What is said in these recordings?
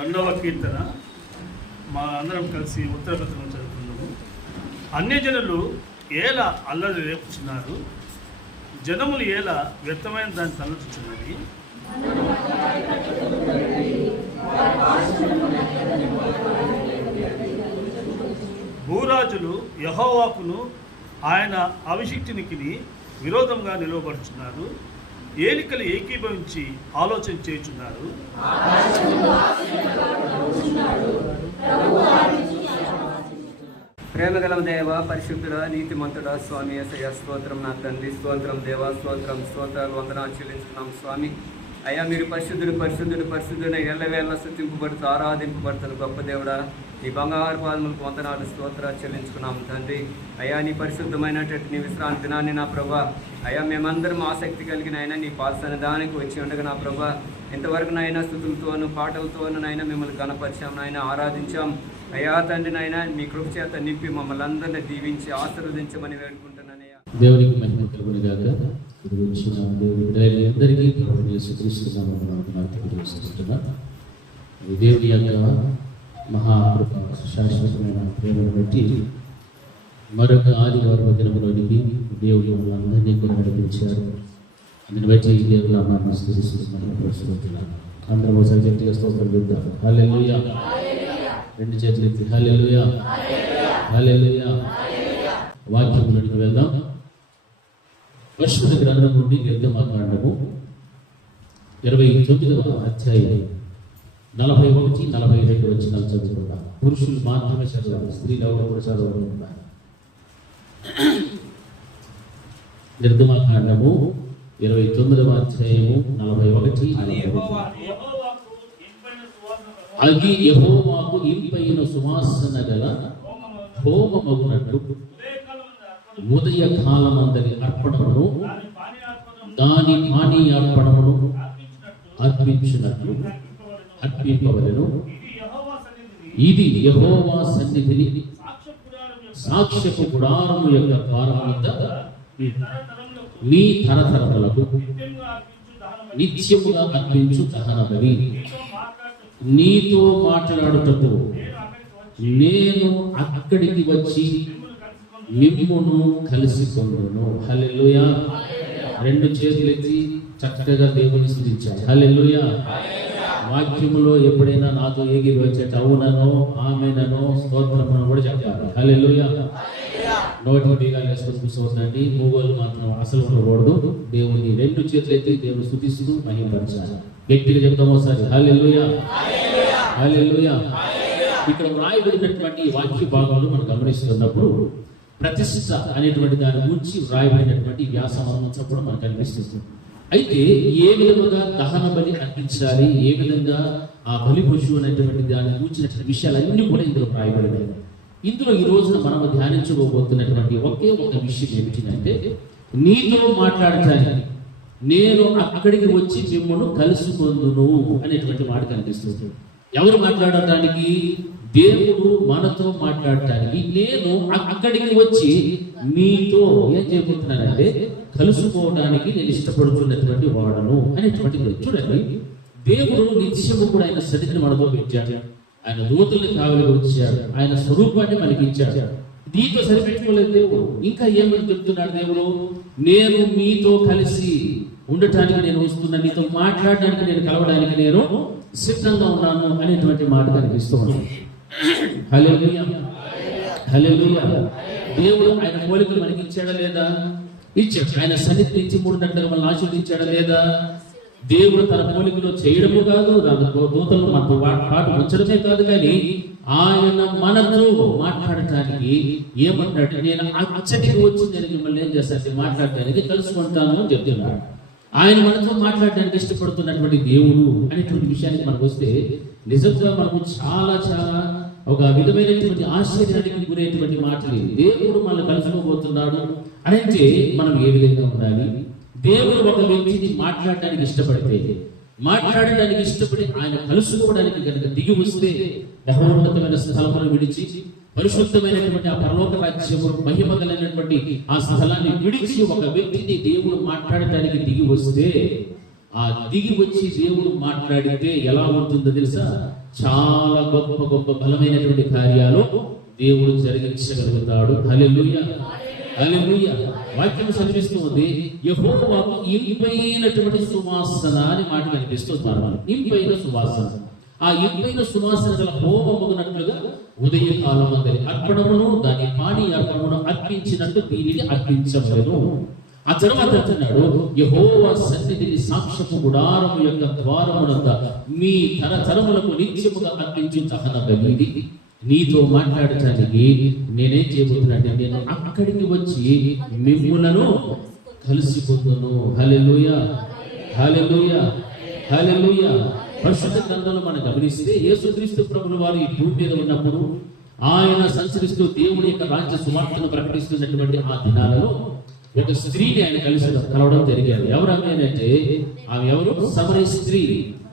రెండవ కీర్తన మా అందరం కలిసి ఉత్తరగతంలో చదువుకున్నాము. అన్యజనులు ఏలా అల్లరి రేపుచున్నారు, జనములు ఏలా వ్యర్థమైన దాన్ని తలచుచున్నది. భూరాజులు యెహోవాకును ఆయన అభిషిక్తునికి విరోధంగా నిలవబడుచున్నారు. ఏలికలు ఏకీభవించి ఆలోచన చేయుచున్నారు. ప్రేమగల దేవ, పరిశుద్ధుడ, నీతిమంతుడ, స్వామి యేసయ్య స్తోత్రం. నా తండ్రి స్తోత్రం, దేవా స్తోత్రం, స్తోత్రాలు వందనాలు చెల్లించుకున్నాం స్వామి. అయ్యా, మీరు పరిశుద్ధుడు పరిశుద్ధుడు పరిశుద్ధుడు ఎల్లవేళ స్తుతింపబడుతూ ఆరాధింపబడుతున్న గొప్ప దేవుడా, నీ బంగారు పాదములకు వందనాలు స్తోత్రాలు చెల్లించుకున్నాం తండ్రి. అయ్యా, నీ పరిశుద్ధమైనటువంటి నీ విశ్రాంతి దినాన్ని నా ప్రభా, అయ్యా మేమందరం ఆసక్తి కలిగిన అయినా నీ పాద సన్నిధానానికి వచ్చి ఉండగా నా ప్రభా, ఇంతవరకు నైనా స్తుతులతోనూ పాటలతోనూ నైనా మిమ్మల్ని గణపరిచాం, నాయన ఆరాధించాం. అయ్యా తండ్రి, నాయన మీ కృప చేత నింపి మమ్మల్ని అందరినీ దీవించి ఆశీర్వదించమని వేడుకుంటున్నానయ్యా. దేవునికి మహిమ కలుగును గాక. ఇది వచ్చిన దేవుని బిడ్డలందరికీ ప్రభువైన యేసుక్రీస్తు నామమున తెలియజేస్తున్నా. ఈ దేవుని యొక్క మహాకృప శాశ్వతమైన ప్రేమను బట్టి మరొక ఆదివారం దినములోనికి దేవుడు మనందరినీ కూడా నడిపించారు. అందుని బట్టి దేవుడు నామాన్ని స్తుతిస్తున్నాను. అందరం ఒకసారి గట్టిగా స్తోత్రం చెప్తాం. హల్లెలూయా. రెండు చేతులు ఎత్తి హల్లెలూయా, హల్లెలూయా. వాక్యంలోనికి వెళ్దాం. పరిశుద్ధ గ్రంథం నుండి నిర్గమకాండము 29వ అధ్యాయం 41, 42 వచనాలు చదువుకుంటాం. పురుషులు మాత్రమే చదవాలి, స్త్రీలు ఎవరు కూడా చదవకుండా. నిర్గమకాండము 29వ అధ్యాయము 41. అది యెహోవాకు ఇంపైన సువాసన గల హోమమగునట్లు ఉదయ కాలమందరి అర్పణమును దాని పానీయార్పణమును అర్పింపవలెను. ఇది యెహోవా సన్నిధిని సాక్ష్యపు గుడారము యొక్క ద్వారము వద్ద నీ తరతరములకు నిత్యముగా అర్పించు దహనబలి. నీతో మాట్లాడుటకు నేను అక్కడికి వచ్చి మిమ్మును కలిసి పొందును. హల్లెలూయా. రెండు చేతులు ఎత్తి చక్కగా దేవుని స్తుతించాలి. హల్లెలూయా. వాక్యములో ఎప్పుడైనా నాతో ఏగి వచ్చేట అవుననో ఆమెననో స్తోత్రమనో కూడా చెప్పాలి. హల్లెలూయా. నోటి బీగాలు వేసుకొని కూర్చోవద్దండి. మూగోలు మాత్రం అసలు ఉండకూడదు. దేవుని రెండు చేతులు ఎత్తి దేవుని స్తుతిస్తూ మహిమపరచాలి. గట్టిగా చెప్తాం ఒకసారి. హల్లెలూయా, హల్లెలూయా. ఇక్కడ వ్రాయబడినటువంటి వాక్య భాగాలు మనం గమనిస్తున్నప్పుడు ప్రతిష్ఠ అనేటువంటి దాని గురించి వ్రాయబడినటువంటి వ్యాసమనం కూడా మనకు కనిపిస్తుంది. అయితే ఏ విధముగా దహన బలి అర్పించాలి, ఏ విధంగా ఆ బలి పశువు అనేటువంటి దాన్ని గురించినటువంటి విషయాలన్నీ కూడా ఇందులో వ్రాయబడినాయి. ఇందులో ఈ రోజున మనం ధ్యానించబోతున్నటువంటి ఒకే ఒక విషయం ఏమిటంటే, నీతో మాట్లాడటానికి నేను అక్కడికి వచ్చి మిమ్మల్ని కలుసుకొందును అనేటువంటి మాట కనిపిస్తుంది. ఎవరు మాట్లాడటానికి? దేవుడు మనతో మాట్లాడటానికి నేను అక్కడికి వచ్చి మీతో ఏం చేయబోతున్నానంటే కలుసుకోవడానికి నేను ఇష్టపడుతున్నటువంటి వాడను అనేటువంటి. చూడండి, దేవుడు నిత్యము కూడా ఆయన సన్నిధిని మనతో పెట్టాడు. ఆయన దూతల్ని కావలిగా వచ్చాడు. ఆయన స్వరూపాన్ని మనకి ఇచ్చాడు. దీంతో సరిపెట్టుకోలేదు దేవుడు. ఇంకా ఏమని చెప్తున్నాడు దేవుడు? నేను మీతో కలిసి ఉండటానికి నేను వస్తున్నాను, నీతో మాట్లాడడానికి నేను కలవడానికి నేను సిద్ధంగా ఉన్నాను అనేటువంటి మాట కనిపిస్తున్నాను. హల్లెలూయా, హల్లెలూయా. దేవుడు ఆయన పోలికలు మనకి ఇచ్చాడా లేదా? ఇచ్చాడు. ఆయన సన్నిధి నుంచి 3 గంటలు మనల్ని ఆశీర్వదించాడా లేదా? దేవుడు తన పోలికలో చేయడము కాదు, దూతలు మనతో పాటు ఉంచడమే కాదు, కానీ ఆయన మనతో మాట్లాడటానికి ఏమంటాడు? నేను అచ్చటికి వచ్చి నేను మిమ్మల్ని ఏం చేస్తాను, మాట్లాడటానికి కలుసుకుంటాను అని చెప్తున్నాడు. ఆయన మనతో మాట్లాడడానికి ఇష్టపడుతున్నటువంటి దేవుడు అనేటువంటి విషయానికి మనకు వస్తే నిజంగా మనకు చాలా చాలా ఒక విధమైనటువంటి ఆశ్చర్యానికి గురైనటువంటి మాటలు. దేవుడు మనల్ని కలుసుకోబోతున్నాడు అని అంటే మనం ఏ విధంగా ఉండాలి? దేవుడు ఒక వ్యక్తిని మాట్లాడడానికి ఇష్టపడి ఆయన కలుసుకోవడానికి కనుక దిగి వస్తే మహోన్నతమైన స్థలమును విడిచి పరిశుద్ధమైనటువంటి ఆ పరలోక రాజ్యము మహిమ కలిగినటువంటి ఆ స్థలాన్ని విడిచి ఒక వ్యక్తిని దేవుడు మాట్లాడటానికి దిగి వస్తే ఆ దిగి వచ్చి దేవుడు మాట్లాడితే ఎలా ఉంటుందో తెలుసా? చాలా గొప్ప గొప్ప బలమైనటువంటి కార్యాలు దేవుడు జరిగించగలుగుతాడు. హల్లెలూయా, హల్లెలూయా. వాక్యం చదివిస్తుంది, యెహోవాకు ఇంపైనటువంటి సువాసన అని మాట కనిపిస్తుంది. ఇంపైన సువాసన. ఆ ఇంపైన సువాసన గల హోమమునట్లుగా ఉదయకాలం అందరి అర్పణమును దాని పాడి అర్పణమును అర్పించినట్టు దీనిని అర్పించవలెను. ఆ తర్వాత అంటున్నాడు, యెహోవా సన్నిధిని సాక్ష్యపు గుడారము యొక్క ద్వారమునంద మీ తరతరములకు నిత్యముగా అర్పించు దహన బలి. నీతో మాట్లాడటానికి నేనేం చేయబోతున్నానంటే, నేను అక్కడికి వచ్చి మిమ్ములను కలిసిపోతాను. హల్లెలూయా, హల్లెలూయా, హల్లెలూయా. పరిశుద్ధ గ్రంథంలో మనం గమనిస్తే యేసుక్రీస్తు ప్రభువుల వారు ఈ భూమి మీద ఉన్నప్పుడు ఆయన సంచరిస్తూ దేవుని యొక్క రాజ్య సువార్తను ప్రకటిస్తున్నటువంటి ఆ దినాలలో ఒక స్త్రీని ఆయన కలవడం జరిగేది. ఎవరు ఆమె అంటే, ఆమె ఎవరు? సమరయ స్త్రీ.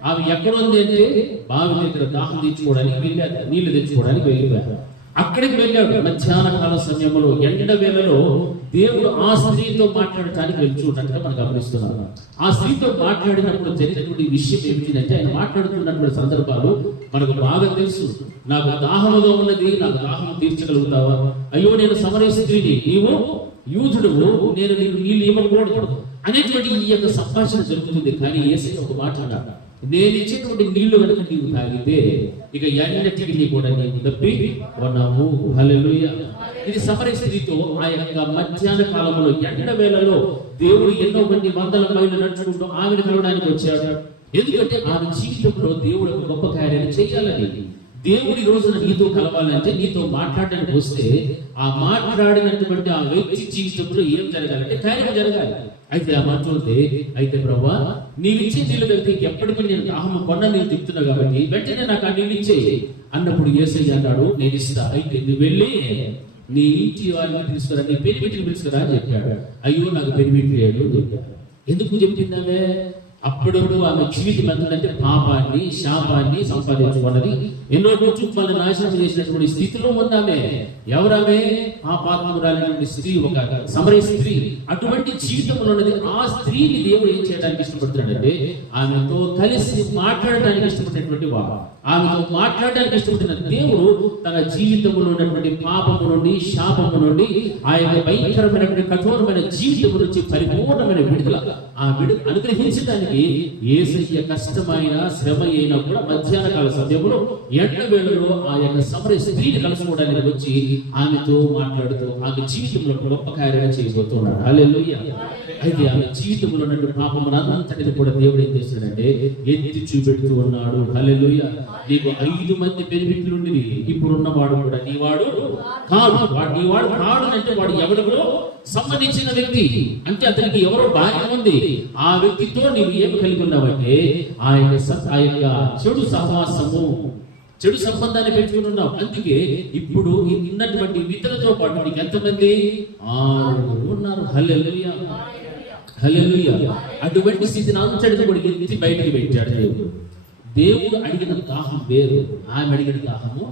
ఆమె ఎక్కడ ఉంది అంటే, బావి దగ్గర దాహం తీర్చుకోవడానికి వెళ్ళాడు, నీళ్లు తెచ్చుకోవడానికి వెళ్ళిపోయాడు. అక్కడికి వెళ్ళాడు. మధ్యాహ్న కాల సమయంలో ఎండ వేళలో దేవుడు ఆ స్త్రీతో మాట్లాడటానికి వెళ్ళి చూడటంగా మనం గమనిస్తున్నాం. ఆ స్త్రీతో మాట్లాడినప్పుడు జరిగినటువంటి విషయం ఏమిటంటే, ఆయన మాట్లాడుతున్నటువంటి సందర్భాలు మనకు బాగా తెలుసు. నాకు దాహముగా ఉన్నది, నాకు దాహం తీర్చగలుగుతావా? అయ్యో, నేను సమరయ స్త్రీని, నీవు యూదుడువు, నేను నీకు నీళ్ళు ఇవ్వకూడదు అనేటువంటి ఈ యొక్క సంభాషణ జరుగుతుంది. కానీ యేసయ్య ఒక మాట అన్నాడు, నేను ఇచ్చేటువంటి నీళ్లు కనుక నీవు తాగితే ఇక ఎన్నటికి నీ కూడా నీవు తప్పి ఉన్నావు. హల్లెలూయా. ఇది సమరయ స్త్రీతో ఆ యొక్క మధ్యాహ్న కాలంలో ఎండ వేళలో దేవుడు ఎన్నో మంది వందల మైళ్ళు నడుచుకుంటూ ఆమెను కలవడానికి వచ్చాడు. ఎందుకంటే ఆమె జీవితంలో దేవుడు ఒక గొప్ప కార్యాన్ని చేయాలని. దేవుడి రోజున నీతో కలవాలంటే, నీతో మాట్లాడడానికి వస్తే ఆ మాట్లాడినటువంటి ఆ వ్యక్తి జీవితంలో ఏం జరగాలంటే కార్యం జరగాలి. అయితే ఆ మాట చూస్తే, అయితే ప్రభువా, నీవిచ్చే నీళ్ళు కలిపి ఎప్పటికీ నేను దాహము కొన్న నీళ్ళు తిప్పుతున్నా కాబట్టి వెంటనే నాకు ఆ నీళ్ళు ఇచ్చే అన్నప్పుడు యేసయ్య అన్నాడు, నేను ఇస్తా. అయితే నువ్వు వెళ్ళి నీ ఇంటి వారిని పిలుచుకురా, నీ పెనిమిటిని పిలుచుకురా అని చెప్పాడు. అయ్యో, నాకు పెనిమిటి లేడు చెప్పాడు. ఎందుకు చెప్పిందామే? అప్పుడప్పుడు ఆమె జీవితం ఎంతంటే పాపాన్ని, శాపాన్ని సంపాదించుకున్నది, ఎన్నో కుటుంబాలను నాశనం చేసినటువంటి స్థితిలో ఉన్నామే. ఎవరామే? పాపాత్మురాలైనటువంటి స్త్రీ, ఒక సమరయ స్త్రీ. అటువంటి జీవితంలో ఉన్నది. ఆ స్త్రీని దేవుడు ఏం చేయడానికి ఇష్టపడుతున్నాడంటే, ఆమెతో కలిసి మాట్లాడడానికి ఇష్టపడినటువంటి వాడు. ఆమెతో మాట్లాడడానికి ఇష్టపడిన దేవుడు తన జీవితంలో ఉన్నటువంటి పాపము నుండి, శాపము నుండి, ఆ యొక్క భయంకరమైనటువంటి కఠోరమైన జీవితం నుంచి పరిపూర్ణమైన విడుదల అనుగ్రహించడానికి యేసయ్య కష్టమైన శ్రమ అయినా కూడా మధ్యాహ్న కాల సమయంలో ఎండ వేళలో ఆ యొక్క సమరయ స్త్రీని కలుసుకోవడానికి వచ్చి ఆమెతో మాట్లాడుతూ ఆమె జీవితంలో గొప్ప కార్యాలు చేయబోతున్నాడు. హల్లెలూయా. అయితే ఆమె జీవితంలో ఉన్నటువంటి పాపమునంతటిని కూడా దేవుడు ఏం చేస్తాడంటే ఎత్తి చూపెడుతూ ఉన్నాడు. హల్లెలూయా. నీకు 5 మంది బెనిఫిట్లు ఉండి ఇప్పుడున్నవాడు కూడా నీవాడు కాదు. నీవాడు కాడు అంటే వాడు ఎవరికో సంబంధించిన వ్యక్తి, అంటే అతనికి ఎవరో భార్య ఉంది. ఆ వ్యక్తితో నీవు ఏమి కలిగి ఉన్నావంటే ఆ యొక్క చెడు సహవాసము, చెడు సంబంధాన్ని పెంచుకుని ఉన్నావు. అందుకే ఇప్పుడు ఉన్నటువంటి విధులతో పాటు నీకు ఎంతమంది? 6 ఉన్నారు. హల్లెలూయా, హల్లెలూయా. అటువంటి స్థితిని అంతటిని కూడా ఎత్తి బయటికి పెట్టాడు దేవుడు. దేవుడు అడిగిన దాహం వేరు, ఆమె అడిగిన దాహము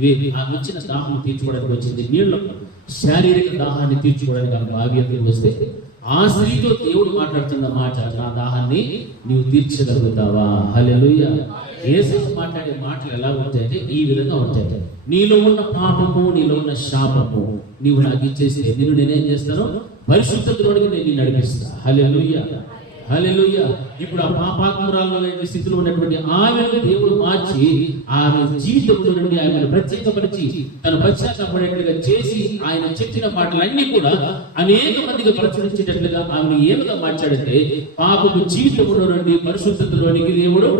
వేరు. ఆమె వచ్చిన దాహం తీర్చుకోవడానికి వచ్చింది నీళ్ళు, శారీరక దాహాన్ని తీర్చుకోవడానికి ఆమె భావ్యతకు వస్తే, ఆ స్త్రీతో దేవుడు మాట్లాడుతున్న మాట, నా దాహాన్ని నీవు తీర్చగలుగుతావా? హల్లెలూయా. యేసయ్య మాట్లాడే మాటలు ఎలా ఉంటాయంటే ఈ విధంగా ఉంటాయి. నీలో ఉన్న పాపము, నీలో ఉన్న శాపము నీవు నాకు ఇచ్చేస్తే నేను నేనేం చేస్తాను? పరిశుద్ధతలోనికి నేను నడిపిస్తా. హల్లెలూయా, హల్లెలూయా. ఇప్పుడు ఆ పాపాత్మురాలైన స్థితిలో ఉన్నటువంటి ఆమెను దేవుడు మార్చి ఆమె జీవితంలో నుండి ఆమెను ప్రత్యేకపరిచి తన పశ్చాత్తాపడేట్లుగా చేసి ఆయన చెప్పిన మాటలన్నీ కూడా అనేక మందికి ప్రచురించేటట్లుగా ఆమెను ఏమిగా మార్చాడంటే పాపపు జీవితంలో నుండి పరిశుద్ధతలోనికి దేవుడు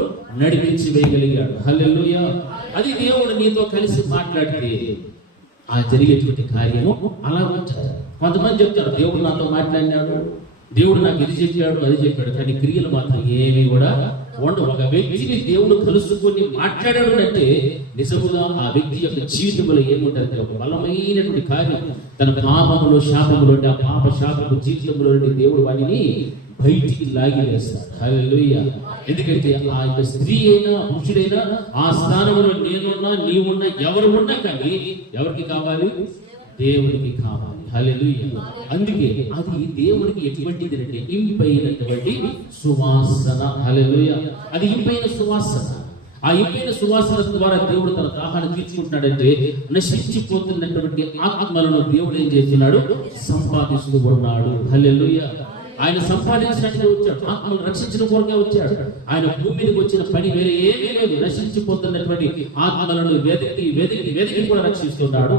నడిపించి వేయగలిగాడు. హల్లెలూయా. అది దేవుడు నీతో కలిసి మాట్లాడితే ఆ జరిగేటువంటి కార్యము అలా ఉంటారు. కొంతమంది చెప్తారు, దేవుడు నాతో మాట్లాడినాడు, దేవుడు నాకు ఇది చెప్పాడు, అది చెప్పాడు, కానీ క్రియలు మాత్రం ఏమి కూడా ఉండవు. ఒక వ్యక్తిని దేవుడు కలుసుకొని మాట్లాడాడు అంటే నిజముగా ఆ వ్యక్తి యొక్క జీవితంలో ఏముంటుంది? ఒక బలమైనటువంటి కార్యం. తన పాపములో, శాపములో, ఆ పాప శాపము జీవితంలో దేవుడు వాటిని బయటికి లాగి వేస్తాడు. హల్లెలూయా. ఎందుకంటే ఆ యొక్క స్త్రీ అయినా పురుషుడైనా ఆ స్థానంలో నేనున్నా, నీవున్నా, ఎవరు ఉన్నా కానీ ఎవరికి కావాలి? దేవునికి కావాలి. హల్లెలూయా. అందుకే అది దేవునికి ఎటువంటిది అంటే ఇంపైనటువంటి సువాసన. హల్లెలూయా. అది ఇంపైన సువాసన. ఆ ఇంపైన సువాసన ద్వారా దేవుడు తన దాహాన్ని తీర్చుకుంటున్నాడంటే నశించిపోతున్నటువంటి ఆత్మలను దేవుడు ఏం చేస్తున్నాడు? సంపాదిస్తూ ఉన్నాడు. హల్లెలూయా. ఆయన సంపాదించడానికి వచ్చాడు, ఆత్మను రక్షించడం కొరకే వచ్చాడు. ఆయన భూమి మీదకి వచ్చిన పని వేరే ఏమీ లేదు. నశించిపోతున్నటువంటి ఆత్మలను వెతికి వెతికి వెతికి కూడా రక్షిస్తున్నాడు.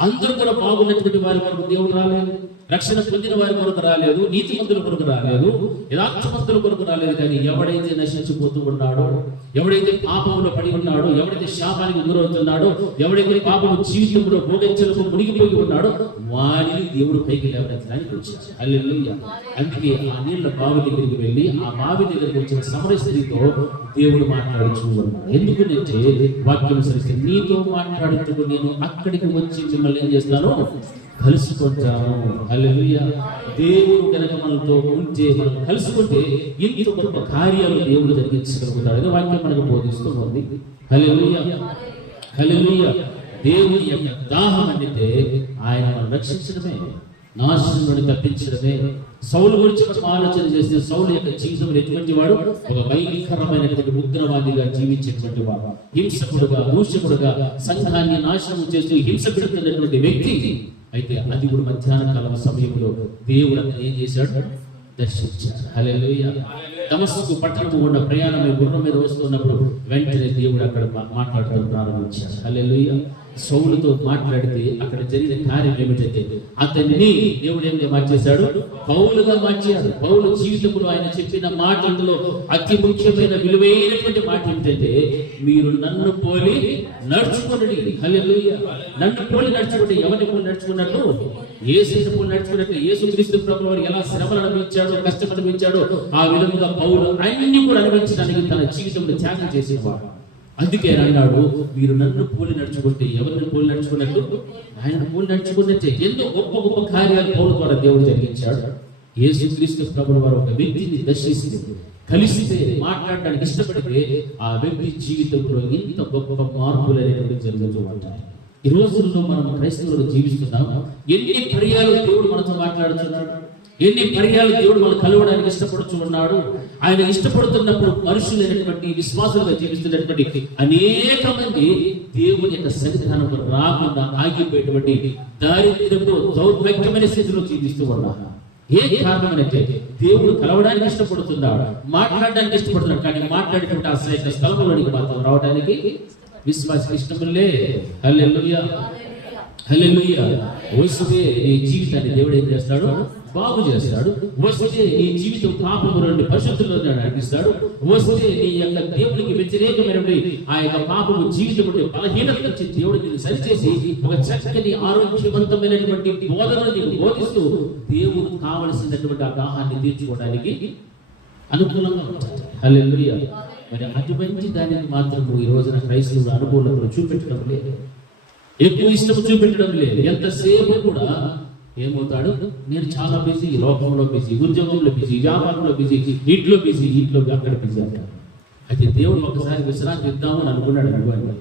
అందరూ కూడా బాగున్నటువంటి వారి వరకు దేవుడు రాలేదు, రక్షణ పొందిన వారి కొరకు రాలేదు, నీతిమంతుల కొరకు రాలేదు, యథార్థవంతుల కొరకు రాలేదు. కానీ ఎవడైతే నశించిపోతూ ఉన్నాడో, ఎవడైతే పాపంలో పడి ఉన్నాడో, ఎవడైతే శాపానికి గురవుతున్నాడో, ఎవడైతే పాపము జీవితంలో భోగించలకు మునిగిపోయి ఉన్నాడో వారిని దేవుడు పైకి లేవనెత్తడానికి వచ్చాడు. హల్లెలూయా. అందుకే ఆ నీళ్ళ బావి దగ్గరికి వెళ్ళి ఆ బావి దగ్గరికి వచ్చిన సమరయ స్త్రీతో దేవుడు మాట్లాడుతూ ఉన్నాడు. ఎందుకంటే వాక్యం సరిస్తే నీతో మాట్లాడుతూ నేను అక్కడికి వచ్చి మిమ్మల్ని ఏం చేస్తాను? కలుసుకుంటాను. హల్లెలూయా. దేవుడు కనుక మనతో ఉంటే, మనం కలుసుకుంటే ఇంత గొప్ప కార్యాలు దేవుడు జరిగించగలుగుతాడు. వాక్యం మనకు బోధిస్తూ ఉంది. హల్లెలూయా. హల్లెలూయా. దేవుని యొక్క దాహం అంటే ఆయన మనం రక్షించడమే, నాశనం నుండి తప్పించడమే. సౌలు గురించి మనం ఆలోచన చేస్తే సౌలు యొక్క జీవితంలో ఎటువంటి వాడు? ఒక భయంకరమైనటువంటి ఉగ్రవాదిగా జీవించేటువంటి వాడు, హింసకుడుగా, దూషకుడుగా, సంఘాన్ని నాశనం చేస్తూ హింస పెడుతున్నటువంటి వ్యక్తి. అయితే అది కూడా మధ్యాహ్న కాలం సమయంలో దేవుడు అతను ఏం చేశాడు? దర్శించాడు. హల్లెలూయా. దమస్కు పట్టణము గుండా ప్రయాణమై గుర్రం మీద వస్తున్నప్పుడు వెంటనే దేవుడు అక్కడ మాట్లాడటం ప్రారంభించాడు. హల్లెలూయా. సౌలుతో మాట్లాడితే అక్కడ జరిగిన కార్యం ఏమిటంటే అతనిని దేవుడు ఏం మార్చేశాడు? పౌలుగా మార్చాడు. పౌలు జీవితంలో ఆయన చెప్పిన మాటలలో అతి ముఖ్యమైన విలువైనటువంటి మాట ఏమిటంటే మీరు నన్ను పోలి నడుచుకోండి. హల్లెలూయా. నన్ను పోలి నడుచుకోండి. ఎవరిని పోలి నడుచుకున్నట్టు? యేసుని పోలి నడుచుకున్నట్టు. యేసుక్రీస్తు ప్రభువు వారు ఎలా శ్రమలు అనుభవించాడో, కష్టం అనుభవించాడో ఆ విధంగా పౌలు అన్ని కూడా అనుభవించడానికి తన జీవితంలో త్యాగం చేసేవాడు. అందుకే అన్నాడు మీరు నన్ను పోలి నడుచుకుంటే ఎవరిని పోలి నడుచుకున్నట్టు? ఆయన పోలి నడుచుకున్నట్టే. ఎన్నో గొప్ప గొప్ప కార్యాలు పౌలు ద్వారా దేవుడు జరిగించాడు. యేసుక్రీస్తు ప్రభువు వారు ఒక వ్యక్తిని దర్శిస్తే, కలిసితే, మాట్లాడడానికి ఇష్టపడితే ఆ వ్యక్తి జీవితంలో ఇంత గొప్ప మార్పులు అనేటువంటి జరుగుతూ ఉంటాయి. ఈ రోజుల్లో మనం క్రైస్తవులు జీవిస్తున్నాం. ఎన్ని పర్యాలు దేవుడు మనతో మాట్లాడుతున్నాడు, ఎన్ని పర్యాలు దేవుడు మనం కలవడానికి ఇష్టపడుతూ ఉన్నాడు. ఆయన ఇష్టపడుతున్నప్పుడు మనుషులైనటువంటి విశ్వాసాలుగా జీవిస్తున్నటువంటి అనేక మంది దేవుని యొక్క సన్నిధానం రాకుండా ఆగిపోయేటువంటి దారిద్ర్యంలో దౌర్భాగ్యమైన స్థితిలో జీవిస్తూ ఉన్నారు. ఏ కారణం అంటే దేవుడు కలవడానికి ఇష్టపడుతున్నాడు, మాట్లాడడానికి ఇష్టపడుతున్నాడు. కానీ మాట్లాడేటువంటి ఆ స్థలంలోనికి మాత్రం రావడానికి విశ్వాసకి ఇష్టములే. హల్లెలూయా. హల్లెలూయా. వస్తే ఈ జీవితాన్ని దేవుడు ఏం చేస్తాడు? బాగు చేస్తాడు. వస్తే నీ జీవితం పాపము నుండి పరిశుద్ధుల్లో నడిపిస్తాడు. వస్తే నీ యొక్క దేవునికి వ్యతిరేకమైనటువంటి ఆ యొక్క పాపము జీవితం నుండి బలహీనత నుంచి దేవుడికి సరిచేసి ఒక చక్కని ఆరోగ్యవంతమైనటువంటి బోధనను నీకు బోధిస్తూ దేవుడు కావలసినటువంటి ఆ దాహాన్ని తీర్చుకోవడానికి అనుకూలంగా ఉంటాడు. హల్లెలూయా. మరి అటువంటి దానికి మాత్రం ఈ రోజున క్రైస్తవులు అనుకూలంగా చూపెట్టడం లేదు, ఎక్కువ ఇష్టం చూపెట్టడం లేదు. ఎంతసేపు కూడా ఏమవుతాడు? నేను చాలా బిజీ, లోకంలో బిజీ, ఉద్యోగంలో బిజీ, వ్యాపారంలో బిజీ, ఇంట్లో బిజీ, ఇంట్లో అక్కడ బిజీ అంటారు. అయితే దేవుడు ఒకసారి విశ్రాంతి ఇద్దామని అనుకున్నాడు. అనుకోండి,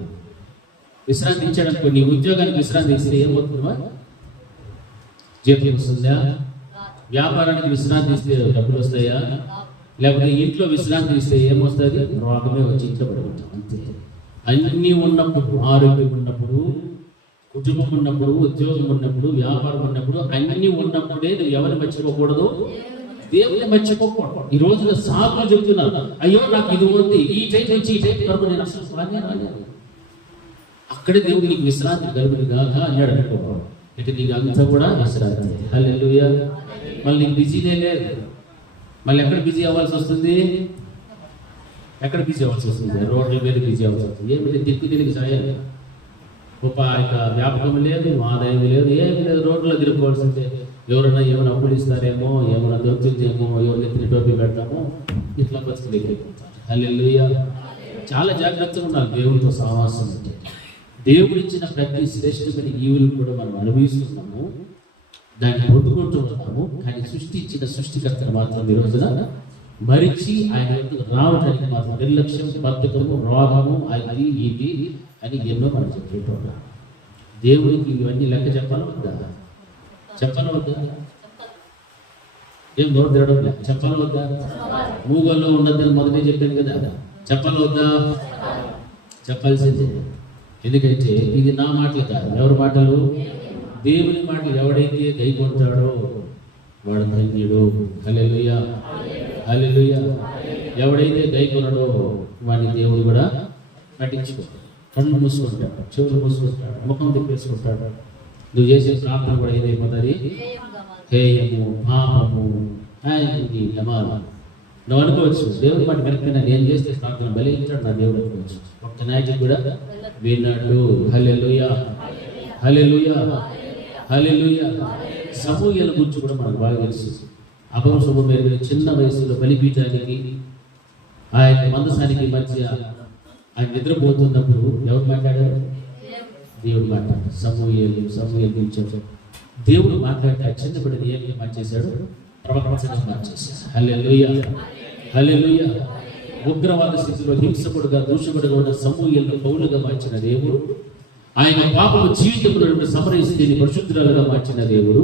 విశ్రాంతి ఇచ్చాడనుకో, నీ ఉద్యోగానికి విశ్రాంతి ఇస్తే ఏమవుతుందా? జీతం వస్తుందా? వ్యాపారానికి విశ్రాంతి ఇస్తే డబ్బులు వస్తాయా? లేకపోతే ఇంట్లో విశ్రాంతి ఇస్తే ఏమొస్తుంది? రోగమే వచ్చి ఇంట్లో పడుకుంటాం. అంతే. అన్నీ ఉన్నప్పుడు, ఆరోగ్యం ఉన్నప్పుడు, కుటుంబం ఉన్నప్పుడు, ఉద్యోగం ఉన్నప్పుడు, వ్యాపారం ఉన్నప్పుడు, అన్ని ఉన్నప్పుడే నువ్వు ఎవరిని మర్చిపోకూడదు? దేవుని మర్చిపోకూడదు. ఈ రోజున సాకులు చెప్తున్నారు, అయ్యో నాకు ఇది ఉంది, ఈ టైం నుంచి ఈ టైం వరకు నేను అసలు రాలేదు. అక్కడే దేవుడు నీకు విశ్రాంతి కలుగునిగా అన్నాడు అనుకో. ఇటు నీకు అంతా కూడా విశ్రాంతి. హల్లెలూయా. మళ్ళీ నీకు బిజీనే లేదు. మళ్ళీ ఎక్కడ బిజీ అవ్వాల్సి వస్తుంది? ఎక్కడ బిజీ అవ్వాల్సి వస్తుంది? రోడ్ల మీద బిజీ అవ్వాల్సి వస్తుంది. ఏమిటి దిక్కు తిరిగి సాయాలి, ఇక వ్యాపకం లేదు, ఆదాయం లేదు, ఏమి లేదు. రోడ్లో తిరుగుకోవాల్సిందే. ఎవరైనా ఏమైనా అప్పులు ఇస్తారేమో, ఏమైనా దొరుకుతుందేమో, ఎవరు ఎత్తిన టోపీ పెడతామో, ఇట్లా బతుకులు. హల్లెలూయా. చాలా జాగ్రత్తగా ఉండాలి దేవుడితో సహవాసం అంటే. దేవుడిచ్చిన ప్రతి శ్రేష్టమైన ఈవులు కూడా మనం అనుభవిస్తున్నాము, దాన్ని పొందుకుంటూ ఉన్నాము. కానీ సృష్టించిన సృష్టికర్తను మాత్రం ఈ రోజున మరిచి ఆయన రావడానికి మాత్రం నిర్లక్ష్యం, బద్ధకము, రోగము, అది ఇది అని ఎన్నో మనం చెప్పుకుంటున్నాం. దేవుడికి ఇవన్నీ లెక్క చెప్పాలా వద్దా? చెప్పాలా వద్దా? ఏం నోరు తిరగడం లేదు, చెప్పాలా వద్దా? మూగల్లో ఉండద్దని మొదటే చెప్పాను కదా, చెప్పాలా వద్దా? చెప్పాల్సిందే. ఎందుకంటే ఇది నా మాటలు కాదు, ఎవరి మాటలు? దేవుని మాటలు. ఎవడైతే గైకొంటాడో వాడు ధన్యుడు. హల్లెలూయా, హల్లెలూయా. ఎవడైతే గైకొనడో వాడిని దేవుడు కూడా పట్టించుకుంటాడు. కళ్ళు మూసుకుంటాడు, చెవులు మూసుకుంటాడు, ముఖం తిప్పేసుకుంటాడు. నువ్వు చేసే ప్రార్థన కూడా ఏదైపోతుంది? హేయము, పాపము, ఆయనకి యమాలు. నువ్వు అనుకోవచ్చు, దేవుడి మాట వెనక్కి నేను చేస్తే ప్రార్థన బలించాడు నా దేవుడు అనుకోవచ్చు. ఒక్క నాయకుడు కూడా విన్నాడు. హల్లెలూయా, హల్లెలూయా, హల్లెలూయా. సమూయేల గురించి కూడా మనకు బాగా తెలుసు. అపశుభం మీద చిన్న వయసులో బలిపీఠానికి ఆయన మందసానికి మధ్య ఆయన నిద్రపోతున్నప్పుడు ఎవరు మాట్లాడారు? దేవుడు మాట్లాడారు. సమూయేలు గురించి దేవుడు మాట్లాడితే ఆ చిన్న బిడ్డని ఏమి మార్చేశాడు? ప్రపంచంగా మార్చేశాడు. హల్లెలూయా, హల్లెలూయా. ఉగ్రవాద స్థితిలో హింసకుడుగా దూషకుడుగా ఉన్న సమూయేలును పౌలుగా మార్చిన దేవుడు, ఆయన పాపము జీవితంలో సమరయ స్థితిని పరిశుద్ధులుగా మార్చిన దేవుడు,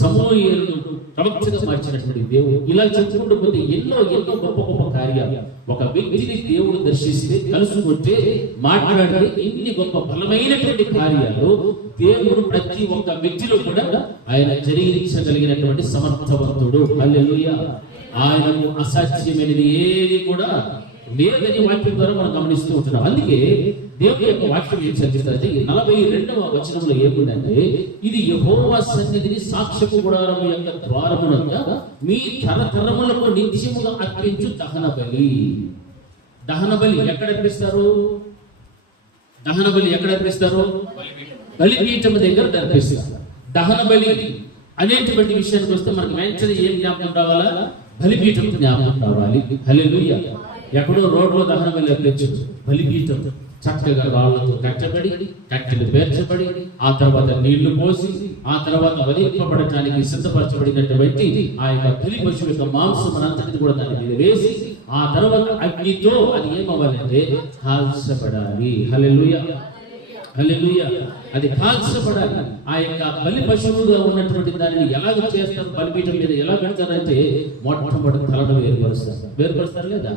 సమూయేలును ప్రవక్తగా మార్చినటువంటి దేవుడు. ఇలా చెప్పుకుంటూ పోతే ఎన్నో గొప్ప గొప్ప కార్యాలు. ఒక వ్యక్తిని దేవుడు దర్శిస్తే, కలుసుకుంటే, మాట్లాడితే ఇన్ని గొప్ప బలమైనటువంటి కార్యాలు దేవుడు ప్రతి ఒక్క వ్యక్తిలో కూడా ఆయన జరిగించగలిగినటువంటి సమర్థవంతుడు. హల్లెలూయా. ఆయనకు అసాధ్యమైనది ఏది కూడా లేదని వాక్యం ద్వారా మనం గమనిస్తూ ఉంటున్నాం. అందుకే దేవుని యొక్క వాక్యం ఏం చర్చిస్తారంటే 42వ వచనంలో ఏముందంటే, ఇది యెహోవా సన్నిధిని సాక్ష్యపు గుడారము యొక్క ద్వారమునొద్ద మీ తరతరములకు నిత్యముగా అర్పించు దహన బలి. దహన బలి ఎక్కడ అర్పిస్తారు? దహన బలి ఎక్కడ అర్పిస్తారు? బలిపీఠం దగ్గర అర్పిస్తారు. దహన బలి అనేటువంటి విషయానికి వస్తే మనకు వెంటనే ఏం జ్ఞాపకం రావాలా? బలిపీఠం జ్ఞాపకం రావాలి. హల్లెలూయా. ఎక్కడో రోడ్లో దహన బలి అర్పించు. బలిపీఠం చక్కగా రాళ్లతో కట్టబడి, కట్టెలు పేర్చబడి, ఆ తర్వాత నీళ్లు పోసి, ఆ తర్వాత వధింపబడటానికి సిద్ధపరచబడినటువంటి ఆ యొక్క బలి పశువు యొక్క మాంసం అంతటిని కూడా దాని మీద వేసి, ఆ తర్వాత అగ్నితో అది ఏమవ్వాలంటే కాల్చబడాలి. హల్లెలూయా, హల్లెలూయా. అది కాల్చబడాలి. ఆ యొక్క బలి పశువుగా ఉన్నటువంటి దానిని ఎలాగ చేస్తారు? బలిపీఠం మీద ఎలా పెడతారంటే, మొట్టమొదటి తలను వేరుపరుస్తారు లేదా?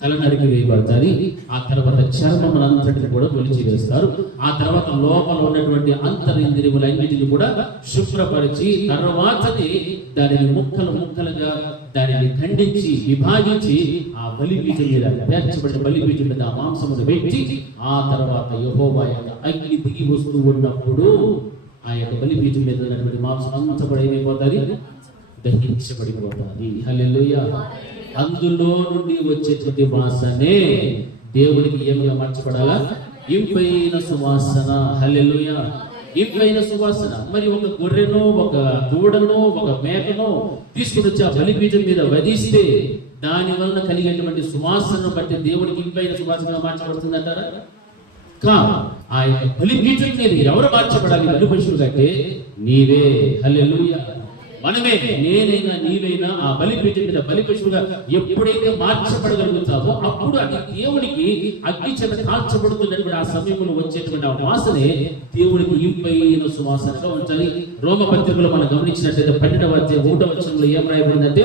తల నరికి వేయబడతారు. ఆ తర్వాత చర్మమునంతటిని కూడా ఒలిచి వేస్తారు. ఆ తర్వాత లోపల ఉన్నటువంటి అంతరింద్రియములన్నిటిని కూడా శుభ్రపరిచి, తర్వాతనే దానిని ముక్కలుగా దానిని ఖండించి, విభాగించి ఆ బలిపీఠం మీద పేర్చబడిన బలిపీఠం మీద ఆ మాంసమును పెట్టి, ఆ తర్వాత యెహోవా యొక్క అగ్ని దిగి వస్తూ ఉన్నప్పుడు ఆ యొక్క బలిపీఠం మీద ఉన్నటువంటి మాంసం అంతా కూడా ఏమైపోతుంది? దహించబడిపోతుంది. హల్లెలూయా. అందులో నుండి వచ్చేటువంటి వాసనే దేవుడికి ఏమిగా మార్చబడాలా? ఇంపైన సువాసన. హల్లెలూయా. ఇంపైన సువాసన. మరి ఒక గొర్రెనో, ఒక దూడనో, ఒక మేకనో తీసుకుని వచ్చి ఆ బలిపీఠం మీద వధిస్తే దాని వలన కలిగేటువంటి సువాసనను బట్టి దేవుడికి ఇంపైన సువాసన మార్చబడుతుందంటారా? ఆ యొక్క బలిపీఠం మీద ఎవరు మార్చబడాలి? బలి పశువులు కంటే నీవే. హల్లెలూయా. మనమే, నేనైనా నీవైనా ఆ బలిపీఠం మీద బలి పశువుగా ఎప్పుడైతే మార్చబడగలుగుతావో అప్పుడు అది దేవునికి అగ్ని చేత కాల్చబడుతున్నటువంటి ఆ సమయంలో వచ్చేటువంటి ఆ వాసనే దేవుడికి ఇంపైన సువాసనగా ఉంచాలి. రోమపత్రికలో మనం గమనించినట్లయితే 12వ అధ్యాయం 1వ వచనంలో ఏం రాయబడిందంటే,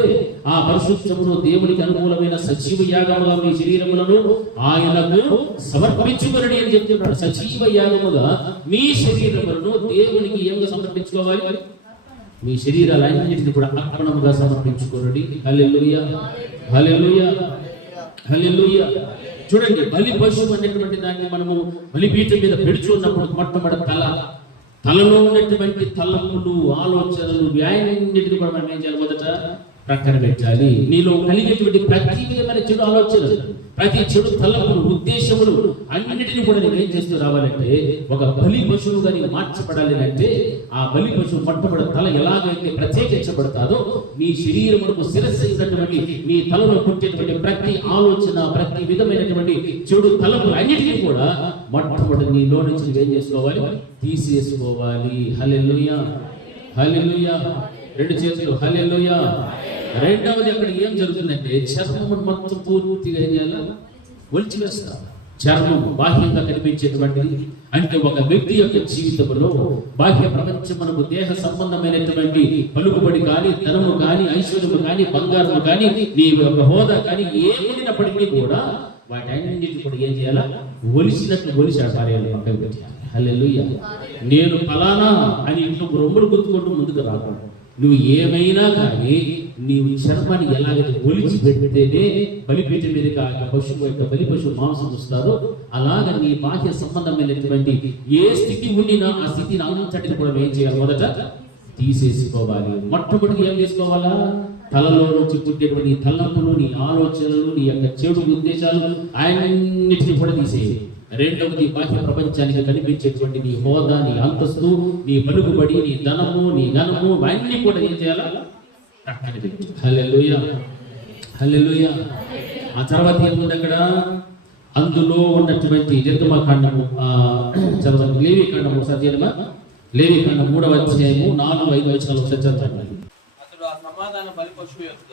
ఆ పరిశుద్ధమును దేవునికి అనుకూలమైన సజీవ యాగముగా మీ శరీరములను ఆయనకు సమర్పించుకొనండి అని చెప్తున్నాడు. సజీవ యాగముగా మీ శరీరములను దేవునికి ఏమిగా సమర్పించుకోవాలి? మీ శరీరాలన్నింటినీ కూడా అర్పణముగా సమర్పించుకోండి. హల్లెలూయా, హల్లెలూయా, హల్లెలూయా. చూడండి, బలి పశువు అనేటువంటి దాన్ని మనము బలిపీఠం మీద పెడుచున్నప్పుడు మొట్టమొదటి తలలో ఉన్నటువంటి తలములు, ఆలోచనలు, వ్యాయాన్నింటిని కూడా మనం ఏం చేయాలి? మొదట ప్రక్కన పెట్టాలి. నీలో కలిగేటువంటి ప్రతి విధమైన చెడు ఆలోచనలు, ప్రతి చెడు తలపులు, ఉద్దేశములు అన్నిటిని కూడా నేను ఏం చేస్తూ రావాలంటే, ఒక బలి పశువుగా నీవు మార్చబడాలి అంటే, ఆ బలి పశువు మొట్టమొదటి తల ఎలాగైతే ప్రత్యేకించబడతాదో, నీ శరీరమునకు శిరస్సు అయినటువంటి నీ తలలో పుట్టేటువంటి ప్రతి ఆలోచన, ప్రతి విధమైనటువంటి చెడు తలపులు అన్నిటినీ కూడా మొట్టమొదటి నీలో నుంచి నువ్వేం చేసుకోవాలి? తీసేసుకోవాలి. హల్లెలూయా, హల్లెలూయా. రెండు చేతులు హల్లెలూయా. రెండవది, అక్కడ ఏం జరుగుతుందంటే, చర్మం మొత్తం పూర్తిగా ఏం చేయాలి? ఒలిచివేస్తాం. చర్మం బాహ్యంగా కనిపించేటువంటిది. అంటే ఒక వ్యక్తి యొక్క జీవితంలో బాహ్య ప్రపంచమునకు దేహ సంబంధమైనటువంటి పలుకుబడి కానీ, ధనము కానీ, ఐశ్వర్యము కానీ, బంగారము కానీ, నీ యొక్క హోదా కానీ ఏమైనప్పటికీ కూడా వాటన్నిటిని కూడా ఏం చేయాలా? ఒలిసినట్లు ఒలిసాడు భార్యలు పక్కన పెట్టాలి. హల్లెలూయా. నేను ఫలానా అని ఇంట్లో రొమ్ములు గుర్తుకుంటూ ముందుకు రాకూడదు. నువ్వు ఏమైనా కానీ నీవు చర్మాన్ని ఎలాగైతే ఒలిచి పెడితేనే బలిపీఠం మీద పశువు యొక్క బలి పశువు మాంసం వస్తారో అలాగ నీ బాహ్య సంబంధమైనటువంటి ఏ స్థితి ఉండినా ఆ స్థితిని అంతటిని కూడా ఏం చేయాలి? మొదట తీసేసుకోవాలి. మొట్టమొదటి ఏం చేసుకోవాలా? తలలో నుంచి పుట్టేటువంటి తలంపులు, నీ ఆలోచనలు, నీ యొక్క చెడు ఉద్దేశాలు ఆయన్నిటిని కూడా తీసేయాలి. రెండవది బాహ్య ప్రపంచానికి కనిపించేటువంటి నీ హోదా, నీ అంతస్తు, నీ పలుకుబడి, నీ ధనము, నీ ఘనము అన్ని కూడా ఏం చేయాలా? హల్లెలూయా, హల్లెలూయా. ఆ తర్వాత ఏముంది అక్కడ? అందులో ఉన్నటువంటి నిర్గమకాండము చదవండి. లేవీకాండము ఒకసారి చదవమా? లేవీకాండం 3వ అధ్యాయము 4-5 వచనాలు ఒకసారి చదవండి. అతడు ఆ సమాధాన బలి పశువు యొక్క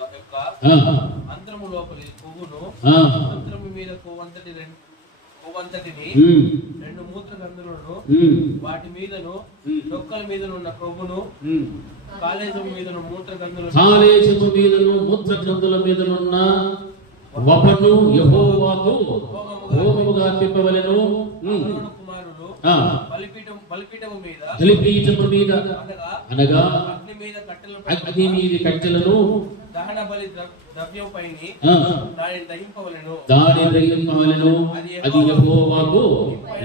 అంతరము లోపలి కొవ్వును, అంతరము మీద కొవ్వంతటిని 2 మూత్ర గ్రంథులను, వాటి మీదను డొక్కల మీదను ఉన్న కొవ్వును, కాలేజము మీదను మూత్ర గ్రంథుల మీదనున్న వపను యెహోవాకు హోమముగా అర్పింపవలెను. బలిపీఠము మీద అనగా అగ్ని మీద కట్టెలను దహన బలి ద్రవ్యముపైని దానిని దహింపవలెను. అది యెహోవాకు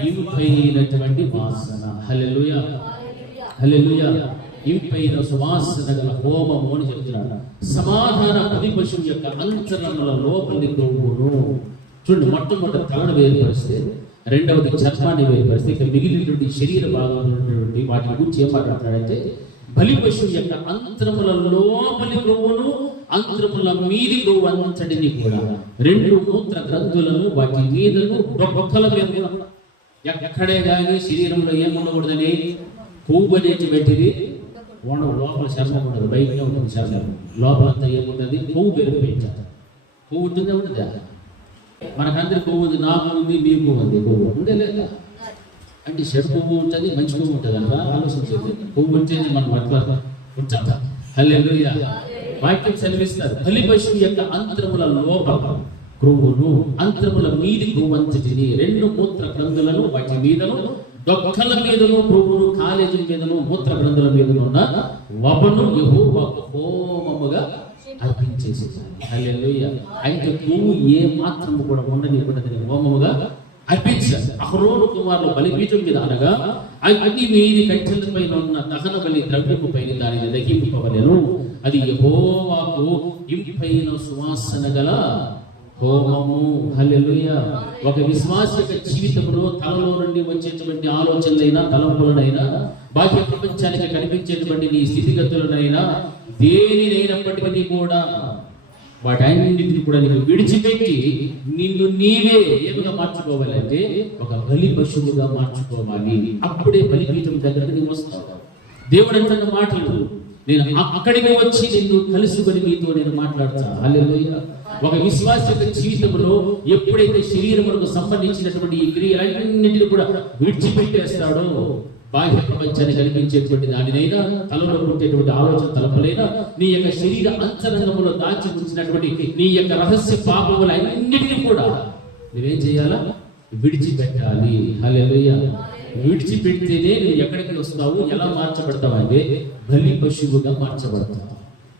ఇంపైనటువంటి వాసన. హల్లెలూయా, హల్లెలూయా. ఇంపైన సువాసన గల హోమము అని చెప్తున్నాడు. సమాధాన బలి పశువు యొక్క అంతరముల లోపలి కొవ్వును. చూడండి, మొట్టమొదటి తలను వేరుపరిస్తే, రెండవది చర్మాన్ని వేరుపరిస్తే, ఇక మిగిలినటువంటి శరీర భాగంలో వాటి గురించి ఏం మాట్లాడాడంటే బలి పశువు యొక్క అంతరముల లోపలి కొవ్వును, అంతరముల మీది కొవ్వు అంతటిని కూడా 2 మూత్ర గ్రంథులను, వాటి మీదను డొక్కల మీద ఎక్కడే కానీ శరీరంలో ఏముండకూడదని కొవ్వు అనేటువంటిది ఉండవు. లోపల చర్మం ఉండదు, బయటనే ఉంటుంది చర్మం. లోపలంతా ఏముంటుంది? కొవ్వు పెరిగిపోయింది. కొవ్వు ఉంటుందా? ఉంటుందా? మనకందరి కొవ్వు ఉంది, నాకు ఉంది, మీకు ఉంది. కొవ్వు ఉందే లేదా? అంటే చెడు కొవ్వు ఉంటుంది, మంచి కొవ్వు ఉంటుంది అంట. ఆలోచించేది కొవ్వు ఉంటేనే మనం అట్లా ఉంటుందా? హల్లెలూయా. వాక్యం సెలవిస్తారు, బలి పశువు యొక్క అంతరముల లోపల కొవ్వును, అంతరముల మీది కొవ్వు అంతటిని, 2 మూత్ర గ్రంథులను, వాటి మీదను డొక్కల మీదను కొవ్వును, కాలేజీ మీదను మూత్ర గ్రంథుల మీదను ఉన్న వపను యెహోవాకు హోమముగా అర్పించేసేసారు. హల్లెలూయా. అయితే కొవ్వు ఏ మాత్రము కూడా ఉండనివ్వకుండా హోమముగా అర్పించారు. అహరోను కుమారులు బలిపీఠం మీద అనగా అగ్ని మీది కట్టెల పైన ఉన్న దహన బలి ద్రవ్యము పైన దానిని దహింపవలెను. అది యెహోవాకు ఇంపైన సువాసన గల హోమము. హల్లెలూయా. ఒక విశ్వాస యొక్క జీవితంలో తలలో నుండి వచ్చేటువంటి ఆలోచనలైనా, తలంపులనైనా, బాహ్య ప్రపంచానికి కనిపించేటువంటి నీ స్థితిగతులనైనా, దేనినైనప్పటికీ కూడా వాటన్నిటిని కూడా నీకు విడిచిపెట్టి నిన్ను నీవే ఏమిగా మార్చుకోవాలంటే ఒక బలి పశువుగా మార్చుకోవాలి. అప్పుడే బలిపీఠం దగ్గరకు నీవు వస్తావు. దేవుడు అంటున్న మాటలు, నేను అక్కడికి వచ్చి నిన్ను కలుసుకొని మీతో నేను మాట్లాడతా. హల్లెలూయా. ఒక విశ్వాస జీవితంలో ఎప్పుడైతే శరీరములకు సంబంధించినటువంటి ఈ క్రియలన్నింటినీ కూడా విడిచిపెట్టేస్తాడో, బాహ్య ప్రపంచాన్ని కనిపించేటువంటి దానినైనా, తలలో పుట్టేటువంటి ఆలోచన తలపులైనా, నీ యొక్క శరీర అంతరంగంలో దాచి ఉంచినటువంటి నీ యొక్క రహస్య పాపములు అన్నిటినీ కూడా నువ్వేం చేయాలా? విడిచిపెట్టాలి. హల్లెలూయా. విడిచిపెడితేనే నువ్వు ఎక్కడికి వస్తావు, ఎలా మార్చబడతావు అంటే బలి పశువుగా మార్చబడతావు.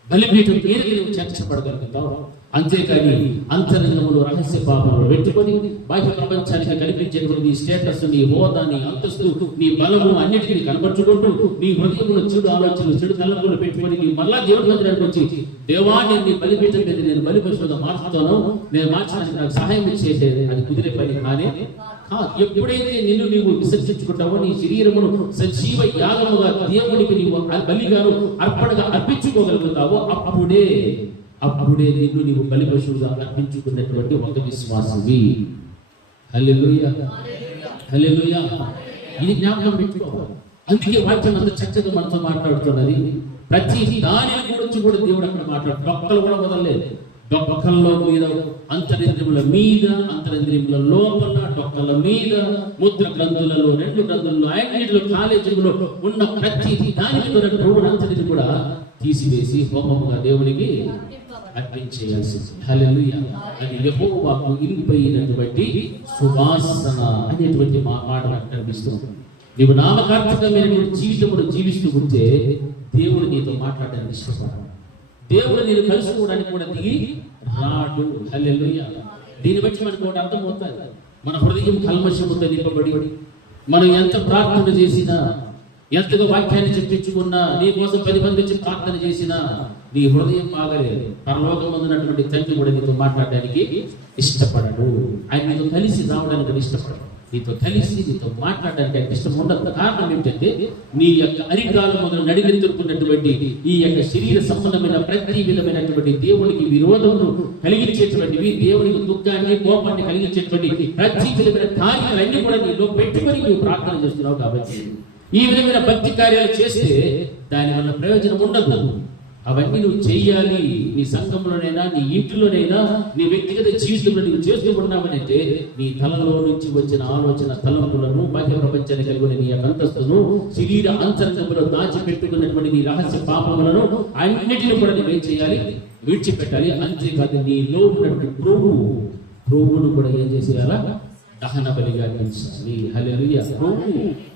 బలిపీఠం మీదకి నువ్వు చేర్చబడగలుగుతావు. అంతేకాని అంతరంగంలో రహస్య పాపములు పెట్టుకొని బాహ్య ప్రపంచానికి కనిపించేటువంటి నీ స్టేటస్, నీ హోదా, నీ అంతస్తు, నీ బలము అన్నిటిని కనపరుచుకుంటూ నీ హృదయంలో చెడు ఆలోచనలు, చెడు తలంపులు పెట్టుకొని నీ మళ్ళా దేవుడి మందిరానికి వచ్చి, దేవా నేను నీ బలిపీఠం మీద నేను బలి పశువుగా మార్చుతాను, నేను మార్చడానికి నాకు సహాయం చేసేది, అది కుదిరే పని కానీ ఎప్పుడైతే నిన్ను నీవు విసర్జించుకుంటావో, నీ శరీరమును సజీవ యాగముగా దేవుడికి నీవు బలిగాను అర్పణగా అర్పించుకోగలుగుతావో, అప్పుడే నిన్ను నీవు బలి పశువుగా అర్పించుకున్నటువంటి ఒక విశ్వాసవి. హల్లెలూయా, హల్లెలూయా. ఇది జ్ఞాపకం పెట్టుకోవాలి. అందుకే వాక్యం అంత చక్కగా మనతో మాట్లాడుతున్నది. ప్రతి దాని గురించి కూడా దేవుడు అక్కడ మాట్లాడు. ఒక్కలు కూడా వదలలేదు. డొక్కల్లో మీద, అంతరింద్రియముల మీద, అంతరింద్రియముల లోపల, డొక్కల మీద, ముద్ర గ్రంథులలో, 2 గ్రంథులలో, అన్నిటిలో, కాలేజీలో ఉన్న ప్రతి దానికి కూడా ప్రభువుని అంతటిని కూడా తీసివేసి హోమముగా దేవునికి అర్పించేయాల్సింది. హల్లెలూయా. అది యెహోవాకు ఇంపైనటువంటి సువాసన అనేటువంటి మాట కనిపిస్తుంది. నీవు నామకార్థకమైనటువంటి జీవితమును జీవిస్తూ ఉంటే దేవుడు నీతో మాట్లాడడానికి ఇష్టపడతాడు. దేవుడు నేను కలుసుకోవడానికి కూడా దిగి రాడు. హల్లెలూయా. దీన్ని బట్టి మనకు ఒకటి అర్థమవుతుంది, మన హృదయం కల్మషముతో నింపబడి మనం ఎంత ప్రార్థన చేసినా, ఎంతగా వాక్యాన్ని చెప్పించుకున్నా, నీ కోసం 10 మంది వచ్చి ప్రార్థన చేసినా నీ హృదయం బాగలేదు. పరలోకమందున్నటువంటి తండ్రి కూడా నీతో మాట్లాడడానికి ఇష్టపడడు. ఆయన నీతో కలిసి రావడానికి కూడా ఇష్టపడడు. నీతో కలిసి నీతో మాట్లాడడానికి ఆయన ఇష్టం ఉండదు. కారణం ఏంటంటే నీ యొక్క అరికాలు మొదలు నడిగెత్తుకున్నటువంటి ఈ యొక్క శరీర సంబంధమైన ప్రతి విధమైనటువంటి దేవునికి విరోధమును కలిగించేటువంటివి, దేవునికి దుఃఖాన్ని, కోపాన్ని కలిగించేటువంటి ప్రతి విధమైన కార్యాలన్నీ కూడా నీలో పెట్టుకొని నువ్వు ప్రార్థన చేస్తున్నావు. కాబట్టి ఈ విధమైన భక్తి కార్యాలు చేస్తే దాని వల్ల ప్రయోజనం ఉండదు. అవన్నీ నువ్వు చెయ్యాలి. నీ సంఘంలోనైనా, నీ ఇంటిలోనైనా, నీ వ్యక్తిగత జీవితంలో నువ్వు చేస్తూ ఉన్నావనంటే నీ తలలో నుంచి వచ్చిన ఆలోచన, తలంపులను, బాహ్య ప్రపంచాన్ని కలిగిన నీ యొక్క అంతస్తును, శరీర అంతరంగంలో దాచిపెట్టుకున్నటువంటి నీ రహస్య పాపములను అన్నిటిని కూడా నువ్వేం చేయాలి? విడిచిపెట్టాలి. అంతేకాదు నీలో ఉన్నటువంటి ప్రభువును కూడా ఏం చేసేయాలా? దహన బలిగా అర్పించాలి. హల్లెలూయా.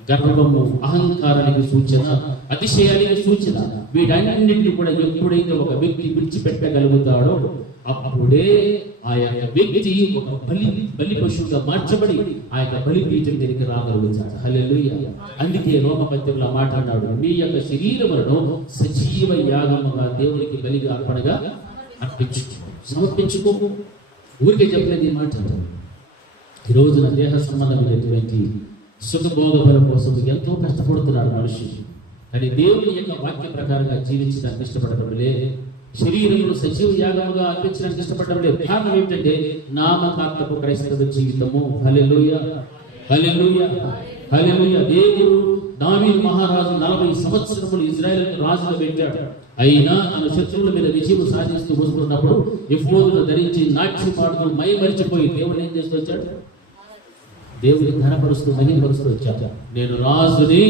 గర్వము, అహంకారానికి సూచన, అతిశయానికి సూచన. వీటన్నింటినీ కూడా ఎప్పుడైతే ఒక వ్యక్తి విడిచిపెట్టగలుగుతాడో అప్పుడే ఆ యొక్క వ్యక్తి ఒక బలి పశువుగా మార్చబడి ఆ యొక్క బలిపీఠం దగ్గరికి రాగలుగుతాడు. హల్లెలూయా. అందుకే రోమపత్రికలో మాట్లాడాడు, మీ యొక్క శరీరములను సజీవ యాగముగా దేవునికి బలిగా అర్పణగా సమర్పించుకో. ఊరికే చెప్పలేదు ఈ మాట. ఈ రోజున దేహ సంబంధమైనటువంటి సుఖభోగముల కోసం ఎంతో కష్టపడుతున్నారు మనుషులు. కానీ దేవుని యొక్క వాక్య ప్రకారంగా జీవించడానికి ఇష్టపడటంలే, శరీరమును సజీవ యాగముగా అర్పించడానికి ఇష్టపడటంలే. కారణం ఏమిటంటే నామకార్థపు క్రైస్తవ జీవితము. హల్లెలూయా, హల్లెలూయా, హల్లెలూయా. దేవుడు దావీదు మహారాజు 40 సంవత్సరములు ఇజ్రాయేలుకు రాజుగా పెట్టాడు. అయినా తన శత్రువుల మీద విజయం సాధిస్తూ వస్తున్నప్పుడు ఎఫోదును ధరించి నాట్యం పాడుతూ మైమరిచిపోయి దేవుడు ఏం చేస్తూ వచ్చాడు? దేవుడిని ఘనపరుస్తూ మహిమపరుస్తూ వచ్చాడు. నేను రాజుని,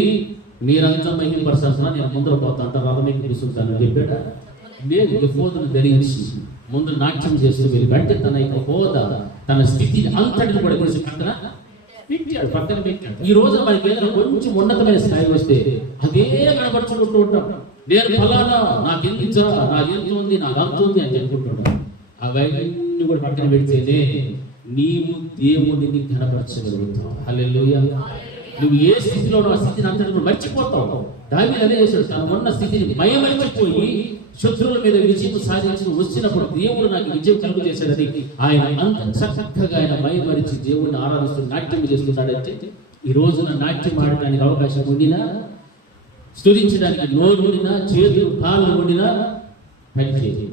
మీరంతా మహిమపరచాల్సిన, నేను ముందర పోతా అంట, రథమేకి తీసుకుంటాను అని చెప్పాడు. నేను ఎఫోదును ధరించి ముందు నాట్యం చేస్తూ వెళ్ళి అంటే తన యొక్క హోదా, తన స్థితిని అంతటిని కూడా తీసి పక్కన పెట్టాడు. ఈ రోజు మనకి ఏదైనా కొంచెం ఉన్నతమైన స్థాయి వస్తే అదే కనపరుచుకుంటూ ఉంటాం. నేను ఫలానా, నాకెంత ఉంది, నాకు అంత ఉంది అని చెప్పుకుంటున్నాను. అవన్నీ కూడా పక్కన పెడితేనే నీవు దేవుడిని ఘనపరచగలుగుతావు. హల్లెలూయా. నువ్వు ఏ స్థితిలో ఆ స్థితిని అంతటి మర్చిపోతావు. దావీదు అదే చేశాడు. తను ఉన్న స్థితిని మయమర్చిపోయి శత్రువుల మీద విజయం సాధించి వచ్చినప్పుడు దేవుడు నాకు విజయం కలుగు చేశాడని ఆయన అంత చక్కగా ఆయన మయమరిచి దేవుడిని ఆరాధిస్తూ నాట్యం చేస్తున్నాడంటే ఈ రోజున నాట్యం ఆడడానికి అవకాశం ఉండినా, స్తుతించడానికి నోరు ఉండినా, చేతులు కాళ్ళు ఉండినా పనిచేయదు.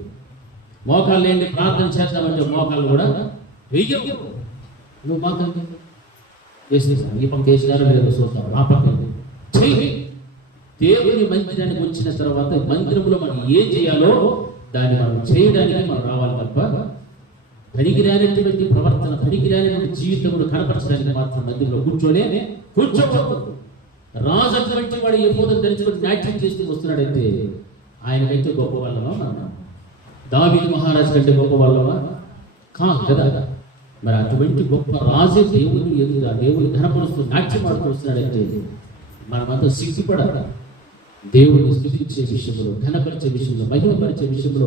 మోకాళ్ళు ఏంటి ప్రార్థన చేద్దామంటే మోకాళ్ళు కూడా వెయ్యవు. నువ్వు మోకాలు చేసేసాను, ఈ పక్క చేసినారో మీరు చూస్తావు, ఆ పక్క చెయ్యి. దేవుని మందిరానికి వచ్చిన తర్వాత మందిరంలో మనం ఏం చేయాలో దాన్ని మనం చేయడానికి మనం రావాలి తప్ప పనికిరానటువంటి ప్రవర్తన, పనికిరానటువంటి జీవితంలో కనపరచడానికి మాత్రం మందిరంలో కూర్చోవద్దు. రాజు అటువంటి వాడు ఏ పోతం ధరించుకొని నాట్యం చేస్తూ వస్తున్నాడంటే ఆయనకైతే గొప్ప వాళ్ళమా? మనం దావీదు మహారాజు కంటే గొప్ప వాళ్ళమా? కాదు కదా. మరి అటువంటి గొప్ప రాజే దేవుని ఎదురుగా దేవుని ఘనపరుస్తూ నాట్యం ఆడుతూ వస్తున్నాడంటే మనమంతా సిగ్గుపడాలి. దేవుని స్తుతించే విషయంలో, ఘనపరిచే విషయంలో, మహిమపరిచే విషయంలో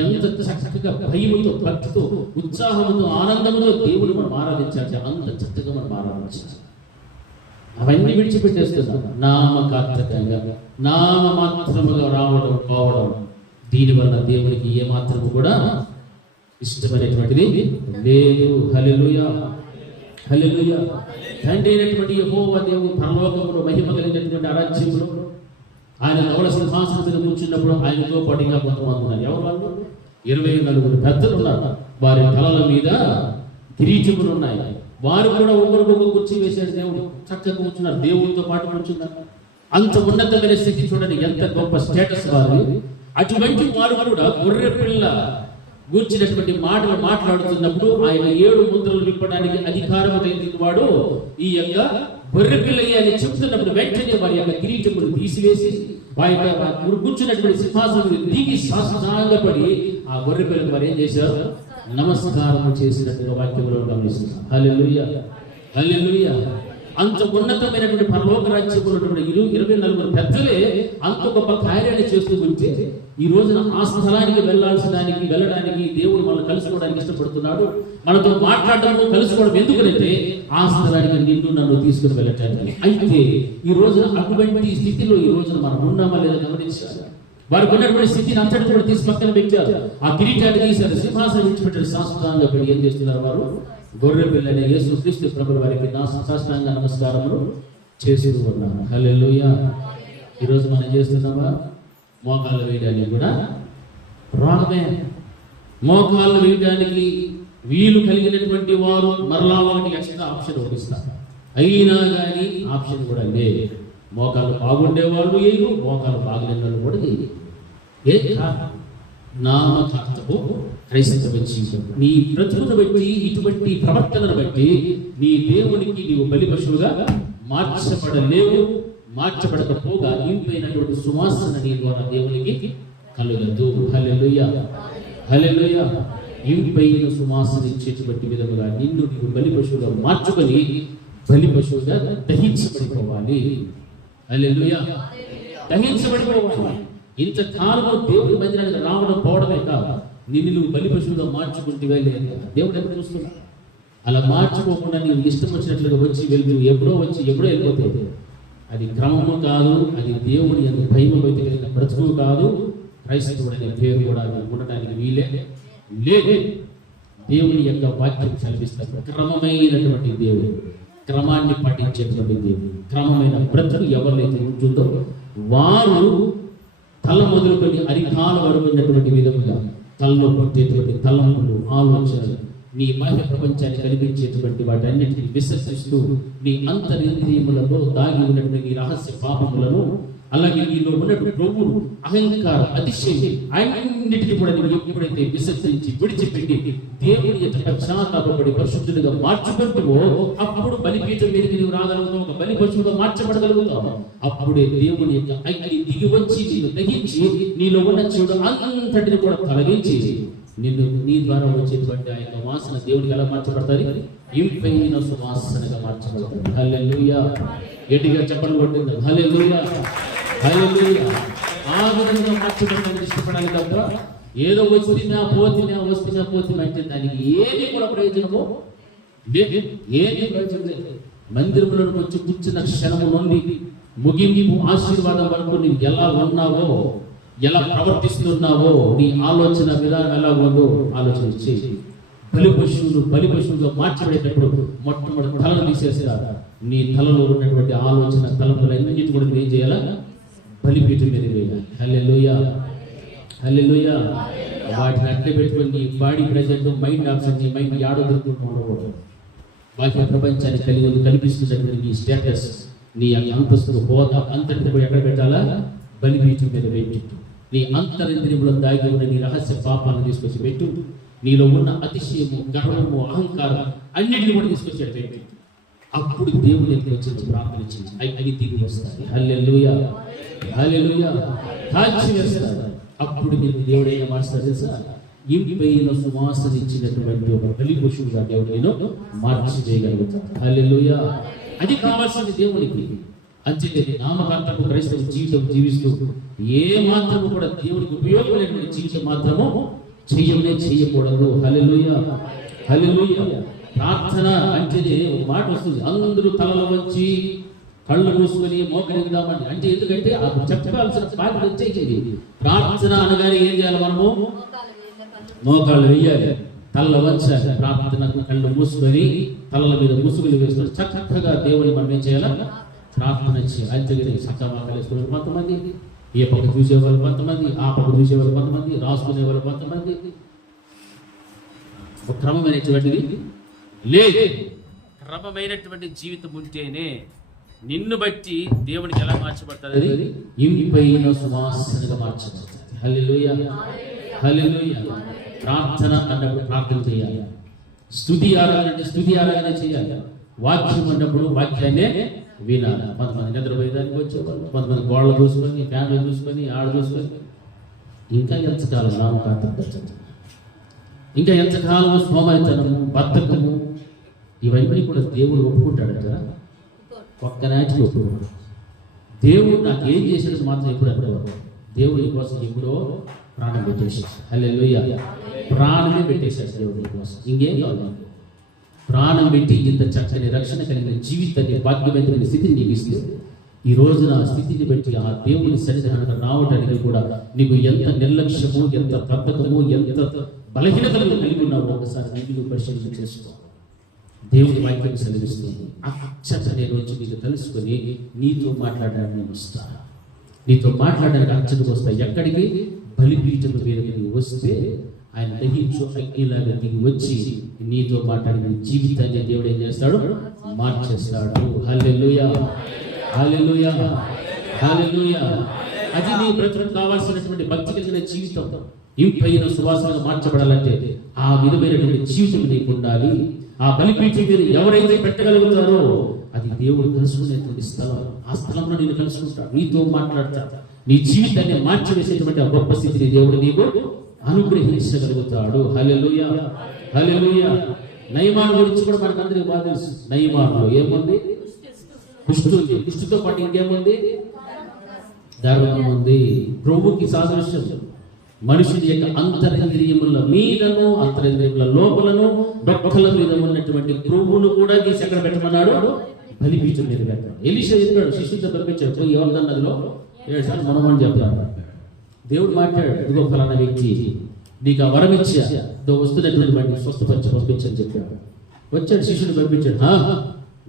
ఎంత చక్కగా భయముతో, భక్తితో, ఉత్సాహంతో, ఆనందంతో దేవుని మనం ఆరాధించాలి. అంత చక్కగా మనం ఆరాధించాలి. అవన్నీ విడిచిపెట్టేస్తున్నాం. నామకార్థకంగా, నామమాత్రముగా రావడం, పోవడం, దీనివల్ల దేవునికి ఏ మాత్రము కూడా ఇష్టమైనటువంటిది లేదు. హల్లెలూయా, హల్లెలూయా. తండ్రి అయినటువంటి యెహోవా దేవుడు పరలోకములో మహిమ కలిగినటువంటి రాజ్యములో ఆయన ధవళ సింహాసనం మీద కూర్చున్నప్పుడు ఆయనతో పాటుగా కొంతమంది ఉన్నారు. ఎవరు వాళ్ళు? 24 పెద్దలు ఉన్నారు. వారి తలల మీద కిరీటములు ఉన్నాయి. వారు కూడా ఒకరికొక కుర్చీ వేశాడు. దేవుడు చక్కగా కూర్చున్నారు, దేవుడితో పాటు కూర్చున్నారు. అంత ఉన్నతమైన స్థితి చూడండి, ఎంత గొప్ప స్టేటస్ వారు. అటువంటి వారు కూడా గొర్రె పిల్ల గూర్చినటువంటి మాటలు మాట్లాడుతున్నప్పుడు ఆయన 7 ముద్రలు విప్పడానికి అధికారం కలిగిన వాడు ఈ యొక్క గొర్రెపిల్లయ్య అని చెప్తున్నప్పుడు వెంటనే వారి యొక్క కిరీటములు తీసివేసి వారి యొక్క కూర్చున్నటువంటి సింహాసనం దిగి సాష్టాంగపడి ఆ గొర్రెపిల్లకు వారు ఏం చేశారు? నమస్కారం చేసినట్టుగా వాక్యంలో గమనిస్తున్నాం. హల్లెలూయా, హల్లెలూయా. అంత ఉన్నతమైనటువంటి పరలోక రాజ్యంలో ఉన్నటువంటి 24 పెద్దలే అంత గొప్ప కార్యాన్ని చేస్తూ ఉంటే ఈ రోజున ఆ స్థలానికి వెళ్ళడానికి దేవుడు మనం కలుసుకోవడానికి ఇష్టపడుతున్నాడు. మనతో మాట్లాడడం కలుసుకోవడం ఎందుకంటే ఆ స్థలానికి నిన్ను నన్ను తీసుకుని వెళ్ళటానికి. అయితే ఈ రోజున అటువంటి స్థితిలో ఈ రోజున మనం ఉన్నామా లేదా గమనించాలి. వారికి ఉన్నటువంటి స్థితిని అంతటి కూడా తీసి పక్కన పెట్టారు. ఆ కిరీటాన్ని తీశారు, సింహాసనం విడిచిపెట్టారు. సాష్టాంగ పడి ఏం చేస్తున్నారు? వారు గొర్రె పిల్లనే యేసుక్రీస్తు ప్రభువు వారికి సాష్టాంగ నమస్కారములు చేస్తూ ఉన్నారు. హల్లెలూయా. ఈరోజు మనం చేస్తున్నామా? మోకాళ్ళు వేయడానికి కూడా రాగమే. మోకాళ్ళు వేయడానికి వీలు కలిగినటువంటి వారు మరలా వాటికి ఎక్స్ట్రా ఆప్షన్ ఒకటిస్తారు. అయినా కానీ ఆప్షన్ కూడా లేదు. మోకాళ్ళు బాగుండే వాళ్ళు వేయరు, మోకాళ్ళు బాగలేని వాళ్ళు కూడా వేయరు. ఏ నామకర్తవు క్రైస్తవ జీవితం. నీ బ్రతుకును బట్టి, ఇటువంటి ప్రవర్తనను బట్టి నీ దేవునికి నీవు బలి పశువుగా మార్చబడలేవు. మార్చబడకపోగా ఇంపైనటువంటి సువాసన నీ ద్వారా దేవునికి కలుగదు. హల్లెలూయా, హల్లెలూయా. ఇంపైన సువాసన ఇచ్చేటువంటి విధముగా నిన్ను నీవు బలి పశువుగా మార్చుకొని బలి పశువుగా దహించబడిపోవాలి. హల్లెలూయా, దహించబడిపోవాలి. ఇంతకాలం దేవుడి మందిరానికి రావడం పోవడమే కాదు, నిన్ను నువ్వు బలి పశువుగా మార్చుకుంటేవే లేదు. దేవుడు ఎప్పుడు చూస్తున్నా అలా మార్చుకోకుండా నీవు ఇష్టం వచ్చినట్లుగా వచ్చి వెళ్ళి ఎప్పుడో వెళ్ళిపోతే అది క్రమము కాదు, అది దేవుని యొక్క భయము కలిగిన బ్రతుకు కాదు. క్రైస్తవుడు అనే పేరు కూడా ఉండటానికి వీలే లేదు. దేవుని యొక్క వాక్యం చదివిస్తారు. క్రమమైనటువంటి దేవుడు, క్రమాన్ని పాటించేటువంటి దేవుడు. క్రమమైన బ్రతుకు ఎవరైతే ఉంటుందో వారు తల మొదలుకొని అరికాల వరకు ఉన్నటువంటి విధముగా తలలో పుట్టేటువంటి తలంపులు, ఆలోచనలు, నీ బాహ్య ప్రపంచాన్ని కనిపించేటువంటి వాటన్నిటిని విసర్జిస్తూ నీ అంతరింద్రియములలో దాగి ఉన్నటువంటి నీ రహస్య పాపములను, అలాగే నీలో ఉన్నటువంటి ప్రభువును, అహంకారం, అతిశయం అన్నిటిని కూడా నీవు ఎప్పుడైతే విసర్జించి విడిచిపెట్టి దేవుని యొక్క పశ్చాత్తాపపడి పరిశుద్ధుడిగా మార్చుకుంటావో అప్పుడు బలిపీఠం మీదకి నీవు రాగలుగుతావు. ఒక బలి పశువుగా మార్చబడగలుగుతావు. అప్పుడే దేవుని యొక్క అగ్ని దిగి వచ్చి నిన్ను దహించి నీలో ఉన్న చెడు అంతటిని కూడా తొలగించి నిన్ను నీ ద్వారా వచ్చేటువంటి ఆ యొక్క వాసన దేవునికి ఎలా మార్చబడతాయి? ఇంపైన సువాసనగా మార్చబడతాయి. హల్లెలూయా. గట్టిగా చెప్పండి కొట్టింది. హల్లెలూయా, హల్లెలూయా. ఆ విధంగా మార్చబడడానికి ఇష్టపడాలి తప్ప ఏదో వస్తున్నా పోతున్నా అంటే దానికి ఏది కూడా ప్రయోజనము లేదు. ఏది ప్రయోజనం లేదు. మందిరంలోకి వచ్చి కూర్చున్న క్షణము నుండి ముగింపు ఆశీర్వాదం వరకు నీవు ఎలా ఉన్నావో, ఎలా ప్రవర్తిస్తున్నావో, నీ ఆలోచన విధానం ఎలా ఉందో ఆలోచన చేసి బలి పశువుగా మార్చబడేటప్పుడు మొట్టమొదటి తలను తీసేస్తారు. నీ తలలో ఉన్నటువంటి ఆలోచన తలంపులన్నిటి కూడా ఏం చేయాలా? బలిపీఠం మీద వేయాలి. హల్లెలూయా, హల్లెలూయా. వాటిని అట్లే పెట్టుకొని నీ బాడీ ప్రెజెంట్, మైండ్ ఆప్షన్, నీ మైండ్ యాడో దొరుకుతుండకూడదు. బాహ్య ప్రపంచాన్ని కలిగి కనిపిస్తున్నటువంటి నీ స్టేటస్, నీ అంతస్తు, హోదా అంతటిని కూడా ఎక్కడ పెట్టాలా? బలిపీఠం మీద పెట్టు. నీ అంతరింద్రియములో దాగి ఉన్న నీ రహస్య పాపాలను తీసుకొచ్చి పెట్టు. నీలో ఉన్న అతిశయము, గర్వము, అహంకారం అన్నిటిని కూడా తీసుకొచ్చి పెట్టు. అప్పుడు దేవుని వచ్చి ప్రార్థించింది అవి దిగి వస్తాయి. హల్లెలూయా, హల్లెలూయా. కాల్చి వేస్తాడు. అప్పుడు నీకు దేవుడైన మాస్టర్ తెలుసా? ఇంపైన సువాసన ఇచ్చినటువంటి ఒక బలి పశువుగా దేవుడు నేను మార్చి చేయగలుగుతాడు. హల్లెలూయా. అది కావాల్సింది దేవునికి. అంతే నామకర్తకు క్రైస్తవ జీవితం జీవిస్తూ ఏ మాత్రము కూడా దేవునికి ఉపయోగమైనటువంటి జీవితం మాత్రము చేయకూడదు. హల్లెలూయా, హల్లెలూయా. ప్రార్థన అంటేనే ఒక మాట వస్తుంది, అందరూ తలలు వంచి కళ్ళు మూసుకొని మోకరిద్దామని. అంటే ఎందుకంటే చెప్పాల్సిన బాధ్యత వచ్చేది. ప్రార్థన అనగానే ఏం చేయాలి? మనము మోకాళ్ళు వేయాలి, తల్ల వంచాలి. ప్రార్థనకు కళ్ళు మూసుకొని తలల మీద ముసుగులు వేసుకొని చక్కగా దేవుని మనం ఏం చేయాలి? ప్రార్థన చేయాలి. అంతేగాని చక్కగా వేసుకునే కొంతమంది, ఏ పక్క చూసేవాళ్ళు కొంతమంది, ఆ పక్క చూసేవాళ్ళు కొంతమంది, రాసుకునే వాళ్ళు కొంతమంది. ఒక క్రమమైనటువంటిది లేదు. క్రమమైనటువంటి జీవితం ఉంటేనే నిన్ను బట్టి దేవునికి ఎలా మార్చబడుతుంది? ఇంపైన సువాసనగా మార్చబడుతుంది. హల్లెలూయా, హల్లెలూయా. ప్రార్థన అన్నప్పుడు ప్రార్థన చేయాలి, స్తుతి ఆరాధన అంటే స్తుతి ఆరాధన చేయాలి, వాక్యం అన్నప్పుడు వాక్యాన్నే వినాలి. కొంతమంది నిద్రపోయేదానికి వచ్చేవాళ్ళు, కొంతమంది గోడలు చూసుకొని, ఫ్యాన్లు చూసుకొని, ఆడ చూసుకొని, ఇంకా ఎంతకాలం నామకార్థం, ఇంకా ఎంతకాలం సోమరితనము, బద్ధకము, ఇవన్నీ కూడా దేవుడు ఒప్పుకుంటాడట. ఒక్కనాటికి ఒప్పుకుంటాడు. దేవుడు నాకు ఏం చేసేది మాత్రం ఎప్పుడు అనుకోవాలి. దేవుడి కోసం ఎప్పుడో ప్రాణం పెట్టేసాడు. హల్లెలూయా. ప్రాణమే పెట్టేశాడు దేవుడి కోసం. ఇంకేం కావాలి? ప్రాణం పెట్టి ఇంత చక్కని రక్షణ కలిగిన జీవితాన్ని, భాగ్యమైన స్థితిని నీకు ఇస్తే, ఈ రోజున ఆ స్థితిని బట్టి ఆ దేవుని సన్నిధానం రావడానికి కూడా నీకు ఎంత నిర్లక్ష్యము, ఎంత బద్ధకము, ఎంత బలహీనతలు కలిగి ఉన్నావు ఒకసారి నీకు పరిశీలన చేసుకో. దేవుని వాక్యం సెలవిస్తుంది. అచ్చటనే రోజు నీకు తెలుసుకొని నీతో మాట్లాడడానికి నేను వస్తాను. నీతో మాట్లాడడానికి అచ్చటకు వస్తాయి. ఎక్కడికి? బలిపీఠం మీద నీకు వస్తే ఆయన దహించు అగ్నిలాగా నీకు వచ్చి నీతో మాట్లాడిన జీవితాన్ని దేవుడు ఏం చేస్తాడు? మార్చేస్తాడు. హల్లెలూయా, హల్లెలూయా, హల్లెలూయా. అది నీ బ్రతుకు కావాల్సినటువంటి భక్తి కలిగిన జీవితం. ఇంపైన సువాసనగా మార్చబడాలంటే ఆ విధమైనటువంటి జీవితం నీకు ఉండాలి. ఆ బలిపీఠం మీద ఎవరైతే పెట్టగలుగుతారో అది దేవుడు కలుసుకునేటువంటి స్థలం. ఆ స్థలంలో నేను కలుసుకుంటాడు, నీతో మాట్లాడతాడు, నీ జీవితాన్ని మార్చివేసేటువంటి ఆ గొప్ప స్థితిని దేవుడు నీకు అనుగ్రహించగలుగుతాడు. హల్లెలూయా, హల్లెలూయా. నయమాను గురించి కూడా మనకు అందరికీ బాగా తెలుసు. నయమానులో ఏముంది? కుష్టు ఉంది. కుష్టుతో పాటు ఇంకేముంది? గర్వం ఉంది. ప్రభువుకి సాదృశ్యం. మనుషుని యొక్క అంతరింద్రియముల మీదను, అంతరింద్రియముల లోపలను, డొక్కల మీద ఉన్నటువంటి క్రొవ్వును కూడా గీసి ఎక్కడ పెట్టమన్నాడు? బలిపీఠం మీద పెట్టాడు. ఎలీషా చెప్పాడు, శిష్యులతో పంపించాడు, పోయి యోర్దాను నదిలో 7 సార్లు మనమని చెప్తాడు. దేవుడు మాట్లాడాడు, ఇదిగో ఫలానా వ్యక్తి నీకు ఆ వరం ఇచ్చా, వస్తున్నటువంటి వాడిని స్వస్థపరిచి పంపించని చెప్పాడు. వచ్చాడు, శిష్యుని పంపించాడు.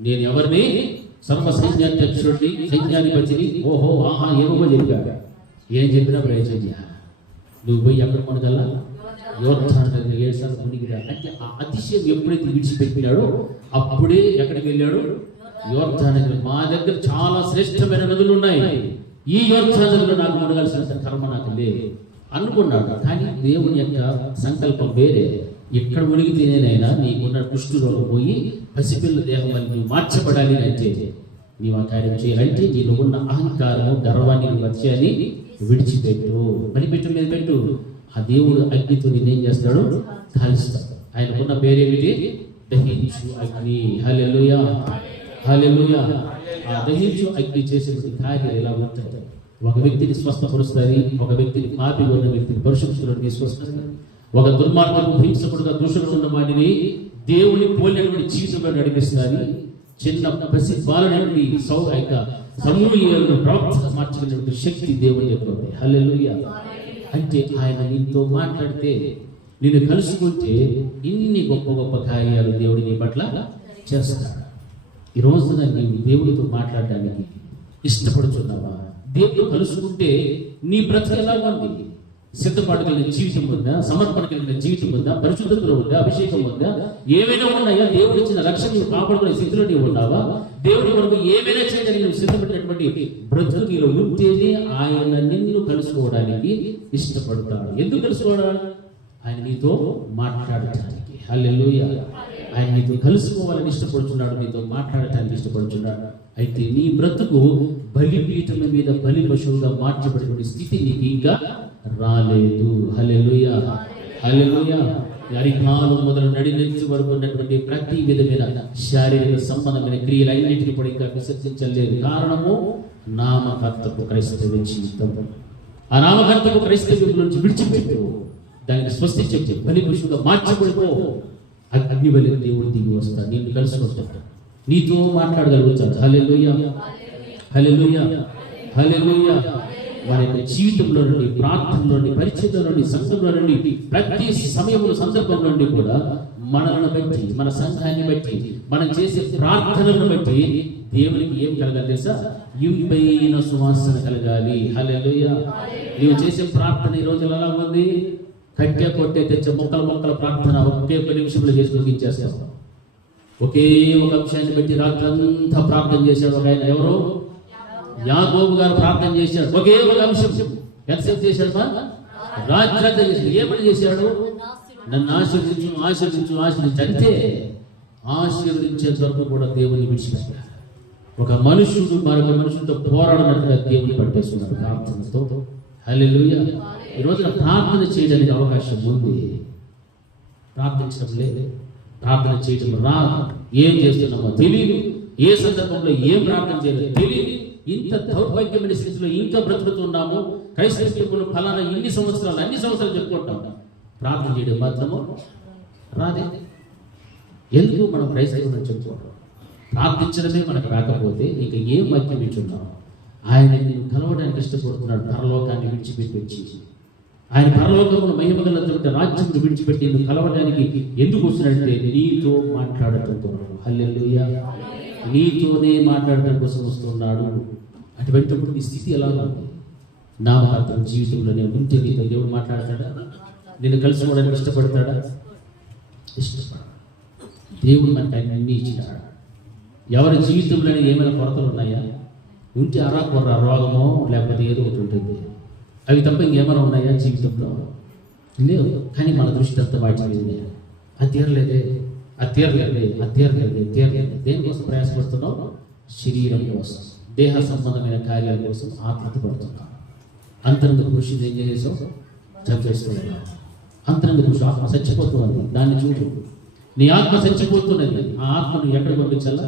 నేను ఎవరిని? సర్వ సైన్యాధ్యక్షుడిని, సైన్యాధిపతిని. ఓహో, ఆహా, ఏమో చెప్పాడు. ఏం చెప్పినా ప్రయోజన. నువ్వు పోయి ఎక్కడ కొనగల? యోర్దాను 7 సార్లు మునిగిరా అంటే ఆ అతిశయం ఎప్పుడైతే విడిచిపెట్టినాడో అప్పుడే ఎక్కడికి వెళ్ళాడు? యోర్దాను. మా దగ్గర చాలా శ్రేష్టమైన నదులు ఉన్నాయి, ఈ యోర్దానులో నాకు మునగాల్సిన కర్మ నాకు లేదు అనుకున్నాడు. కానీ దేవుని యొక్క సంకల్పం వేరే. ఎక్కడ మునిగితేనేనైనా నీకున్న కుష్టు రోగం పోయి పసిపిల్ల దేహం అని నువ్వు మార్చబడాలి అంటే నీవు ఆ కార్యం చేయాలంటే నీలో ఉన్న అహంకారము, గర్వాన్ని వచ్చాయని విడిచిపెట్టు. బలిపీఠం మీద పెట్టు. ఆ దేవుడు అగ్నితో నేనేం చేస్తాడు? కాలుస్తాడు. ఆయనకున్న పేరేమిటి? దహించు అగ్ని. హల్లెలూయా, హల్లెలూయా. ఆ దహించు అగ్ని చేసేటువంటి కార్యాలు ఎలా ఉంటాయి? ఒక వ్యక్తిని స్వస్థపరుస్తుంది, ఒక వ్యక్తిని పాపి ఉన్న వ్యక్తిని పరిశుద్ధులను తీసుకొస్తుంది, ఒక దుర్మార్గము, హింసకుడుగా, దూషకుడు ఉన్న వాడిని దేవుని పోలినటువంటి జీవితంలో నడిపిస్తుంది. చిన్న పసి బాలుడి సమూహలను ప్రవక్తగా మార్చగలిగిన శక్తి దేవుని యొక్క ఉంది. హల్లెలూయా. అంటే ఆయన నీతో మాట్లాడితే, నిన్ను కలుసుకుంటే ఇన్ని గొప్ప గొప్ప కార్యాలు దేవుడి నీ పట్ల చేస్తాడు. ఈ రోజున నీవు దేవుడితో మాట్లాడడానికి ఇష్టపడుతున్నావా? దేవుడు కలుసుకుంటే నీ బ్రతుకు ఎలా ఉంది? సిద్ధపాటు కలిగిన జీవితం ఉందా? సమర్పణ కలిగిన జీవితం ఉందా? పరిశుద్ధతలో ఉందా? అభిషేకం ఉందా? ఏమైనా ఉన్నాయా? దేవుడు ఇచ్చిన రక్షణ నీవు కాపాడుకునే స్థితిలో నీవు ఉన్నావా? దేవుడి కొరకు ఏమైనా చేయడానికి నువ్వు సిద్ధపడినటువంటి బ్రతుకు నీలో ఉంటేనే ఆయన నిన్ను కలుసుకోవడానికి ఇష్టపడతాడు. ఎందుకు కలుసుకోవడం? ఆయన నీతో మాట్లాడటానికి. హల్లెలూయా. ఆయన నీతో కలుసుకోవాలని ఇష్టపడుతున్నాడు, నీతో మాట్లాడటానికి ఇష్టపడుతున్నాడు. అయితే నీ బ్రతుకు బలిపీఠం మీద బలి పశువుగా మార్చబడిన స్థితి నీకు ఇంకా రాలేదు. హల్లెలూయా, హల్లెలూయా. అరికాలు మొదలు నడినెత్తి వరకు ఉన్నటువంటి ప్రతి విధమైన శారీరక సంబంధమైన క్రియలన్నింటినీ కూడా ఇంకా విసర్జించలేదు. కారణము నామకర్తపు క్రైస్తవ జీవితం. ఆ నామకర్తపు క్రైస్తవ్యం నుంచి విడిచిపెట్టు, దానికి స్వస్తి చెప్పి బలి పశువుగా మార్చబడిపో. అగ్ని బలి దేవుడు దిగి వస్తాడు, నిన్ను కలుసుకుంటాడు, నీతో మాట్లాడగలుగుతాడు. హల్లెలూయా, హల్లెలూయా, హల్లెలూయా. మన యొక్క జీవితంలో నుండి, ప్రార్థనలో నుండి, పరిచయంలో నుండి, సంఘంలో నుండి, ప్రతి సమయంలో, సందర్భంలో నుండి కూడా మనల్ని బట్టి, మన సంఘాన్ని బట్టి, మనం చేసే ప్రార్థనలను బట్టి దేవునికి ఏం కలగాలి తెలుసా? ఇంపైన సువాసన కలగాలి. హల్లెలూయా. నీవు చేసే ప్రార్థన ఈ రోజులు ఎలా ఉంది? కట్టె కొట్టే తెచ్చే మొక్కల ప్రార్థన ఒకే 1 నిమిషంలో చేసి ముగించేస్తాం. ఒకే ఒక అంశాన్ని బట్టి రాత్రంతా ప్రార్థన చేశాడు ఒక ఆయన. ఎవరు? యాకోబు గారు ప్రార్థన చేశాడు. ఒకే ఒక అంశం ఎంతసేపు చేశాడు? రాత్రంతా చేశాడు. ఏమని చేశాడు? నన్ను ఆశీర్వదించు అంటే ఆశీర్వదించేంత వరకు కూడా దేవుని విడిచిపెట్టారు. ఒక మనుషుడు మరొక మనుషులతో పోరాడినట్టుగా దేవుని పట్టేస్తున్నారు ప్రార్థనతో. హల్లెలూయా. ఈ రోజున ప్రార్థన చేయడానికి అవకాశం ఉంది, ప్రార్థించడం లేదు, ప్రార్థన చేయడం రాదు, ఏం చేస్తున్నామో తెలియదు, ఏ సందర్భంలో ఏం ప్రార్థన చేయలేదు తెలియదు. ఇంత దౌర్భాగ్యమైన స్థితిలో ఇంకా బ్రతుకుతున్నాము. క్రైస్తవులు ఫలానా అన్ని సంవత్సరాలు చెప్పుకుంటాం, ప్రార్థన చేయడం మాత్రము రాదే. ఎందుకు మనం క్రైస్తవులను చెప్పుకోవడం? ప్రార్థించడమే మనకు రాకపోతే ఇంకా ఏం వాక్యం వింటున్నాం? ఆయన నేను కలవడానికి ఇష్టపడుతున్నాడు. పరలోకాన్ని విడిచిపెట్టి వచ్చి ఆయన పరలోకమును మహిమగలటువంటి రాజ్యమును విడిచిపెట్టి నువ్వు కలవడానికి ఎందుకు వస్తున్నాడంటే నీతో మాట్లాడటం కోసం. హల్లెలూయా. నీతోనే మాట్లాడటం కోసం వస్తున్నాడు. అటువంటిప్పుడు నీ స్థితి ఎలా ఉంది? నా మాత్రం జీవితంలో నేను ఉంటే నీతో దేవుడు మాట్లాడతాడా? నేను కలుసుకోవడానికి ఇష్టపడతాడా? ఇష్టపడ. దేవుడు మనకు ఆయన అన్ని ఇచ్చినాడు. ఎవరి జీవితంలో ఏమైనా కొరతలు ఉన్నాయా? ఉంటే అరాకొర్ర రోగమో లేకపోతే ఏదో ఒకటి ఉంటుంది. అవి తప్ప ఇంకేమైనా ఉన్నాయా జీవితంలో? లేవు. కానీ మన దృష్టి అంతా వాటి మీద. అది తీరలేదు. దేనికోసం ప్రయాసపడుతున్నావు? శరీరం కోసం, దేహ సంబంధమైన కార్యాల కోసం ఆత్మహత్య పడుతున్నావు. అంతరంగ కృషి ఏం చేసావు? చంపేస్తున్నావు. అంతరంగ కృషి ఆత్మ చచ్చిపోతున్నది. దాన్ని చూడు. నీ ఆత్మ చచ్చిపోతున్నది. ఆ ఆత్మను ఎక్కడ పంపించాలా?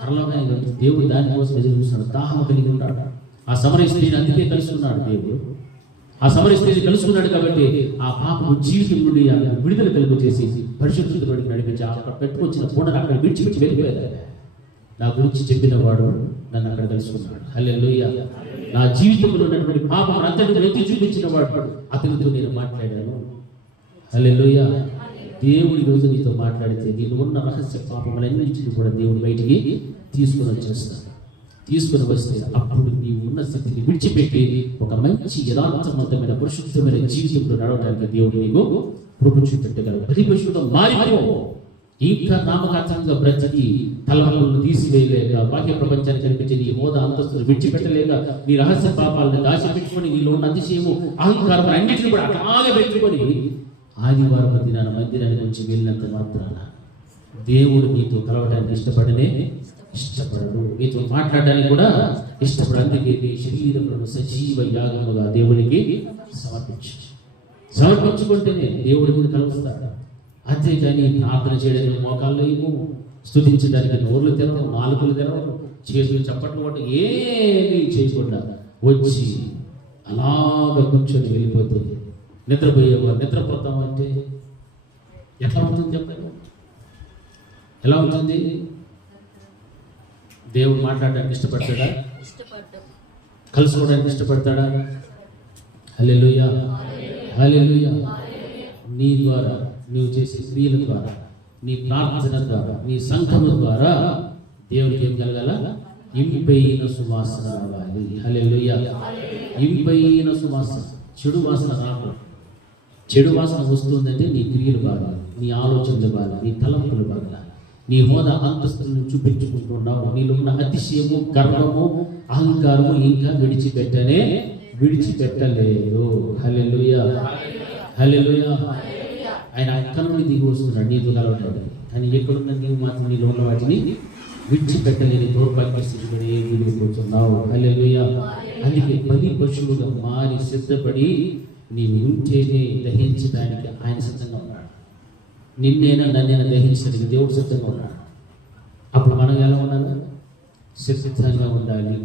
పరలోకానికి. దేవుడు దానికోసం ఎదురు చూస్తున్నాడు. దాహం కలిగి ఉన్నాడు. ఆ సమరయ స్త్రీని అందుకే కలుసుకున్నాడు దేవుడు. ఆ సమరయ స్త్రీని కలుసుకున్నాడు కాబట్టి ఆ పాపము జీవితం నుండి విడుదల కలుగు చేసి పరిశుద్ధుడికి నడిపించి అక్కడ పెట్టుకొచ్చిన పూటను అక్కడ విడిచిపెట్టి వెళ్ళిపోయాడు. నా గురించి చెప్పిన వాడు నన్ను అక్కడ కలుసుకున్నాడు. హల్లెలూయా. నా జీవితంలో ఉన్నటువంటి పాపం అంతటి ఎత్తి చూపించిన వాడు అతనితో నేను మాట్లాడాను. హల్లెలూయా. దేవుడి రోజు నీతో మాట్లాడితే నీకు ఉన్న రహస్య పాపములన్నింటినీ కూడా దేవుడు బయటికి తీసుకుని వస్తే అప్పుడు నీవు ఉన్న స్థితిని విడిచిపెట్టి ఒక మంచి యథార్థవంతమైన పరిశుద్ధమైన జీవితంలో నడవడానికి దేవుడు నీకు కృప చూపెట్టగలరు. ప్రతి పశువులో మారిపో. ఇంకా నామకార్థంగా బ్రతికి తలవలను తీసివేయలేక బాహ్య ప్రపంచానికి కనిపించే నీ హోదా అంతస్తులు విడిచిపెట్టలేక నీ రహస్య పాపాలను దాచిపెట్టుకొని నీలో ఉన్న అతిశయము అహంకారం అన్నింటినీ కూడా అలాగే పెట్టుకొని ఆదివారం దినాన మందిరానికి నుంచి వెళ్ళినంత మాత్రాన దేవుడు నీతో కలవడానికి ఇష్టపడడు. నీతో మాట్లాడడానికి కూడా ఇష్టపడు. అందుకే నీ శరీరములను సజీవ యాగముగా దేవునికి సమర్పించుకుంటేనే దేవుడి మీద కలుస్తాడు. అంతేకాని ప్రార్థన చేయడానికి మోకాళ్ళు ఇవ్వు, స్తుతించడానికి నోర్లు తెరవడం, నాలుకలు తెరవడం, చేతులు చప్పట్లు కొట్టడం ఏమీ చేయకుండా వచ్చి అలాగ కూర్చొని వెళ్ళిపోతే నిద్రపోయేవారు నిద్రపోతామంటే ఎట్లా ఉంటుంది చెప్పండి? ఎలా ఉంటుంది? దేవుడు మాట్లాడడానికి ఇష్టపడతాడా? కలుసుకోవడానికి ఇష్టపడతాడా? హల్లెలూయా. హల్లెలూయా. నీ ద్వారా నువ్వు చేసే క్రియల ద్వారా, నీ ప్రార్థన ద్వారా, నీ సంఘం ద్వారా దేవుడికి ఏం కలగాల? ఇంపైన సువాసన రావాలి. హల్లెలూయా. ఇంపైన సువాసన. చెడు వాసన రాకూడదు. చెడు వాసన వస్తుందంటే నీ క్రియలు బాగాలి, నీ ఆలోచనలు బాగాలి, నీ తలంపులు బాగాలి, నీ హోదా అంతస్తులను చూపించుకుంటున్నావు. నీలో ఉన్న అతిశయము, గర్వము, అహంకారము ఇంకా విడిచిపెట్టలేదు. హల్లెలూయా. హల్లెలూయా. ఆయన అక్కడ నుండి దిగి వస్తున్నాడు నీతో కలవటాడు. కానీ ఎక్కడున్న నీవు మాత్రం నీలో ఉన్న వాటిని విడిచిపెట్టలేని దౌర్భాగ్య స్థితిపడి విడిపోతున్నావు. హల్లెలూయా. అందుకే బలి పశువుగా మారి సిద్ధపడి నీవు ఉంటేనే దహించడానికి ఆయన సిద్ధంగా ఉన్నాడు. నిన్నైనా నన్నైనా దహించడానికి దేవుడు సిద్ధంగా ఉన్నాడు. అప్పుడు మనం ఎలా ఉండాలి? సిద్ధంగా ఉండాలి.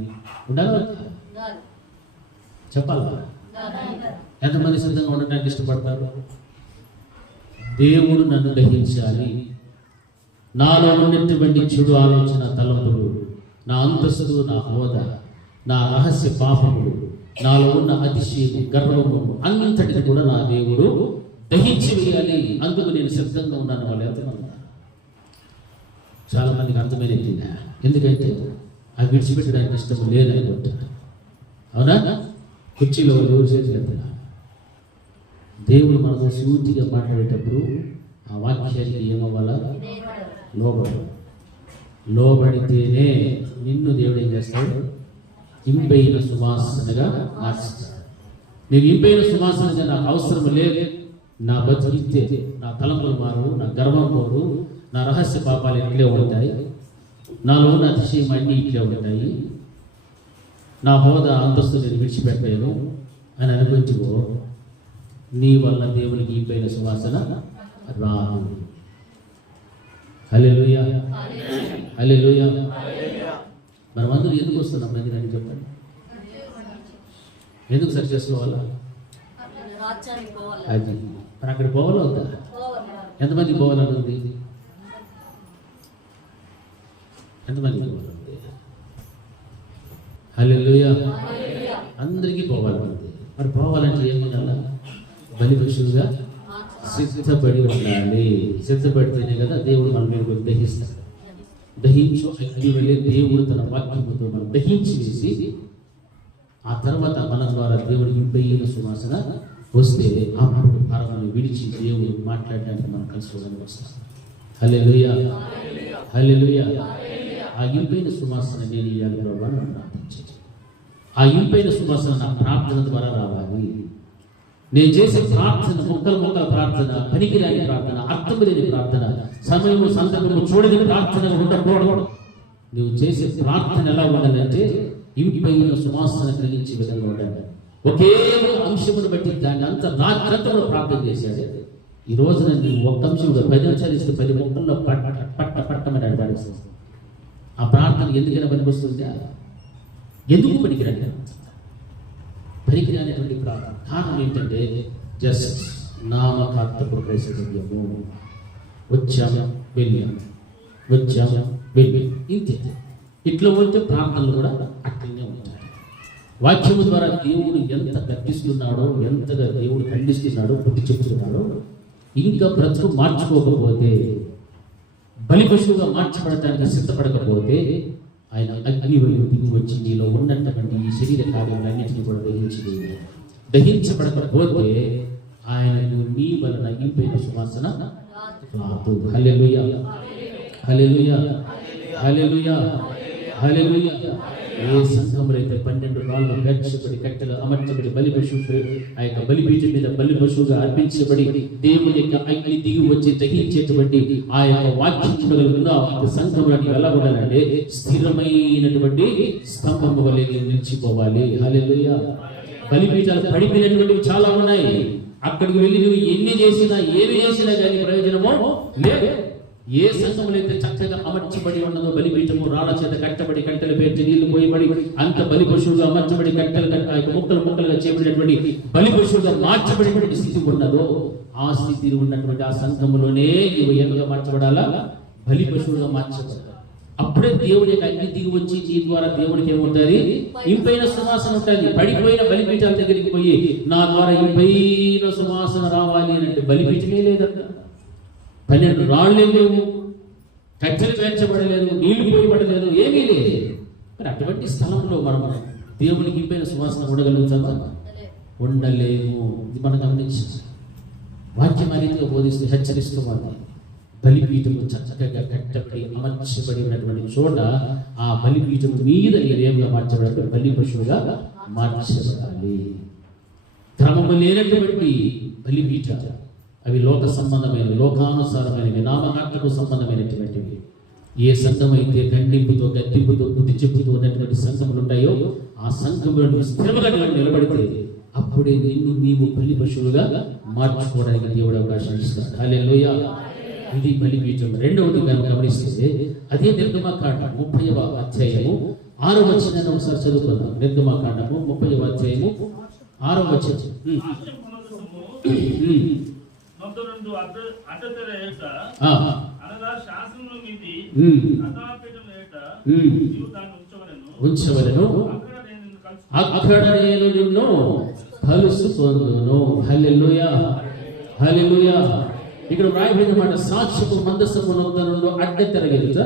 చెప్పాలా? ఎంతమంది సిద్ధంగా ఉండడానికి ఇష్టపడతారు? దేవుడు నన్ను దహించాలి, నాలో ఉన్నటువంటి చెడు ఆలోచన, తలంపులు, నా అంతస్తు, నా హోదా, నా రహస్య పాపములు, నాలో ఉన్న అతిశయము, గర్వము అంతటిని కూడా నా దేవుడు దహించి వేయాలి. అందుకు నేను సిద్ధంగా ఉన్నాను. వాళ్ళు ఎంతమంది? చాలా మందికి అర్థమైనది. ఎందుకంటే అవి విడిచిపెట్టడానికి ఇష్టం లేదనుకుంటారు. అవునా? కుర్చీలో ఎవరు చేతులు? దేవుడు మనతో సూటిగా మాట్లాడేటప్పుడు ఆ వాక్యానికి ఏమవ్వాలా? లోబడితేనే నిన్ను దేవుడు ఏం చేస్తాడు? ఇంపైన సువాసనగా మార్చుతాడు. నేను ఇంపైన సువాసనగా నాకు అవసరం లేదు, నా బతికితే నా తలంపులు మారు, నా గర్వం పోదు, నా రహస్య పాపాలు ఇట్లే ఉంటాయి, నాలో ఉన్న అతిశయం అన్నీ ఇట్లే ఉంటాయి, నా హోదా అంతస్తు నేను విడిచిపెట్టలేను అని అనుకుంటువో నీ వల్ల దేవునికి ఇంపైన సువాసన రాదు. హల్లెలూయా, హల్లెలూయా. మనం అందరూ ఎందుకు వస్తున్నాం మందిరానికి చెప్పండి? ఎందుకు సరి చేసుకోవాలా? అది మరి అక్కడ పోవాలా వద్దా? ఎంతమంది పోవాలని ఉంది? ఎంతమంది పోవాలండి? హల్లెలూయా. అందరికీ పోవాలండి. మరి పోవాలంటే ఏమన్నా? బలి పశువుగా సిద్ధపడి ఉండాలి. సిద్ధపడితేనే కదా దేవుడు మన మీద దహిస్తాడు. దహించు అగ్ని వలె దేవుడు తన వాక్యముతో మనం దహించి వేసి ఆ తర్వాత మన ద్వారా దేవుడికి ఇంపైన సువాసన వస్తే అప్పుడు పరమను విడిచి దేవుడు మాట్లాడడానికి మనం కలుసుకోవడానికి వస్తాం. హల్లెలూయా, హల్లెలూయా. ఆ ఇంపైన సువాసన నేను ఇవ్వాలి ప్రభావం ప్రార్థించాను. ఆ ఇంపైన సువాసన నా ప్రార్థన ద్వారా రావాలి. నేను చేసే ప్రార్థన మొక్కల ప్రార్థన, పనికిరాని ప్రార్థన, అర్థం లేని ప్రార్థన, సమయము సందర్భము చూడని ప్రార్థన ఉండకూడదు. నువ్వు చేసే ప్రార్థన ఎలా ఉండాలంటే ఇంపైన సువాసన కలిగించే విధంగా ఉండాలి. ఒకే అంశమును బట్టి దాన్ని అంత రాత్రంలో ప్రార్థన చేశాడు. ఈ రోజున నువ్వు ఒక్క అంశం 10 నిమిషాలు ఇస్తే 10 మొక్కల్లో పట్టమని అడగాల్సింది. ఆ ప్రార్థన ఎందుకైనా పనికొస్తుంది? ఎందుకు పనికిరాని పనికిరానటువంటి ప్రార్థన కారణం ఏంటంటే జస్ట్ నామకార్థపు క్రైస్తవ్యము. వచ్చాము వెళ్ళాము, వచ్చాము వెళ్ళి ఇంతే. ఇట్లా ఉంటే ప్రార్థనలు కూడా అట్లనే ఉంటాయి. వాక్యము ద్వారా దేవుడు ఎంత గర్జిస్తున్నాడో, ఎంతగా దేవుడు ఖండిస్తున్నాడో, బుద్ధి చెప్తున్నాడో, ఇంకా బ్రతుకు మార్చుకోకపోతే, బలి పశువుగా మార్చబడటానికి సిద్ధపడకపోతే ఆయన అగ్ని వలె దిగి వచ్చి నీలో ఉన్నటువంటి ఈ శరీర కార్యాలన్నింటినీ కూడా దహించబడకపోతే ఆయనకు నీ వలన ఇంపైన సువాసన రాదు. హల్లెలూయా, హల్లెలూయా, హల్లెలూయా, హల్లెలూయా. ఏ సంఘంలో అయితే 12 రాళ్ళు గర్చబడి కట్టెలు అమర్చబడి బలి పశువు ఆ యొక్క బలిపీఠం మీద బలి పశువుగా అర్పించబడి దేవుని యొక్క అగ్ని దిగి వచ్చి దహించేటువంటి ఆ యొక్క వాక్యం చూడగలుగుతుందో ఆ సంఘంలో ఎలా ఉండాలంటే స్థిరమైనటువంటి స్తంభము వలె నిలిచిపోవాలి. హల్లెలూయా. బలిపీఠాలు పడిపోయినటువంటివి చాలా ఉన్నాయి. అక్కడికి వెళ్ళి నువ్వు ఎన్ని చేసినా ఏమి చేసినా కానీ ప్రయోజనమో లేదు. ఏ సంఘములు అయితే చక్కగా అమర్చబడి ఉన్నదో బలిపీఠము రాళ్ళ చేత కట్టబడి కట్టెలు పేర్చి నీళ్లు పోయబడి అంత బలి పశువుగా అమర్చబడి కట్టెలు ముక్కలుగా చేయబడినటువంటి బలి పశువుగా మార్చబడినటువంటి స్థితి ఉన్నదో ఆ స్థితి ఉన్నటువంటి ఆ సంఘములోనే నువ్వు ఏమగా మార్చబడాలా? బలి పశువుగా మార్చబడాలి. అప్పుడే దేవుడి యొక్క అగ్ని దిగి వచ్చి నీ ద్వారా దేవుడికి ఏముంటుంది? ఇంపైన సువాసన ఉంటుంది. పడిపోయిన బలిపీఠాల దగ్గరికి పోయి నా ద్వారా ఇంపైన సువాసన రావాలి అంటే బలిపీఠమే లేదట, 12 రాళ్ళు లేవు, కట్టెలు పేర్చబడలేదు, నీళ్లు పోయబడలేదు, ఏమీ లేదు. మరి అటువంటి స్థలంలో మనం దేవునికి ఇంపైన సువాసన ఉండగలుగుతామా? ఉండలేము. ఇది మనం గమనించాలి. వాక్యం రీతిగా బోధిస్తూ హెచ్చరిస్తూ ఉంది. బలిపీఠము చక్కగా కట్టబడి అమర్చబడినటువంటి చోట ఆ బలిపీఠం మీద నీరేముగా మార్చబడాలి? బలి పశువుగా మార్చబడాలి. క్రమము లేనటువంటి బలిపీఠ అవి లోక సంబంధమైనవి, లోకానుసారమైనవి, నామకార్థకు సంబంధమైనటువంటివి. ఏ సంఘం అయితే ఖండింపుతో గద్దింపుతో బుద్ధి చెప్పుతూ ఉన్నటువంటి సంఘములు ఉంటాయో ఆ సంఘములను స్థిరముగా నిలబడితే అప్పుడే నిన్ను నీవు బలి పశువుగా మార్చుకోవడానికి దేవుడు అవకాశం ఇస్తాడు. హల్లెలూయా. ఇది బలిపీఠం. రెండవది గమనిస్తే అదే నిర్గమకాండం 30వ అధ్యాయము 6వ వచనాన్ని ఒకసారి చదువుకుందాం. నిర్గమకాండము 30వ అధ్యాయము 6వ వచనం. ఉంచవలెను, అక్కడ నేను నిన్ను కలుసుకొందును. హల్లెలూయా, హల్లెలూయా. ఇక్కడ రాయబడిన మాట సాక్ష్యపు మందసము నొద్దనుండు అడ్డ తెరగెదుట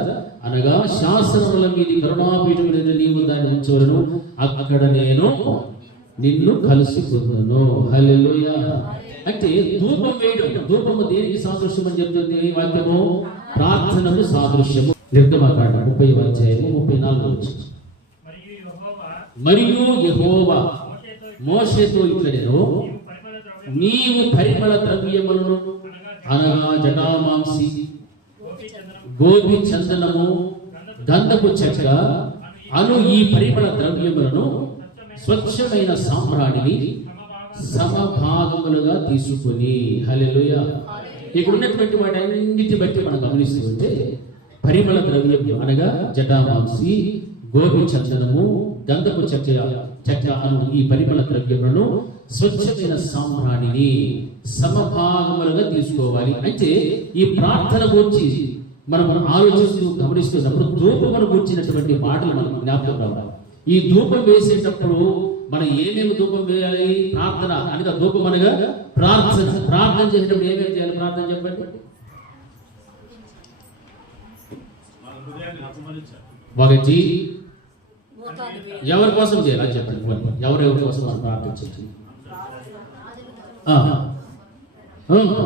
అనగా శాసనముల మీది కరుణాపీఠం మీద నీవు దాన్ని ఉంచవలను, అక్కడ నేను నిన్ను కలుసుకొందును. హల్లెలూయా. అంటే ధూపం వేయడం, ధూపము దేనికి సాదృశ్యం అని చెప్తుంది వాక్యము? ప్రార్థనకు సాదృశ్యము. నిర్గమకాండం 30వ అధ్యాయము 34వ వచనం. మరియు యెహోవా మోషేతో ఇట్లా నేను నీవు పరిమళ ద్రవ్యములను అనగా జటామాంసి, గోపి చందనము, గంధపు చెక్క అను ఈ పరిమళ ద్రవ్యములను స్వచ్ఛమైన సామ్రాణిని సమభాగములుగా తీసుకుని. హల్లెలూయా. ఇక్కడ ఉన్నటువంటి వాటి అన్నిటి బట్టి మనం గమనిస్తూ ఉంటే పరిమళ ద్రవ్యం అనగా జటామాంసి, గోపి చందనము, గంధపు చెక్క అను ఈ పరిమళ ద్రవ్యములను స్వచ్ఛమైన సామ్రాణిని సమభాగములుగా తీసుకోవాలి. అయితే ఈ ప్రార్థన గురించి మనం ఆలోచిస్తూ గమనిస్తున్నప్పుడు ధూపమును గురించినటువంటి మాటలు మనం జ్ఞాపకం రావాలి. ఈ ధూపం వేసేటప్పుడు మనం ఏమేమి ధూపం వేయాలి? ప్రార్థన అనగా ధూపం అనగా ప్రార్థన. ప్రార్థన చేసేటప్పుడు ఏమేమి చేయాలి? ప్రార్థన చెప్పండి. ఒకటి ఎవరి కోసం చేయాలి చెప్పండి. ఎవరెవరి కోసం మనం ప్రార్థించాలి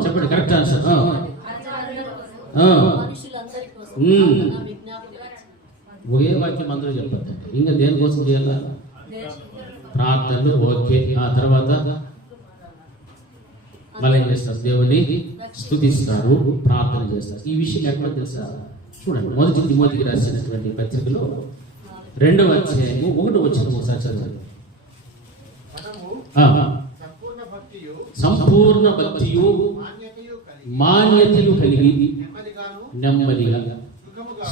చెప్పండి. Correct answer. ఒకే వాక్యం అందరూ చెప్పండి. ఇంకా దేనికోసం చేయాలా? ప్రార్థనలు. ఓకే. ఆ తర్వాత మళ్ళీ ఏం చేస్తారు? దేవుని స్తుతిస్తారు, ప్రార్థన చేస్తారు. ఈ విషయం ఎట్లా తెలుసా? చూడండి, మొదటి తిమోతికి రాసినటువంటి పత్రికలో 2వ అధ్యాయము 1వ వచనం ఒకసారి చదవండి. సంపూర్ణ భక్తియు మాన్యతయు కలిగి నెమ్మదిగా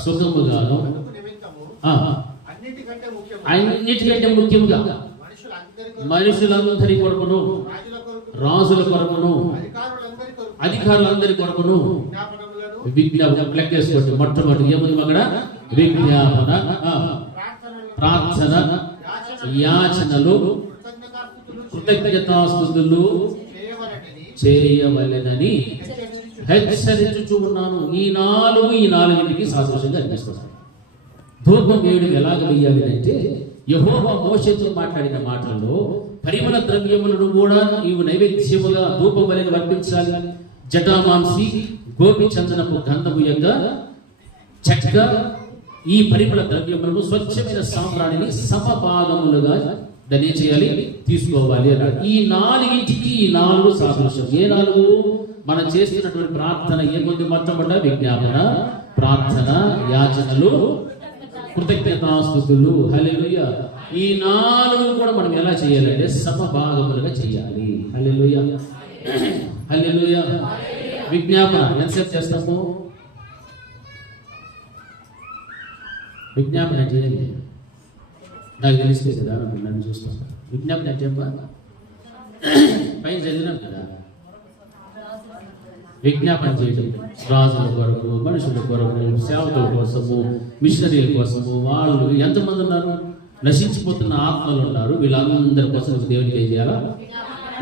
సుఖముగాను అన్నిటికంటే ముఖ్యంగా మనుషులందరి కొరకును, రాజుల కొరకును, అధికారులందరి కొరకును విజ్ఞాపన లెక్కేసుకోండి. మొట్టమొదటి ఏముంది అక్కడ? విజ్ఞాపన, ప్రార్థన, యాచనలు, కృతజ్ఞతాస్తుతులు చేయవలెనని హెచ్చరించుచూ ఉన్నాను. ఈ నాలుగింటికి సాదృశ్యంగా అనిపిస్తున్నాను. ధూపం వేయడం ఎలాగ వేయాలి అంటే యెహోవా మోషేతో మాట్లాడిన మాటల్లో పరిమళ ద్రవ్యములను కూడా నీవు నైవేద్యముగా ధూపం వలె వర్తించాలి. జటామాంసి, గోపి చందనపు, గంధము యొక్క చెక్క ఈ పరిమళ ద్రవ్యములను స్వచ్ఛమైన సామ్రాణిని సమపాదములుగా దాన్ని ఏం చేయాలి? తీసుకోవాలి అన్నాడు. ఈ 4ంటికి ఈ 4 సాదృశ్యం. ఏ 4? మనం చేస్తున్నటువంటి ప్రార్థన ఏముంది? మొట్టమొదట విజ్ఞాపన, ప్రార్థన, యాచనలు, కృతజ్ఞతాస్తుతులు. హల్లెలూయా. ఈ 4 కూడా మనం ఎలా చేయాలంటే సమభాగములుగా చేయాలి. హల్లెలూయా, హల్లెలూయా. విజ్ఞాపన ఎంతసేపు చేస్తాము? విజ్ఞాపన అంటే ఏంటి? నాకు తెలిస్తే కదా నన్ను చూస్తాను. విజ్ఞాపన అంటే పైన చదివినాం కదా. విజ్ఞాపన చేయడం రాజుల కొరకు, మనుషుల కొరకు, సేవకుల కోసము, మిషనరీల కోసము. వాళ్ళు ఎంతమంది ఉన్నారు? నశించిపోతున్న ఆత్మలు ఉన్నారు. వీళ్ళందరి కోసం దేవునికి ఏం చేయాలా?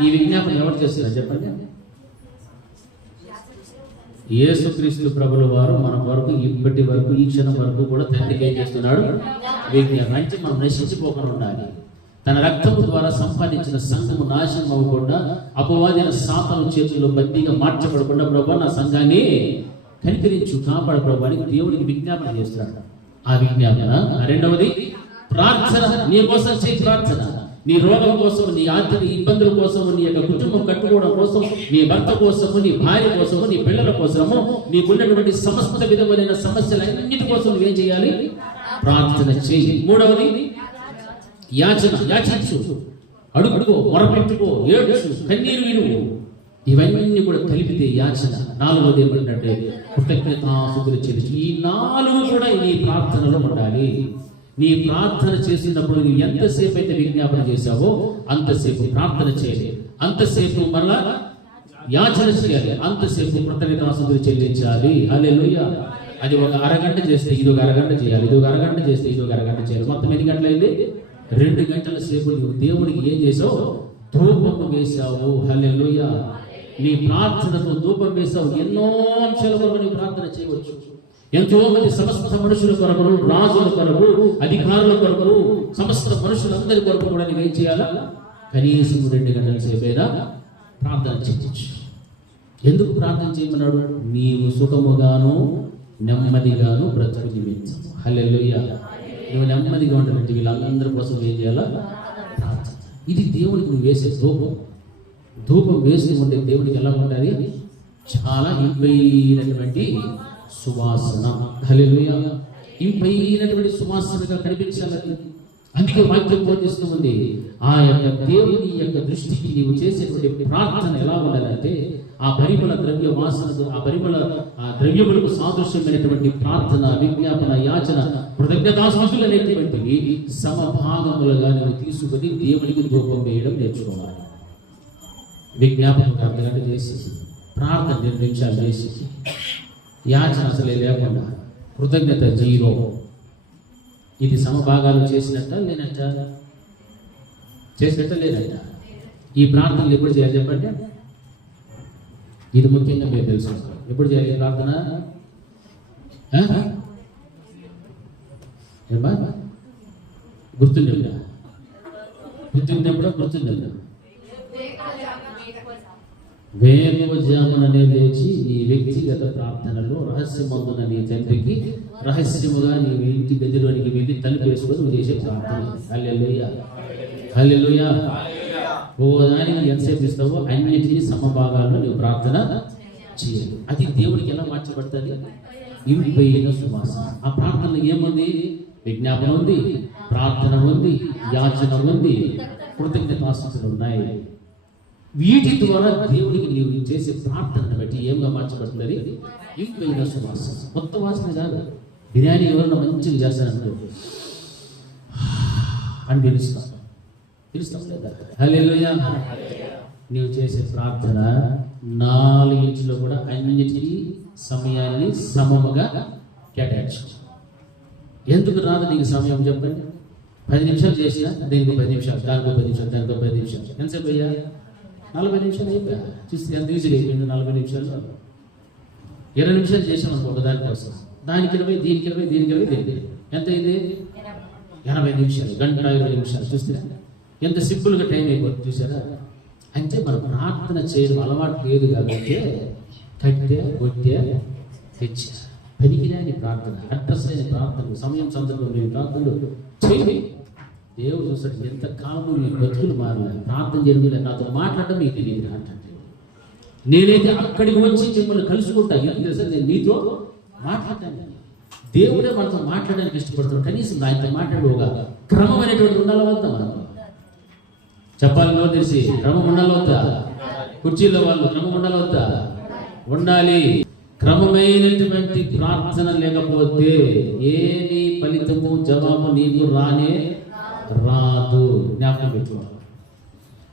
ఈ విజ్ఞాపన ఎవరు చేస్తున్నారు చెప్పండి? యేసుక్రీస్తు ప్రభుల వారు మన వరకు ఇప్పటి వరకు ఈ క్షణం వరకు కూడా తండ్రికి ఏం చేస్తున్నాడు? విజ్ఞాపన. అంటే మనం నశించిపోకుండా ఉండాలి. తన రక్తము ద్వారా సంపాదించిన సంఘము నాశనం అవ్వకుండా, అపవాదైన సాతాను చేతుల్లో బందీగా మార్చబడకుండా, ప్రభు నా సంఘాన్ని కనికరించు, కాపాడు ప్రభు అని దేవుడికి విజ్ఞాపన చేస్తున్నాడు. ఆ విజ్ఞాపన. 2వది ప్రార్థన. నీ కోసం చేయి ప్రార్థన. నీ రోగం కోసం, నీ ఆర్థిక ఇబ్బందుల కోసం, నీ యొక్క కుటుంబం కట్టుకోవడం కోసం, నీ భర్త కోసము, నీ భార్య కోసము, నీ పిల్లల కోసము, నీకున్నటువంటి సమస్త విధమైన సమస్యలన్నిటి కోసం నువ్వేం చేయాలి? ప్రార్థన చేయి. 3వది యాచన. యాచించు, అడుగుకో, మొరపెట్టుకో, ఏడ్చు, కన్నీరు విరువు. ఇవన్నీ కూడా కలిపితే యాచన. 4వది ఏమంటే కృతజ్ఞతాస్తుతులు చెల్లించు. ఈ 4 కూడా నీ ప్రార్థనలో ఉండాలి. నీ ప్రార్థన చేసినప్పుడు నువ్వు ఎంతసేపు అయితే విజ్ఞాపన చేశావో అంతసేపు ప్రార్థన చేయాలి, అంతసేపు మళ్ళా యాచన చేయాలి, అంతసేపు కృతజ్ఞతాస్తుతులు చెల్లించాలి. హల్లెలూయా. అది ఒక అరగంట చేస్తే ఇది ఒక అరగంట చేయాలి, ఇది ఒక అరగంట చేస్తే ఇది ఒక అరగంట చేయాలి. మొత్తం ఎన్ని గంటలైంది? 2 గంటల సేపు నువ్వు దేవుడికి ఏం చేసావు? ధూపము వేశావు. హల్లెలూయా. నీ ప్రార్థనతో ధూపం వేశావు. ఎన్నో అంశాల కొరకు నీ ప్రార్థన చేయవచ్చు. ఎంతో మంది సమస్త మనుషుల కొరకు, రాజుల కొరకు, అధికారుల కొరకు, సమస్త మనుషులందరి కొరకు కూడా నువ్వేం చేయాలా? కనీసం 2 గంటల సేపు అయినా ప్రార్థన చేయవచ్చు. ఎందుకు ప్రార్థన చేయమన్నాడు? నీవు సుఖముగాను నెమ్మదిగాను బ్రతుకు నిమిత్తం. హల్లెలూయా. నువ్వు నెమ్మదిగా ఉండాలంటే వీళ్ళందరి కోసం ఏం చేయాలా? ప్రార్థన. ఇది దేవునికి నువ్వు వేసే ధూపం. ధూపం వేస్తూ ఉంటే దేవుడికి ఎలా ఉండాలి? చాలా ఇంపైనటువంటి సువాసన. హల్లెలూయా. ఇంపైనటువంటి సువాసనగా కనిపించాలి. అందుకే వాక్యం బోధిస్తూ ఉంది, ఆ యొక్క దేవుని యొక్క దృష్టికి నీవు చేసేటువంటి ప్రార్థన ఎలా ఉండాలంటే ఆ పరిమళ ద్రవ్య వాసనకు, ఆ పరిమళ ద్రవ్యములకు సాదృశ్యమైనటువంటి ప్రార్థన, విజ్ఞాపన, యాచన, కృతజ్ఞతాస్తుతులు అనేటువంటివి సమభాగములుగా నువ్వు తీసుకుని దేవునికి ధూపం వేయడం నేర్చుకోవాలి. విజ్ఞాపనం అర్ధగంట చేసి, ప్రార్థన 2 నిమిషాలు చేసి, యాచన అసలే లేకుండా, కృతజ్ఞత 0. ఇది సమభాగాలు చేసినట్ట లేనట్ట? చేసినట్ట లేనట్ట? ఈ ప్రార్థనలు ఎప్పుడు చేయాలి చెప్పండి? ఇది ముఖ్యంగా మీరు తెలుసుకోవాలి. ఎప్పుడు చేయాలి ఈ ప్రార్థన? గుర్తుండేదా? గుర్తుండేప్పుడు గుర్తుండేదా? వేకువజాముననే లేచి నీ వ్యక్తిగత ప్రార్థనలో రహస్యమందున నీ తండ్రికి రహస్యముగా నీ ఇంటి గదిలోనికి వెళ్ళి తలుపు వేసుకొని నువ్వు చేసే ప్రార్థన. హల్లెలూయా, హల్లెలూయా. ఓ దానికి ఎంతసేపు ఇస్తావో అన్నిటినీ సమభాగాల్లో నువ్వు ప్రార్థన చేయాలి. అది దేవుడికి ఎలా మార్చబడుతుంది? ఇంపైన సువాసన. ఆ ప్రార్థనలో ఏముంది? విజ్ఞాపన ఉంది, ప్రార్థన ఉంది, యాచన ఉంది, కృతజ్ఞతాస్తుతులు ఉన్నాయి. వీటి ద్వారా దేవుడికి నీవు చేసే ప్రార్థనను బట్టి ఏమిగా మార్చబడుతుంది? ఇంపైన సువాసన. కొత్త వాసన కాదు. బిర్యానీ ఎవరన్నా మంచిగా చేస్తానంటే అని పిలుస్తాం లేదా? హల్లెలూయా. నీవు చేసే ప్రార్థన 4 ఇంచులో కూడా అన్నిటికీ సమయాన్ని సమముగా కేటాయించు. ఎందుకు రాదు నీకు సమయం చెప్పండి? 10 నిమిషాలు చేసినా దీనికి 10 నిమిషాలు, దానికో 10 నిమిషాలు, దానికో 10 నిమిషాలు. ఎంతసేపు అయ్యా? 40 నిమిషాలు అయిపోయా. చూస్తే ఎంత ఈజీగా అయిపోయింది. 40 నిమిషాలు, 20 నిమిషాలు చేసాం అనుకో దానికోసం. దానికి 20, దీనికి 20, దీనికి 20, దీనికి ఎంత అయింది? 80 నిమిషాలు, గంట 20 నిమిషాలు. చూస్తే ఎంత సింపుల్గా టైం అయిపోతుంది. చూసారా? అంటే మనం ప్రార్థన చేయడం అలవాటు లేదు కాబట్టి కట్టే కొట్టే తెచ్చా పనికిరాని ప్రార్థన, అడ్రస్ అయిన ప్రార్థన, సమయం సందర్భం లేని ప్రార్థనలు చేయండి. దేవుడు చూసాడు ఎంత కాలం మీ బతుకులు మారలేదు. ప్రార్థన జరుగులే, నాతో మాట్లాడడం మీకు తెలియదు అంటే నేనైతే అక్కడికి వచ్చి మిమ్మల్ని కలుసుకుంటాను. ఎందుకు తెలుసా? నేను మీతో మాట్లాడతాను. దేవుడే మనతో మాట్లాడడానికి ఇష్టపడుతున్నాడు. కనీసం ఆయనతో మాట్లాడే ఒక క్రమం అనేటువంటి ఉండాలి వద్దా? మనం చెప్పాలి తెలిసి క్రమం ఉండాలి వద్దా? కుర్చీలో వాళ్ళు క్రమం ఉండాలి వద్దా? ఉండాలి. క్రమమైనటువంటి ప్రార్థన లేకపోతే ఏది ఫలితము జవాబు నీకు రానే రాదు. జ్ఞాపకం పెట్టుకోవాలి.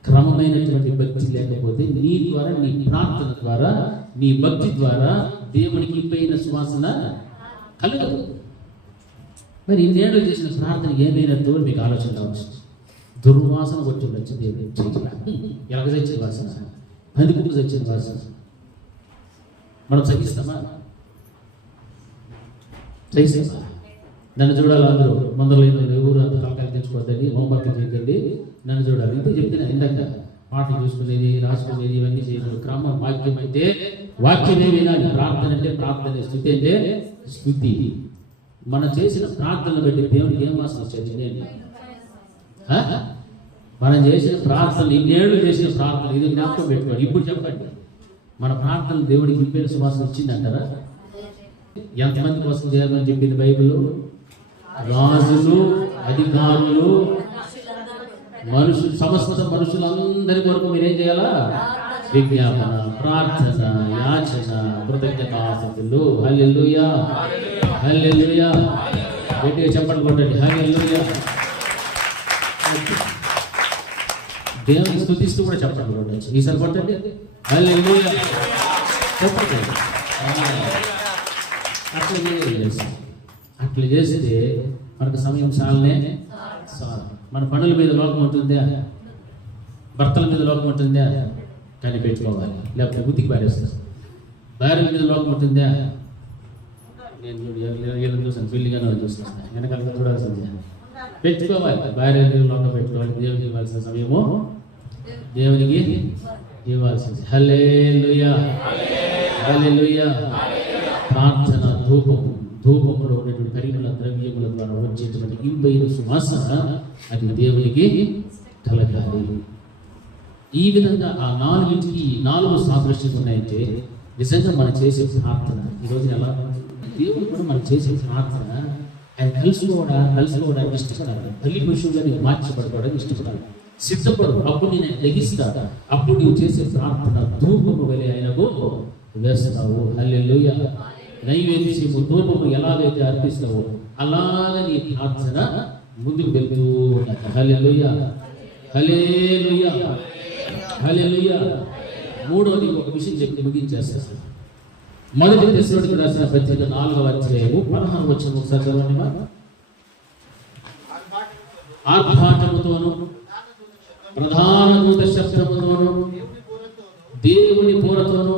క్రమమైనటువంటి భక్తి లేకపోతే నీ ద్వారా, నీ ప్రార్థన ద్వారా, నీ భక్తి ద్వారా దేవునికి ఇంపైన సువాసన కలగదు. మరి ఇన్నేళ్ళు చేసిన ప్రార్థన ఏమైనదో మీకు ఆలోచన కావచ్చు. దుర్వాసన వచ్చి ఉండొచ్చు. దేవుడు ఎలాగ తెచ్చిన వాసన, పనికు తెచ్చిన వాసన మనం సహిస్తామా? సహిస్తామా? నన్ను చూడాలి అందరూ. మందలో ఎవరు అంత తలకాయలు తెచ్చుకోవద్దండి, హోంవర్క్ చేయకండి, నన్ను చూడాలి. ఇంతే చెప్తున్నా. ఇందాక పాటలు చూసుకునేది, రాసుకునేది, ఇవన్నీ చేయడం క్రమం. వాక్యం అయితే వాక్యమే వినాలి. ప్రార్థన అంటే ప్రార్థన, స్థుతి అంటే స్థుతి. మనం చేసిన ప్రార్థనలు బట్టి దేవునికి ఏం వాసన వచ్చేది? నేను మనం చేసిన ప్రార్థనలు, ఇన్నేళ్ళు చేసిన ప్రార్థనలు, ఇది జ్ఞాపకం పెట్టుకోండి. ఇప్పుడు చెప్పండి, మన ప్రార్థనలు దేవుడికి ఇంపైన సువాసన వచ్చిందంటారా? ఎంతమంది కోసం చేయాలని చెప్పింది బైబిల్? రాజులు, అధికారులు, మనుషులు, సమస్త మనుషులందరి కొరకు మీరేం చేయాలా? విజ్ఞాపన, ప్రార్థన, యాచన, కృతజ్ఞతాస్తుతులు. హల్లెలూయా, హల్లెలూయా. గట్టిగా చెప్పండి, కొట్టండి. హల్లెలూయా. దేవుని స్తుతిస్తూ కూడా చెప్పండి కొట్టండి. ఈసారి కొట్టండి. హల్లెలూయా చెప్పండి. అట్లా చేస్తే మనకు సమయం చాలనే చాలు. మన పనుల మీద లోకం ఉంటుందా? భర్తల మీద లోకం ఉంటుందా? కానీ పెట్టుకోవాలి, లేకపోతే బుద్ధికి పారేస్తారు. భార్యల మీద లోకం ఉంటుందా? నేను వీళ్ళని చూసాను, పెళ్లిగానే చూస్తున్నాను, వెనకాల చూడాల్సింది. పెట్టుకోవాలి. భార్య మీద లోకం పెట్టుకోవాలి. దేవునికి ఇవ్వాల్సిన సమయము దేవునికి ఇవ్వాల్సింది. హల్లెలూయా, హల్లెలూయా. ప్రార్థన, ధూపములో ఉన్నటువంటి పరిమళ ద్రవ్యముల ద్వారా వచ్చేటువంటి ఇంపైన సువాసన అది దేవునికి కలగాలి. ఈ విధంగా ఆ 4 సాదృశ్యాలు ఉన్నాయంటే నిజంగా మనం చేసే ప్రార్థన ఈరోజు ఎలా దేవుడు కూడా మనం చేసే ప్రార్థన ఆయన కలుసుకోవడానికి ఇష్టపడాలి. బలి పశువులని మార్చబడుకోవడానికి ఇష్టపడాలి. సిద్ధపడు, అప్పుడు నేను లెగిస్తాను. అప్పుడు నీవు చేసే ప్రార్థన ధూపము వలె ఆయనకు వేస్తావు. హల్లెలూయా. నైవేద్యము ధూపము ఎలాగైతే అర్పిస్తావో అలాగే నీ ప్రార్థన ముందుకు వెళ్తూ ఉన్నది. హల్లెలూయా, హల్లెలూయా, హల్లెలూయా. మూడోది ఒక విషయం చెప్పి ముగించేస్తాను. మొదటి దశలోకి రాసిన పత్రిక 4వ అధ్యాయము 16వ వచనం ఒకసారి చదవండి. ఆర్భాటముతోను ప్రధాన దూత శబ్దముతోను దేవుని పూరతోను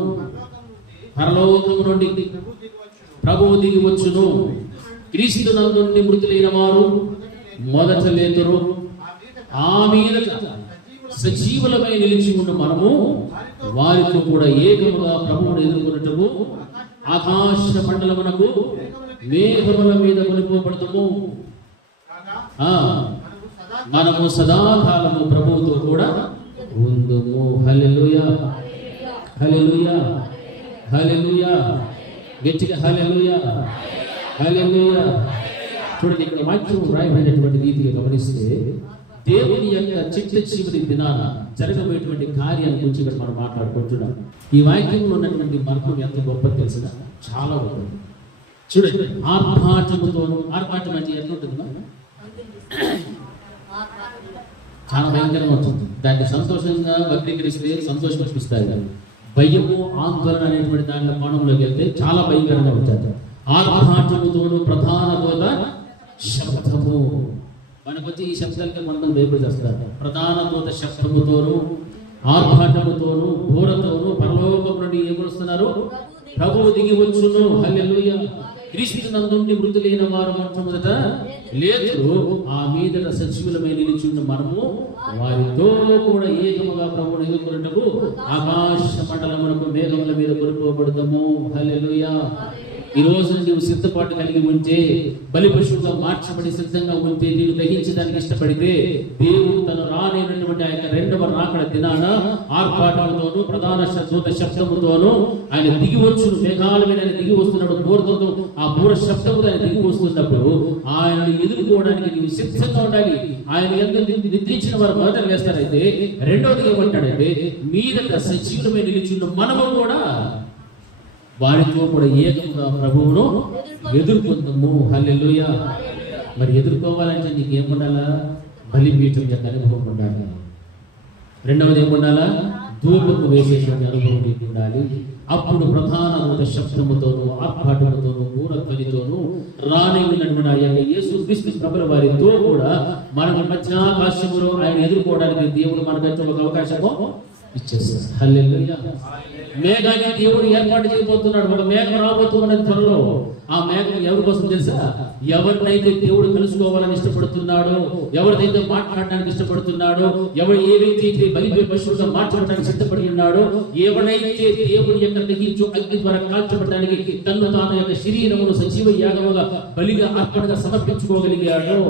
పరలోకము నుండి ప్రభువు దిగి వచ్చును. క్రీస్తునందు నుండి మృతులైన వారు మొదట లేతురు. ఆ మీద సజీవులమై నిలిచి ఉన్న మనము వారితో కూడా ఏకముగా ప్రభువును ఎదుర్కొన్నటము ఆకాశ మండలమునకు మేఘముల మీద కొనిపోబడతాము. మనము సదాకాలము ప్రభువుతో కూడా ఉందుము. హల్లెలూయా, హల్లెలూయా, హల్లెలూయా. గట్టిగా హల్లెలూయా, హల్లెలూయా. చూడండి, ఇక్కడ వాక్యం రాయబడినటువంటి రీతిగా గమనిస్తే దేవుని యొక్క చివరి దినాన జరగబోయేటువంటి కార్యాల గురించి ఇక్కడ మనం మాట్లాడుకుంటున్నాం. ఈ వాక్యంలో ఉన్నటువంటి మర్మం ఎంత గొప్ప తెలిసిన చాలా గొప్పది. చూడండి, ఆర్భాటముతోను, ఆర్భాటం అంటే ఎంత ఉంటుందా? చాలా భయంకరంగా ఉంటుంది. దాన్ని సంతోషంగా వర్గీకరిస్తే సంతోషం అనిపిస్తాయి. భయము, ఆందోళన అనేటువంటి దాంట్లో కోణంలోకి వెళ్తే చాలా భయంకరంగా ఉంటుంది. ఆర్భాటముతోను ప్రధాన దూత శబ్దము. మనకు వచ్చి ఈ శబ్దాలకి మనం వేపుడు చేస్తారు. ప్రధాన దూత శబ్దముతోను ఆర్భాటముతోను ఘోరతోను పరలోకం నుండి ఏమొస్తున్నారు? ప్రభువు దిగి వచ్చును. హల్లెలూయా. క్రీస్తునందు నుండి మృతులైన వారు మొట్టమొదట లేతురు. ఆ మీదట సజీవులమై నిలిచి మనము వారితో కూడా ఏకముగా ప్రభువును ఎదుర్కొన్నటకు ఆకాశ మండలమునకు మేఘముల మీద కొనుక్కోబడతాము. హల్లెలూయా. ఈ రోజు నీవు సిద్ధపాటు కలిగి ఉంటే, బలి పశువుగా మార్చబడి సిద్ధంగా ఉంటే, నీవు గ్రహించడానికి ఇష్టపడితే దేవుడు తను రానేటువంటి ఆయన రెండవ రాకడ దినాన ఆర్భాటముతోను ప్రధాన దూత శబ్దముతోను ఆయన దిగి వచ్చును. మేఘాల మీద ఆయన దిగి వస్తున్నాడు. బూరతో ఆ బూర శబ్దముతో ఆయన దిగి వస్తున్నప్పుడు ఆయనను ఎదుర్కోవడానికి నీవు సిద్ధంగా ఉండాలి. ఆయన ఎందుకు నిద్రించిన వారు మొదట వేస్తారైతే, రెండవది ఏమంటాడంటే మీదట సజీవులమై నిలిచిన మనము కూడా వారితో కూడా ఏకంగా ప్రభువును ఎదుర్కొందాము. హల్లెలూయా. మరి ఎదుర్కోవాలంటే నీకు ఏముండాలా? బలిపీఠం యొక్క అనుభవం ఉండాలి. రెండవది ఏముండాలా? ధూపము వేసేటువంటి అనుభవం నీకు ఉండాలి. అప్పుడు ప్రధాన దూత శబ్దముతోను ఆర్భాటముతోను ఊరధ్వనితోను రానైనటువంటి ఆ యొక్క యేసుక్రీస్తు ప్రభుల వారితో కూడా మనకు మధ్యాకాశములో ఆయన ఎదుర్కోవడానికి దేవుడు మనకంటే ఒక అవకాశము ఇచ్చేస్తాడు. హల్లెలూయా. మేఘాన్ని దేవుడు ఏర్పాటు చేయబోతున్నాడు. ఒక మేఘం రాబోతున్నది త్వరలో. ఆ మేఘం ఎవరి కోసం తెలుసా? ఎవరినైతే దేవుడు కలుసుకోవాలని ఇష్టపడుతున్నాడో, ఎవరినైతే మాట్లాడడానికి ఇష్టపడుతున్నాడో, ఏ వ్యక్తి అయితే బలిపై పశువుగా మార్చబడడానికి సిద్ధపడి ఉన్నాడో, ఎవరైతే దేవుడి యొక్క దహించు అగ్ని ద్వారా కాల్చబడడానికి తను తాను యొక్క శరీరమును సజీవ యాగముగా బలిగా అర్పణగా సమర్పించుకోగలిగాడో,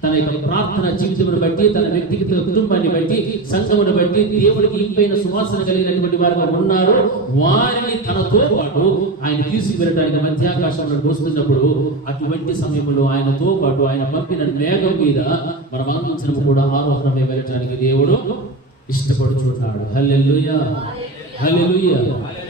తన యొక్క ప్రార్థన జీవితమును బట్టి, తన వ్యక్తిగత కుటుంబాన్ని బట్టి, సంఘమును బట్టి దేవుడికి ఇంపైన సువాసన కలిగినటువంటి వారుగా ఉన్నారో వారిని తనతో పాటు ఆయన తీసుకువెళ్ళడానికి మధ్యాకాశంలో వస్తున్నప్పుడు అటువంటి సమయంలో ఆయనతో పాటు ఆయన పంపిన మేఘం మీద మనం అందించడం కూడా ఆరోహణమై వెళ్ళడానికి దేవుడు ఇష్టపడుచున్నాడు. హల్లెలూయా, హల్లెలూయా.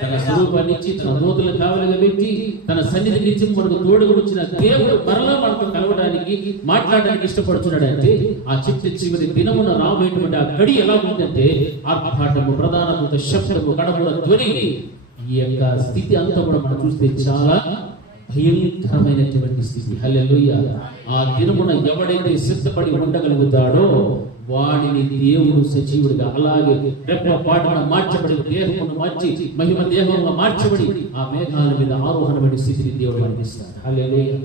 తన స్వరూపాన్ని ఇచ్చి, తన దూతల కావలిగా పెట్టి, తన సన్నిధిని ఇచ్చి మనకు తోడుగా వచ్చిన దేవుడు మరలా మనతో కలవడానికి, మాట్లాడడానికి ఇష్టపడుతున్నాడు. అంటే ఆ చివరి దినమున రాబోయేటువంటి ఆ గడి ఎలా ఉందంటే ఆర్భాటము, ప్రధాన దూత శబ్దము, కడముల ధ్వని, ఈ యొక్క స్థితి అంతా కూడా మనం చూస్తే చాలా భయంకరమైనటువంటి స్థితి. హల్లెలూయా. ఆ దినమున ఎవడైతే సిద్ధపడి ఉండగలుగుతాడో వాడిని దేవుడు సజీవుడిగా, అలాగే రెప్పపాటున మార్చబడి దేహమును మార్చి మహిమ దేహంగా మార్చబడి ఆ మేఘాల మీద ఆరోహణపడి స్థితిని దేవుడు అందిస్తాడు. హల్లెలూయా,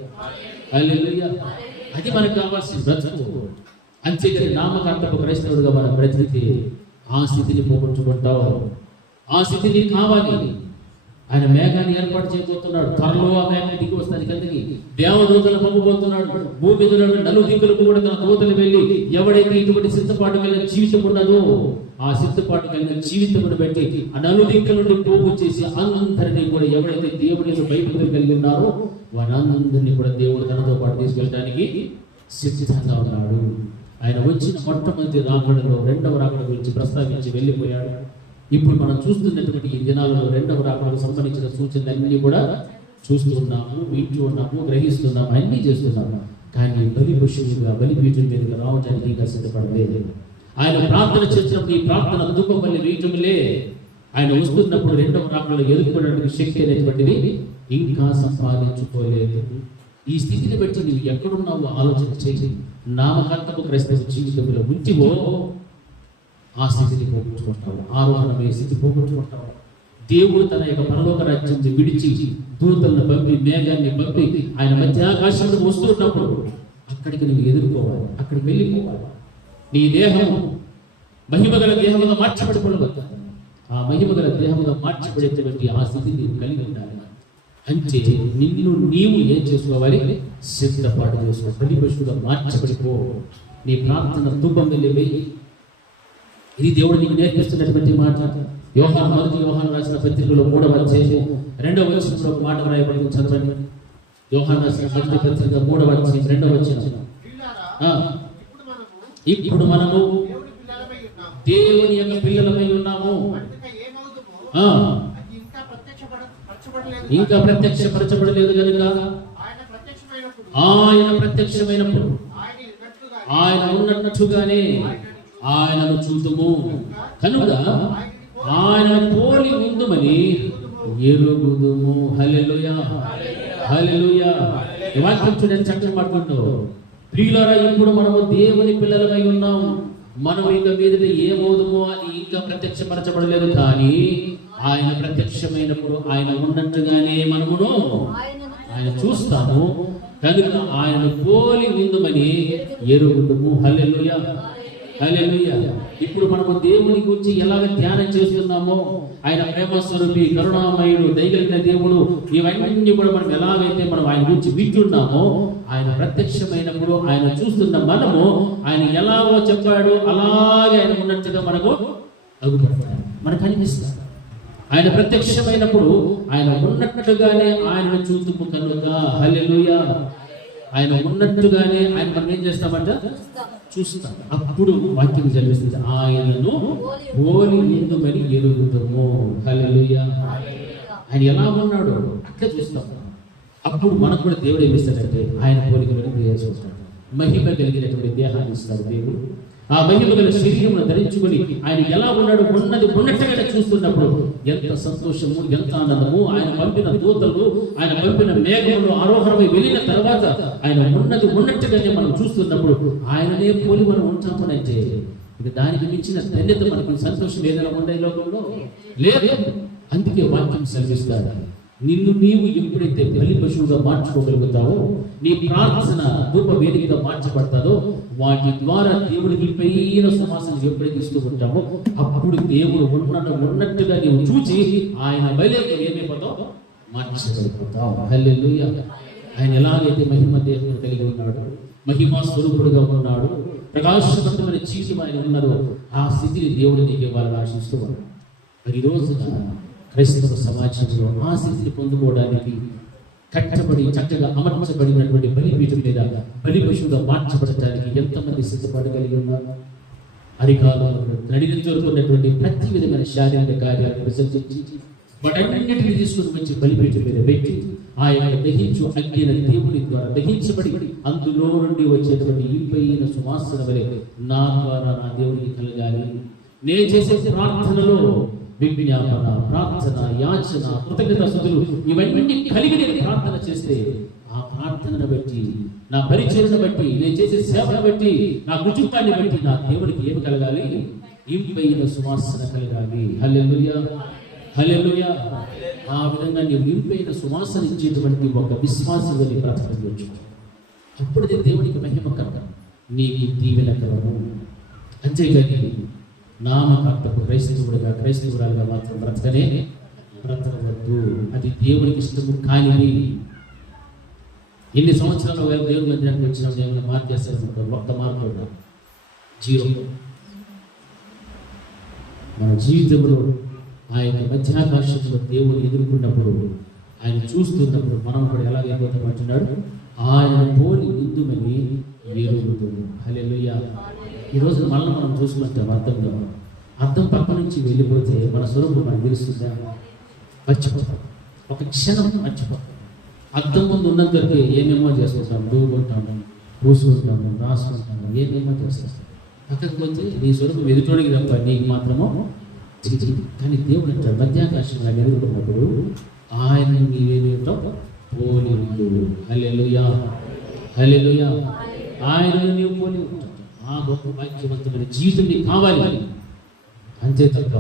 హల్లెలూయా. అది మనకు కావాల్సిన బ్రతుకు. అంతేగాని నామకార్థపు క్రైస్తవుడిగా మనం బ్రతికితే ఆ స్థితిని పోగొట్టుకుంటావు. ఆ స్థితిని కావాలి. ఆయన మేఘాన్ని ఏర్పాటు చేయబోతున్నాడు. త్వరలో ఆ మేఘాన్ని దిగి వస్తాను కిందకి. దేవదూతలు పంపబోతున్నాడు. భూమి మీద నలు దిక్కులకు కూడా తన దూతలు వెళ్ళి ఎవడైతే ఇటువంటి సిద్ధపాటు కలిగిన జీవితం ఉన్నదో ఆ సిద్ధపాటు కలిగిన జీవితమును బట్టి నలుదిక్కుల నుండి పోగు చేసి అందరినీ కూడా ఎవరైతే దేవుని బయటకు కలిగి ఉన్నారో వారందరినీ కూడా దేవుడు తనతో పాటు తీసుకెళ్ళడానికి సిద్ధంగా ఉన్నాడు. ఆయన వచ్చిన మొట్టమొదటి రాకడలో రెండవ రాకడ గురించి ప్రస్తావించి వెళ్ళిపోయాడు. ఇప్పుడు మనం చూస్తున్నటువంటి ఈ దినాలలో రెండవ రాకడకు సంబంధించిన సూచనలన్నీ కూడా చూస్తున్నాము, వింటూ ఉన్నాము, గ్రహిస్తున్నాము, అన్నీ చేస్తున్నాము. కానీ బలిపశువుగా బలిపీఠం మీదకి రావడానికి ఇంకా సిద్ధపడలేదు. ఆయన ప్రార్థన చేసినప్పుడు ఈ ప్రార్థన ధూపబలి వేయటంలే. ఆయన వస్తున్నప్పుడు రెండవ రాకడలో ఎదుర్కోవడానికి శక్తి అనేటువంటిది ఇంకా సంపాదించుకోలేదు. ఈ స్థితిని బట్టి నువ్వు ఎక్కడున్నావో ఆలోచన చేసి నామకాంతపు క్రైస్తవ జీవితంలో ఉంటివో ఆ స్థితిని పోగొట్టుకుంటావు, ఆరోహణమయ్యే స్థితి పోగొట్టుకుంటావు. దేవుడు తన యొక్క పరలోక రాజ్యాన్ని విడిచి దూతలను పంపి మేఘాన్ని పంపి ఆయన మధ్యాకాశంలో వస్తున్నప్పుడు అక్కడికి నువ్వు ఎదుర్కోవాలి, అక్కడికి వెళ్ళిపోవాలి. నీ దేహం మహిమగల దేహంగా మార్చబడిపోవాలి. ఆ మహిమగల దేహంగా మార్చబడేటువంటి ఆ స్థితిని నీవు కలిగి ఉండాలి. అంటే నిన్ను నీవు ఏం చేసుకోవాలి? సిద్ధపాటు చేసుకో. బలిపశువుగా మార్చబడిపో. నీ ప్రార్థన ధూపం వెళ్ళి ఇది దేవుడు నీకు నేర్పిస్తున్నటువంటి మాట. మొదటి యోహాను రాసిన పత్రికలో 3వ అధ్యాయం 2వ వచనంలో ఒక మాట రాయబడింది, చదవండి. యోహాను రాసిన మొదటి పత్రిక 3వ అధ్యాయం 2వ వచనం. ఇప్పుడు మనము దేవుని యొక్క పిల్లలమై ఉన్నాము. ఇంకా ప్రత్యక్షపరచబడలేదు కనుక ఆయన ప్రత్యక్షమైనప్పుడు ఆయన ఉన్నట్టుగానే ఆయనను చూద్దుము. కనుక ఆయన పోలి ఉందుమని ఎరుగుదుము. హల్లెలూయా, హల్లెలూయా. ఈ వాక్యం చూడండి, చక్కగా మాట్లాడుతున్నావు. ప్రియులారా, ఇప్పుడు మనము దేవుని పిల్లలమై ఉన్నాం. మనం ఇక మీదట ఏమవుదుమో అని ఇంకా ప్రత్యక్షపరచబడలేదు. కానీ ఆయన ప్రత్యక్షమైనప్పుడు ఆయన ఉన్నట్టుగానే మనమును ఆయన చూస్తాము. కనుక ఆయనను పోలి ఉందుమని ఎరుగుదుము. హల్లెలూయా, హల్లెలూయా. ఇప్పుడు మనము దేవుని గురించి ఎలాగ ధ్యానం చేస్తున్నామో, ఆయన ప్రేమ స్వరూపి, కరుణామయుడు, దయగలిగిన దేవుడు, ఇవన్నీ కూడా మనం ఎలాగైతే మనం ఆయన గురించి వింటున్నామో, ఆయన ప్రత్యక్షమైనప్పుడు ఆయన చూస్తున్న మనము ఆయన ఎలాగో చెప్పాడు అలాగే ఆయన ఉన్నట్టుగా మనకు అగుపడతాడు, మనకు అనిపిస్తుంది. ఆయన ప్రత్యక్షమైనప్పుడు ఆయన ఉన్నట్టుగానే ఆయనను చూద్దుము. కనుక హల్లెలూయా, ఆయన ఉన్నట్టుగానే ఆయన మనం ఏం చేస్తామంట? చూస్తాం. అప్పుడు వాక్యం చదివిస్తుంది, ఆయనను పోలి ఉందుమని ఎరుగుదుము. హల్లెలూయా. ఆయన ఎలా ఉన్నాడు అట్లా చూస్తాం. అప్పుడు మనకు కూడా దేవుడు ఏమి ఇస్తాడంటే ఆయన పోలికలను చూస్తాడు. మహిమ కలిగినటువంటి దేహాన్ని ఇస్తాడు దేవుడు. ఆ మహిమ గల శరీరమును ధరించుకొని ఆయన ఎలా ఉన్నాడు ఉన్నది ఉన్నట్టుగానే చూస్తున్నప్పుడు ఎంత సంతోషము, ఎంత ఆనందము. ఆయన పంపిన దూతలు, ఆయన పంపిన మేఘములు ఆరోహణమై వెళ్ళిన తర్వాత ఆయన ఉన్నది ఉన్నట్టుగానే మనం చూస్తున్నప్పుడు ఆయననే పోలి మనం ఉంటామనంటే ఇక దానికి మించిన ధన్యత మనకు, సంతోషం ఏదైనా ఉండే లోకంలో లేదు. అందుకే వాక్యం సెలవిస్తాడు, నిన్ను నీవు ఎప్పుడైతే బలి పశువుగా మార్చుకోగలుగుతావో, నీ ప్రార్థన ధూప వేదికగా మార్చబడతాదో, వాటి ద్వారా దేవుడికి పైన సమాసం ఎప్పుడైతే ఇస్తూ ఉంటామో అప్పుడు దేవుడు ఉన్నట్టుగా నీవు చూచి ఆయన బలిగా ఏమైపోతావు? మార్చగలిగిపోతావు. హల్లెలూయా. ఆయన ఎలాగైతే మహిమ దేవుడు కలిగి ఉన్నాడు, మహిమ స్వరూపుడుగా ఉన్నాడు, ప్రకాశవంతమైన జీవితం ఆయన ఉన్నారో ఆ స్థితిని దేవుడు నీకు ఇవ్వాలని ఆశిస్తూ ఉన్నాడు. మరి ఈ రోజున క్రైస్తవ సమాజంలో ఆ స్థితిని పొందుకోవడానికి కట్టబడి చక్కగా అమర్చబడినటువంటి బలిపీఠం మీద బలి పశువుగా మార్చబడటానికి ఎంతమంది సిద్ధపడగలిగి ఉన్నారు? అరికాలంలో నడిని జరుగుతున్నటువంటి ప్రతి విధమైన శారీరక కార్యాలను విసర్జించి వాటన్నింటినీ తీసుకుని మంచి బలిపీఠం మీద పెట్టి ఆయన దహించు అగ్ని దేవుని ద్వారా దహించబడి అందులో నుండి వచ్చేటువంటి ఇంపైన సువాసన వలె నా ద్వారా నా దేవునికి కలగాలి. నేను చేసే ప్రార్థనలో విజ్ఞాపన, ప్రార్థన, యాచన, కృతజ్ఞతాస్తుతులు ఇవన్నీ కలిగి నేను ప్రార్థన చేస్తే ఆ ప్రార్థనను బట్టి, నా పరిచయను బట్టి, నేను చేసే సేవను బట్టి, నా కుటుంబాన్ని బట్టి నా దేవుడికి ఏమి కలగాలి? ఇంపైన సువాసన కలగాలి. హల్లెలూయా, హల్లెలూయా. ఆ విధంగా నీవు ఇంపైన సువాసన ఇచ్చేటువంటి ఒక విశ్వాసంగా ప్రార్థన. అప్పుడే దేవుడికి మహిమకరం, నీకు దీవెనకరము. అంతేగాని నామకార్థపు క్రైస్తవుడిగా క్రైస్తవురాలుగా మాత్రం బ్రతకవద్దు. అది దేవుడికి ఇష్టము కానిది. ఎన్ని సంవత్సరాలు దేవుడి మందిరానికి వచ్చిన దేవుని మార్చేస్తారు, ఒక్క మార్పు జీరో. మన జీవితంలో ఆ యొక్క మధ్యాకాశంలో దేవుని ఎదుర్కొన్నప్పుడు, ఆయన చూస్తున్నప్పుడు మనం కూడా ఎలాగైపోతామంటున్నాడు, ఆయన పోలి ఉందుమని ఎరుగుతుంది. హల్లెలూయా. ఈరోజు మళ్ళీ మనం చూసుకుంటాం అర్థంలో. అర్థం పక్క నుంచి వెళ్ళిపోతే మన స్వరూపం మనకు తెలుస్తుందా? మర్చిపోతాం, ఒక క్షణం మర్చిపోతాం. అర్థం ముందు ఉన్నంతవరకు ఏమేమో చేసుకుంటాం, దూకుంటాము, పూసుకుంటాము, రాసుకుంటాము, ఏమేమో చేస్తాం. పక్కకు పోతే నీ స్వరూపం ఎదుటోడికి తప్ప నీకు మాత్రమో తెలియదు. కానీ దేవుడు అంటాడు, మధ్యాకాశంలో ఎదుర్కొన్నప్పుడు ఆయన నీవేమిటో పోలి ఉండు. హల్లెలూయా, హల్లెలూయా. ఆయన నీవు పోలి ఉంటావు. ఆ గొప్ప వాక్యవంతమైన జీవితం నీకు కావాలి. అంతే తప్ప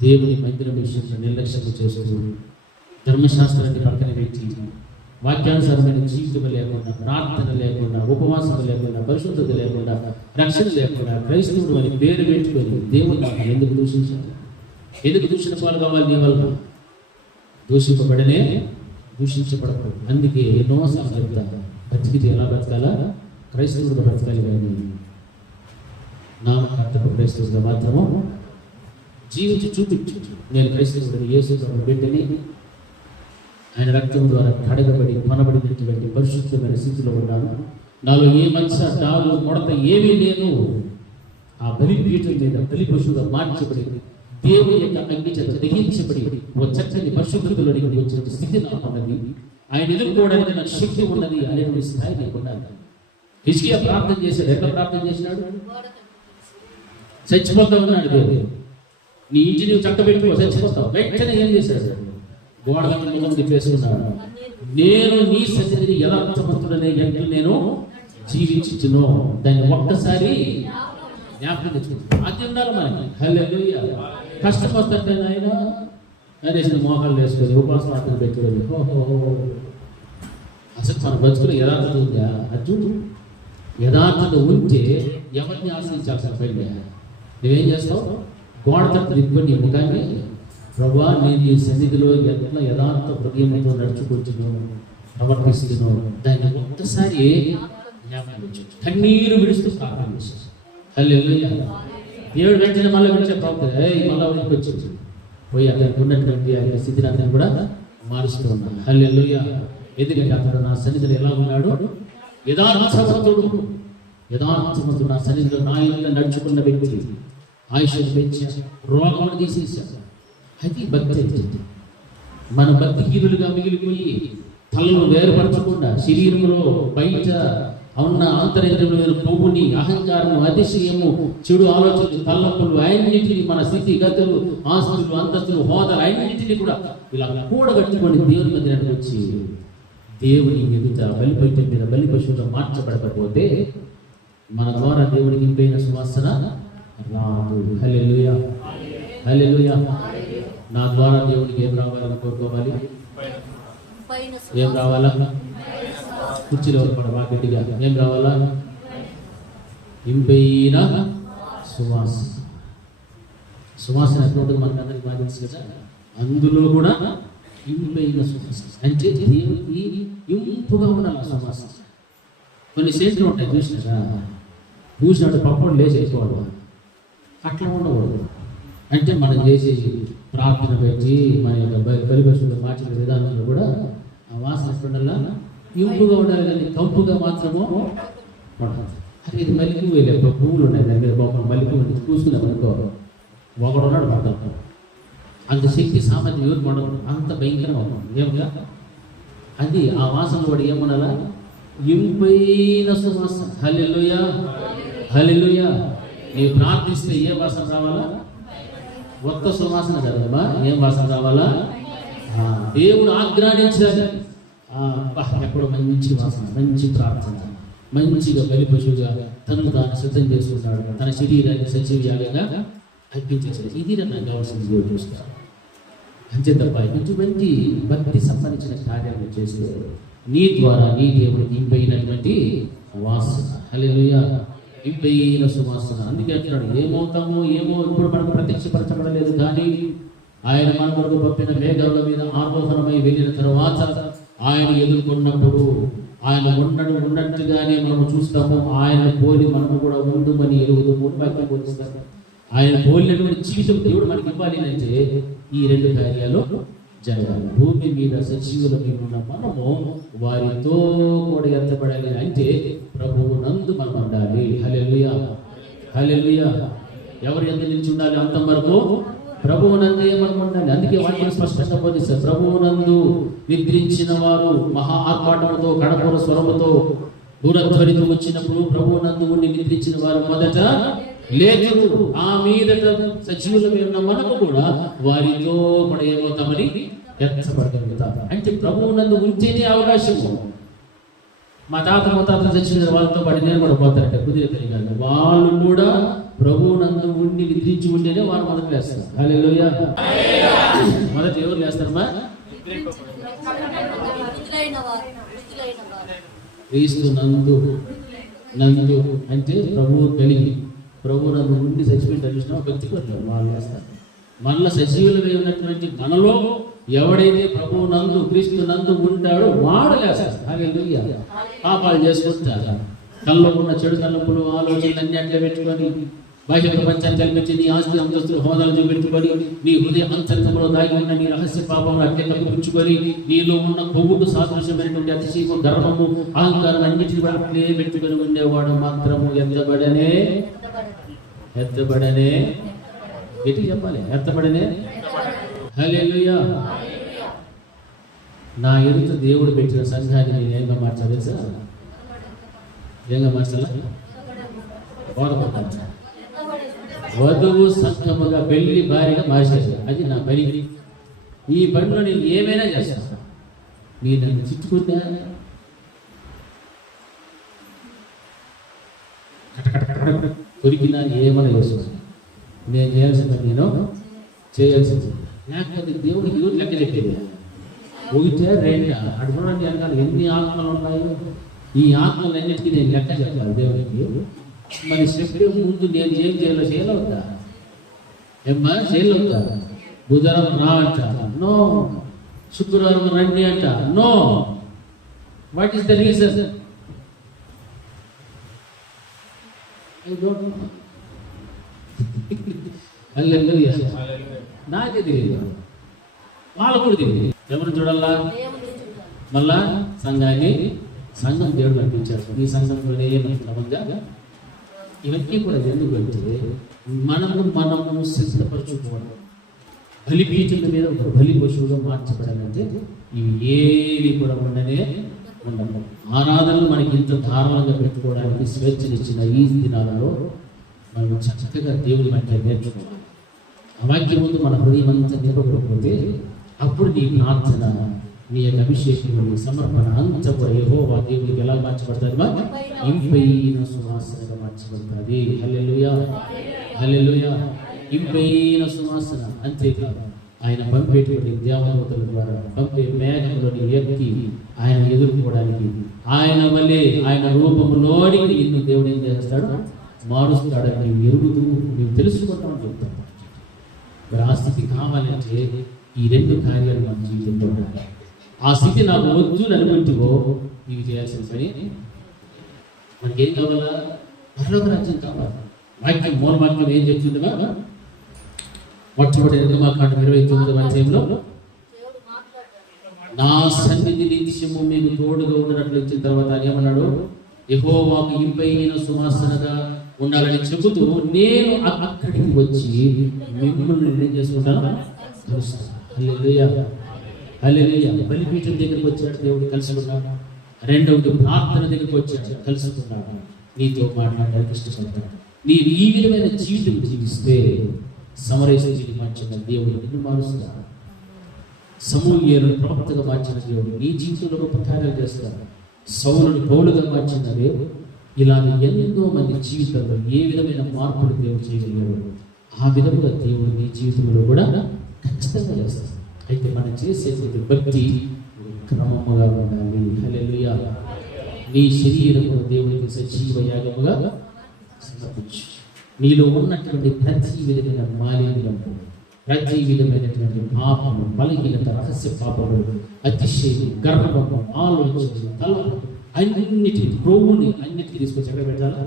దేవుని మందిరం విషయంలో నిర్లక్ష్యం చేస్తూ, ధర్మశాస్త్రాన్ని పక్కన పెట్టి, వాక్యానుసారమైన జీవితం లేకుండా, ప్రార్థన లేకుండా, ఉపవాసం లేకుండా, పరిశుద్ధత లేకుండా, రక్షణ లేకుండా క్రైస్తవుడు అని పేరు పెట్టుకొని దేవుడు నాకు ఎందుకు దూషించాలి? ఎందుకు దూషణ పాలు కావాలి? నీ వల్ల దూషింపబడనే దూషించబడకూడదు. అందుకే ఎన్నోసార్లు చెప్తాను, బతికితే ఎలా బతకాలా? క్రైస్తవుడుగా బతకాలి. కానీ నామకర్తకు క్రైస్తవుడుగా మాత్రము జీవించి చూపించు. నేను క్రైస్తవుడు, యేసు బిడ్డని, ఆయన రక్తం ద్వారా కడగబడి కొనబడినటువంటి పరిశుద్ధమైన స్థితిలో ఉన్నాను. నాలో ఏ మచ్చ, డాలు, ముడత ఏమీ లేదు. ఆ బలిపీఠం మీద బలి పశువుగా మార్చబడి దేవుని యొక్క అగ్ని చేత దహించబడి ఓ చక్కని పరిశుద్ధతలోనికి వచ్చిన స్థితి నాకు ఉన్నది. ఆయన ఎదుర్కోవడానికి నాకు శక్తి ఉన్నది అనేటువంటి స్థాయి లేకుండా హిజ్కియా ప్రార్థన చేశాడు. ఎక్కడ ప్రార్థన చేసినాడు? చచ్చిపోతా ఉన్నాడు దేవుడు. నీ ఇంటి నువ్వు చక్కబెట్టుకో, చచ్చిపోతావు. వెంటనే ఏం చేశాడు? గోడ ముందు తిప్పేసుకున్నాడు. నేను నీ సన్నిధిని యథార్థవంతుడనే ఎంటూ నేను జీవించును. దాన్ని ఒక్కసారి జ్ఞాపకం తెచ్చుకుంటాను. అది ఉండాలి మనకి. హల్లెలూయా. కష్టం వస్తుంటే ఆయన అనేసిన మోకాలు వేసుకొని ఉపవాసం ప్రార్థన పెట్టుకోండి. అసలు మన బతుకులు యథార్థత ఉందా? అది యథార్థత ఉంటే ఎవరిని ఆశ్రయించాల్సిన పని. నువ్వేం చేస్తావు? గోడ తట్టు తిప్పుకొని ఎందుకని, ప్రభువా నేను ఈ సన్నిధిలో ఎట్లా యథార్థ హృదయంతో నడుచుకుంటున్నాను, ప్రవర్తిస్తున్నాను, దాన్ని ఒక్కసారి జ్ఞాపకం తెచ్చు. కన్నీరు విడుస్తూ ప్రార్థన చేశాను. హల్లెలూయా. దేవుడు వెంటనే మళ్ళీ విడిచే ప్రార్థన మళ్ళీ వచ్చి పోయి అతనికి ఉన్నటువంటి ఆయన స్థితిని అతను కూడా మారుస్తూ ఉన్నాను. హల్లెలూయా. ఎందుకంటే అతడు నా సన్నిధిలో ఎలా ఉన్నాడు? యథార్థవంతుడు. యథార్థవంతుడు నా సన్నిధిలో నా ఇంట్లో నడుచుకున్న వ్యక్తి. ఆయుష్ను పెంచాడు, రోగం తీసేశాడు. అది భక్తి అయితే మన భక్తిహీనులుగా మిగిలిపోయి తలను వేరుపరచకుండా శరీరంలో బయట ఉన్న ఆంతర్యంలో కొవ్వుని, అహంకారము, అతిశయము, చెడు ఆలోచనలు, తల్లప్పులు అన్నింటినీ, మన స్థితి గతులు, ఆస్తులు, అంతస్తులు, హోదాలు అన్నింటినీ కూడా ఇలా కూడగట్టుకొని దేవుని మందిరానికి వచ్చి దేవుని ఎదుట బలిపీఠం మీద బలి పశువుగా మార్చబడకపోతే మన ద్వారా దేవునికి ఇంపైన సువాసన రాదు. హల్లెలూయా, హల్లెలూయా. నా ద్వారా దేవునికి ఏం రావాలని కోరుకోవాలి? ఏం రావాలా? కుర్చీలో పడవా గట్టిగా. ఏం రావాలా? ఇంపైన సువాసన. సువాసన ఎక్కడ ఉంటుంది మనకు అందరికి బాగా తెలుసు కదా. అందులో కూడా ఇంపైన సువాసన అంటే దేవునికి ఇంపుగా ఉండాలి ఆ సువాసన. కొన్ని సేట్లు ఉంటాయి చూసినారా, చూసినట్టు పప్పుడు లేచి వేసుకోవాలి. అట్లా ఉండకూడదు. అంటే మనం చేసి ప్రార్థన పెట్టి మన యొక్క బలిపశువులు మార్చిన విధానంలో కూడా ఆ వాసన ఎక్కడల్లా ఇంపుగా ఉండాలి, కానీ కంపుగా మాత్రము ఉండదు. అది ఇది మల్లికి వెళ్ళే పువ్వులు ఉన్నాయి దాని మీద గొప్ప మల్లికి చూసుకున్నాం అనుకో, ఒకడు ఉన్నాడు పడతాం. అంత శక్తి సామర్థ్యం ఎవరు పడదు, అంత భయంకరంగా ఉంటుంది. ఏమగా అది ఆ వాసన కూడా ఏమనాలా? ఇంపైన సువాసన. హల్లెలూయా, హల్లెలూయా. నీవు ప్రార్థిస్తే ఏ వాసన రావాలా? కొత్త సువాసన కదమ్మా. ఏం వాసన రావాలా? దేవుడు ఆజ్ఞానించాలి. ఎక్కడో మంచి వాసన, మంచి ప్రార్థన, మంచిగా బలి పశువుగా తను తాను సిద్ధం చేసుకున్నాడు, తన శరీరాన్ని సజీవ్యాలుగా అర్పించేసాడు. ఇది నాకు కావాల్సింది దేవుడు చూస్తారు. అంతే తప్ప ఇటువంటి భక్తి సంబంధించిన కార్యాలను చేసే నీ ద్వారా నీ దేవుడికి ఇంపైనటువంటి వాసన. హల్లెలూయా, ఇంపైన సువాసన. అందుకే అంటున్నాడు, ఏమవుతామో ఏమో ఇప్పుడు మనకు ప్రత్యక్షపరచబడలేదు, కానీ ఆయన మన వరకు పంపిన మేఘాల మీద ఆరోహణమై వెళ్ళిన తర్వాత ఆయన ఎదుర్కొన్నప్పుడు ఆయన ఉన్నట్టుగానే మనం చూస్తాము. ఆయన పోలి మనము కూడా ఉండుమని ఎరుగుదము. వాక్యం బోధిస్తాము. ఆయన పోలినటువంటి జీవితం దేవుడు మనకి ఇవ్వాలి అంటే ఈ రెండు కార్యాలు జరగాలి. భూమి మీద సజీవుల మీద ఉన్న మనము వారితో కూడా ఎత్తబడాలి అంటే ప్రభువు నందు మనం ఉండాలి. హల్లెలూయా, హల్లెలూయా. ఎవరు ఎంత నిలిచి ఉండాలి? అంత వరకు ప్రభువు నందే మనం ఉండాలి. అందుకే వాక్యం స్పష్టంగా బోధిస్తారు, ప్రభువు నందు నిద్రించిన వారు మహా ఆర్భాటముతో కడపూర స్వరముతో దూరధ్వనితో వచ్చినప్పుడు ప్రభువు నందు ఉండి నిద్రించిన వారు మొదట లేదు, ఆ మీదట సజీవుల మీద ఉన్న మనకు కూడా వారితో కూడా ఏమవుతామని ఎత్తబడగలుగుతాం. అంటే ప్రభువు నందు ఉంటేనే అవకాశం. మా తాత ముత్తాతలు చచ్చిన వాళ్ళతో పాటు నేను కూడా పోతారంటే కుదిరే తెలియదు. వాళ్ళు కూడా ప్రభువు నందు ఉండి నిద్రించి ఉంటేనే వాళ్ళు మొదలు లేస్తారు. హల్లెలూయా. మొదట ఎవరు లేస్తారమ్మా? క్రీస్తు నందు అంటే ప్రభువు కలిగి ప్రభువు నందు ఉండి చచ్చిపోయి తెలిసిన వ్యక్తి కొట్టారు వాళ్ళు వేస్తారు. మనలో సజీవులు ఉన్నటువంటి మనలో ఎవడైతే ప్రభువు నందు క్రీస్తు నందు ఉంటాడో వాడు లేస్తాడు. హల్లెలూయా. పాపాలు చేసుకుంటారు, కళ్ళలో ఉన్న చెడు తలంపులు ఆలోచనలు అన్ని అట్లా పెట్టుకొని బాహ్య ప్రపంచాన్ని కల్పించి నీ ఆస్తి అంతస్తులు హోదాలు చూపెట్టుకొని నీ హృదయ అంతరంగంలో దాగి ఉన్న నీ రహస్య పాపములు అట్లే కప్పించుకొని నీలో ఉన్న కొవ్వుకు సాదృశ్యమైనటువంటి అతిశయము, గర్వము, అహంకారం అన్నిటిని అట్లే పెట్టుకొని ఉండేవాడు మాత్రము ఎత్తబడనే ఎటు చెప్పాలి? ఎత్తబడనే. హల్లెలూయా. నా ఎదుట దేవుడు పెట్టిన సంఘాన్ని నేను ఏంగా మార్చాలి సార్? ఏంగా మార్చాలా? వధువు సంఘముగా పెళ్లి భార్యగా మార్చేది. అది నా పని. ఈ పనిలో నేను ఏమైనా చేస్తాను. మీరు నన్ను చిట్టుకుంటా కొరికినా ఏమైనా చేస్తాను. నేను చేయాల్సింది నేను చేయాల్సింది. లేకపోతే దేవుడికి ఎవరు లెక్క చెప్పేది? ఒకటే రెండా అడుగునండి అనగాలి. ఎన్ని ఆత్మలు ఉన్నాయో ఈ ఆత్మలన్నిటికీ నేను లెక్క చెప్పాలి దేవుడికి. మరి చెప్పే ముందు నేను ఏం చేయలేవుతా? ఏమ్మా చేయలేవుతా? బుధవారం రా అంట, నో. శుక్రవారం రండి అంట, no. What is the reason? Hallelujah. నాకే తెలియదు, వాళ్ళు కూడా తెలియదు. ఎవరు చూడాలా? మళ్ళా సంఘం దేవుడు కనిపించారు. ఈ సంఘంలోనే ఏమంటున్నామంగా ఇవన్నీ కూడా ఎందుకు అంటే మనము సిద్ధపరచుకోవడం. బలిపీఠం మీద ఒక బలి పశువుగా మార్చబడాలంటే ఇవి ఏవి కూడా ఉండనే ఉండవు. ఆరాధనలు మనకి ఇంత ధారాళంగా పెట్టుకోవడానికి స్వేచ్ఛనిచ్చిన ఈ దినాలలో మనం చక్కగా దేవుడి మధ్య నేర్చుకోవాలి. ఆ వాక్యం ముందు మన హృదయం అంతా నింపకపోతే అప్పుడు నీ ప్రార్థన, నీ యొక్క అభిషేకం, నీ సమర్పణ అంతా కూడా యెహోవా దేవుడికి ఎలా మార్చబడతారు? ఇంపైన సువాసనగా మార్చబడుతుంది. హల్లెలూయా, హల్లెలూయా. ఇంపైన సువాసన. అంతేకాదు ఆయన పంపేటువంటి దేవదూతల ద్వారా పంపే మేఘంలోని ఎక్కి ఆయన ఎదుర్కోవడానికి ఆయన వల్లే ఆయన రూపంలోని నిన్ను దేవుడు ఏం చేస్తాడు? మారుస్తాడని నీవు ఎరుగుతూ నీవు తెలుసుకుంటామని చెప్తాను. మరి ఆ స్థితి కావాలంటే ఈ రెండు కార్యాలు మన జీవితంలో ఉండాలి. ఆ స్థితి నాకు వద్దు అనుకుంటువో నీవు చేయాల్సిన పని మనకేం కావాలా? పరలోక రాజ్యం కావాలి. వాక్యం మూలవాక్యం ఏం చెప్తుందిగా? మొట్టమొదటి నిర్గమాకాండం 29వ అధ్యాయంలో నా సన్నిధి నిత్యము మీకు తోడుగా ఉన్నట్లు ఇచ్చిన తర్వాత ఏమన్నాడు? యెహోవాకు ఇంపైన సువాసనగా ఉండాలని చెబుతూ నేను అక్కడికి వచ్చి మిమ్మల్ని ఏం చేసుకుంటాను? హల్లెలూయా, హల్లెలూయా. బలిపీఠం దగ్గరికి వచ్చాడు దేవుడు, కలుసుకున్నాడు. రెండవది ప్రార్థన దగ్గరికి వచ్చాడు, కలుసుకున్నాడు. నీతో మాట్లాడడానికి ఇష్టపడతాడు. నీవు ఈ విధమైన జీవితం జీవిస్తే సమరయుని మార్చిన దేవుడు నిన్ను మారుస్తాడు. సమూయేలును ప్రవక్తగా మార్చిన దేవుడు నీ జీవితంలో గొప్ప కార్యాలు చేస్తాడు. సౌలుని పౌలుగా మార్చిన దేవుడు ఇలా ఎంతో మంది జీవితంలో ఏ విధమైన మార్పులు దేవుడు చేయగలిగాడు. ఆ విధంగా దేవుడు నీ జీవితంలో కూడా ఖచ్చితంగా చేస్తాడు. అయితే మనం చేసేది భక్తి క్రమముగా ఉండాలి. హల్లెలూయా. నీ శరీరము దేవునికి సజీవ యాగముగా సమర్పించు. నీలో ఉన్నటువంటి ప్రతి విధమైన మాలిన్యం, ప్రతి విధమైనటువంటి పాపము, బలహీనత, రహస్య పాపము, అతిశయం, గర్వము, ఆలోచన, తలపు అన్నిటి క్రొవ్వుని అన్నిటికీ తీసుకొచ్చి ఎక్కడ పెట్టాలా?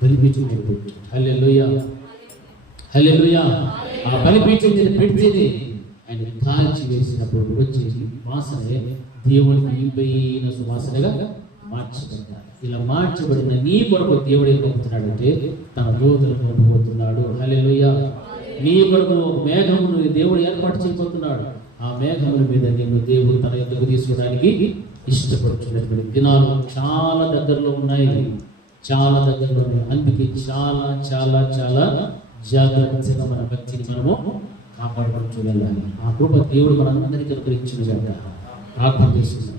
బలిపీఠం మీద పెట్టు. హల్లెలూయా. హల్లెలూయా. ఆ బలిపీఠం మీద పెడితేనే ఆయన కాల్చి వేసినప్పుడు వచ్చేది వాసనే దేవుడికి ఇంపైన సువాసనగా మార్చబడ్డాడు. ఇలా మార్చబడిన నీ కొరకు దేవుడు ఏం పంపుతున్నాడంటే తన దూతలను పంపబోతున్నాడు. హల్లెలూయా. నీ కొరకు మేఘమును దేవుడు ఏర్పాటు చేయబోతున్నాడు. ఆ మేఘముల మీద నేను దేవుడు తన యొద్దకు తీసుకోవడానికి ఇష్టపడుతున్నటువంటి దినాలు చాలా దగ్గరలో ఉన్నాయి, చాలా దగ్గరలో ఉన్నాయి. అందుకే చాలా చాలా చాలా జాగ్రత్తగా మన భక్తిని మనము కాపాడుకుంటూ వెళ్ళాలి. ఆ కృప దేవుడు మనందరికీ అనుగ్రహించిన జరుగుతా ప్రార్థన చేస్తున్నాం.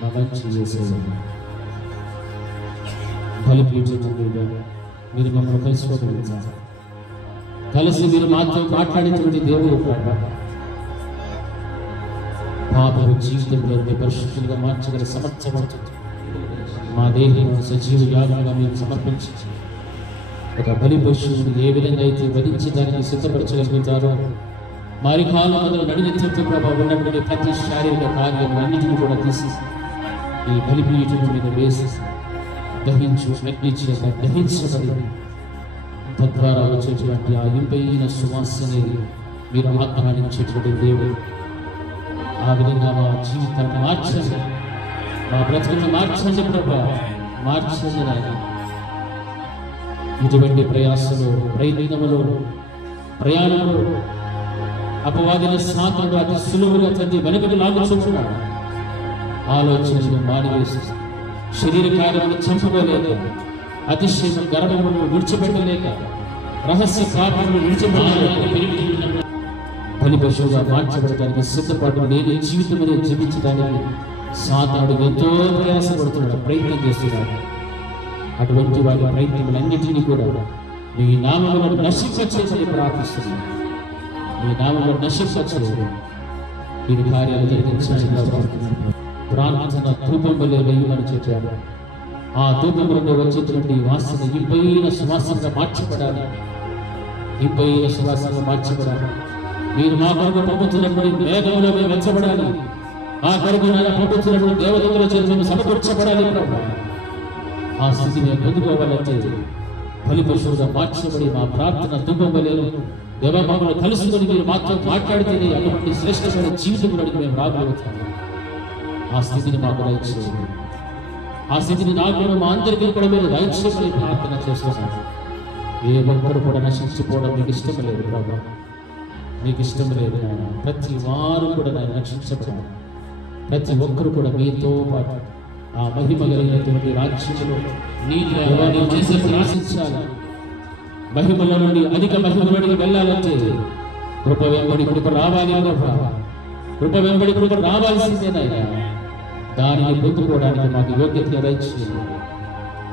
మా మంచి చేసేది బలిపీఠం మీద మీరు మమ్మల్ని కలుసుకోగలుగుతారు. కలిసి మీరు మాతో మాట్లాడేటువంటి దేవుడు పాప జీవితంలో పరిశుద్ధులుగా మార్చగల సమర్థపడుతుంది. మా దేహం సజీవ యాగంగా మేము సమర్పించి ఒక బలి పశువుని ఏ విధంగా అయితే వధించడానికి సిద్ధపరచగలుగుతారో మరి కాలం మొదలు నడినెత్తితో ప్రభావం ఉన్నటువంటి ప్రతి శారీరక కార్యం అన్నిటిని కూడా తీసి ఈ బలిపీఠం మీద వేసి దహించు అగ్నిచేత దహించబడి తద్వారా వచ్చేటువంటి ఆ ఇంపైన సువాసనే మీరు ఆహ్వానించేటువంటి దేవుడు. ఆ విధంగా మా జీవితాన్ని మార్చండి, మా బ్రతుకులను మార్చండి ప్రభా, మార్చండి నాయన. ఇటువంటి ప్రయాసలు, ప్రయత్నములు, ప్రయాణంలో అపవాదిని సాధనలు అతి సులువుగా తండ్రి వెనుకకు లాగుచున్నాడు. ఆలోచనలు మానివేసి శరీర కార్యములు చంపుకోలేక, అతిశయం గర్వమును విడిచిపెట్టలేక, రహస్య పాపములు విడిచిపెట్టలేక బలి పశువుగా మార్చబడటానికి సిద్ధపాటు లేని జీవితం అనేది జీవించడానికి సాతానుడు ఎంతో ప్రయాసపడుతున్నాడు, ప్రయత్నం చేస్తున్నాడు. అటువంటి వారి ప్రయత్నములన్నిటినీ కూడా మీ నామములో నశింపచేసి ప్రార్థిస్తున్నాడు. మీ నామములో నశింపచేసి వీరి కార్యాలు జరిగించాలని ప్రార్థన ధూపం వలె వేయమని చెప్పాడు. ఆ ధూపం నుండి వచ్చేటువంటి వాసన ఇంపైన సువాసనగా మార్చబడాలి, ఇంపైన సువాసనగా మార్చబడాలి. మీరు మా కొరకు పంపుతున్నటువంటి మేఘంలో మేము వెచ్చబడాలి, మా కొరకు పంపుతున్నటువంటి దేవతల చేతులను సమకూర్చబడాలి ప్రభు. ఆ స్థితిని మేము పొందుకోవాలంటే బలి పశువుగా మార్చబడి మా ప్రార్థన ధూపం వలె దేవభావంలో కలుసుకొని మీరు మాతో మాట్లాడితేనే అటువంటి శ్రేష్టమైన జీవితం కూడా మేము రాగలుగుతాము. ఆ స్థితిని మాకు దయచేయండి. ఆ స్థితిని నాకు మా అందరికీ కూడా మీరు దయచేసి ప్రార్థన చేస్తున్నాను. ఏ ఒక్కరు కూడా నశించిపోవడం మీకు ఇష్టం లేదు ప్రభు, మీకు ఇష్టం లేదు నాయన. ప్రతి వారు కూడా నేను రక్షించబడాలి, ప్రతి ఒక్కరు కూడా మీతో పాటు ఆ మహిమ కలిగినటువంటి రాజ్యంలో నీకు చేసే ప్రయాసించాలి. మహిమల నుండి అధిక మహిమలోనికి వెళ్ళాలంటే కృప వెంబడి కృప రావాలి, కృప వెంబడి కృప రావాల్సిందేనాయన. దానిని పొందుకోవడానికి మాకు యోగ్యత దయచేయండి,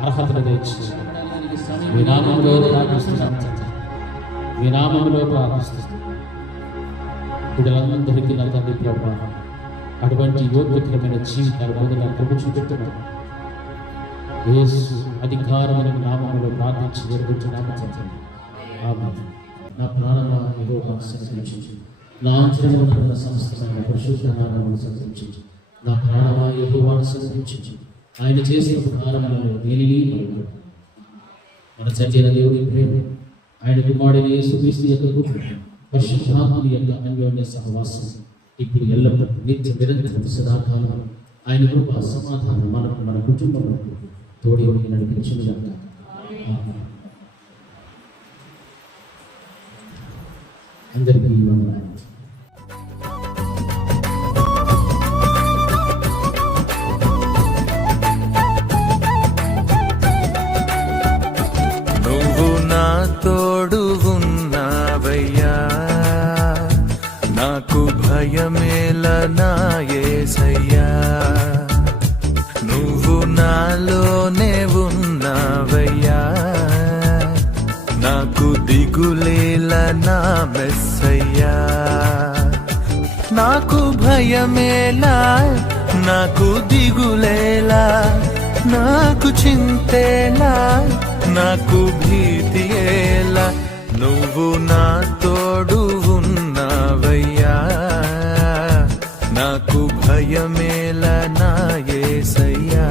అర్హత దయచేయండి. మీ నామములో ప్రార్థిస్తున్నాం, మీ నామములో ప్రార్థిస్తున్నాం. బిడ్డలందరికీ నా తండ్రి ప్రభా అటువంటి యోగ్యకరమైన జీవితాలు మొదలు కృప చూపెట్టున్నాను. యేసు అధికారమైన నామములో ప్రార్థించి వేడుకుంటున్నాము తండ్రి. ఆమేన్. నా ప్రాణమా యెహోవా సంతోషించు, నా అంతరంగమున సమస్తమైన పరిశుద్ధ నామమును సంతోషించు. నా ప్రాణమా యెహోవాను సంతోషించు, ఆయన చేసిన ఉపకారములను దేనిని మరువకు. మన తండ్రి దేవుని ప్రేమ, ఆయన కుమారుడైన యేసుక్రీస్తు యొక్క కృప, పరిశుద్ధాత్మ యొక్క అన్యోన్య సహవాసం ఇప్పుడు ఎల్లప్పుడూ నిత్య నిరంతరం సదాకాలం ఆయన కృప సమాధానం మనకు మన కుటుంబంలో తోడి నడిపించుగాక. అందరికీ వందనాలు. నువ్వు నా తోడు ఉన్నావయ్యా, నాకు భయమేల నా యేసయ్యా. నువ్వు నాలోనే ఉన్నావయ్యా, నాకు దిగులేల నా మెస్సయ్యా. నాకు భయమేలా, నాకు దిగులేలా, నాకు చింతేలా, నాకు భీతియేలా. నువ్వు నా తోడు ఉన్నావయ్యా, నాకు భయమేలా నా యేసయ్యా.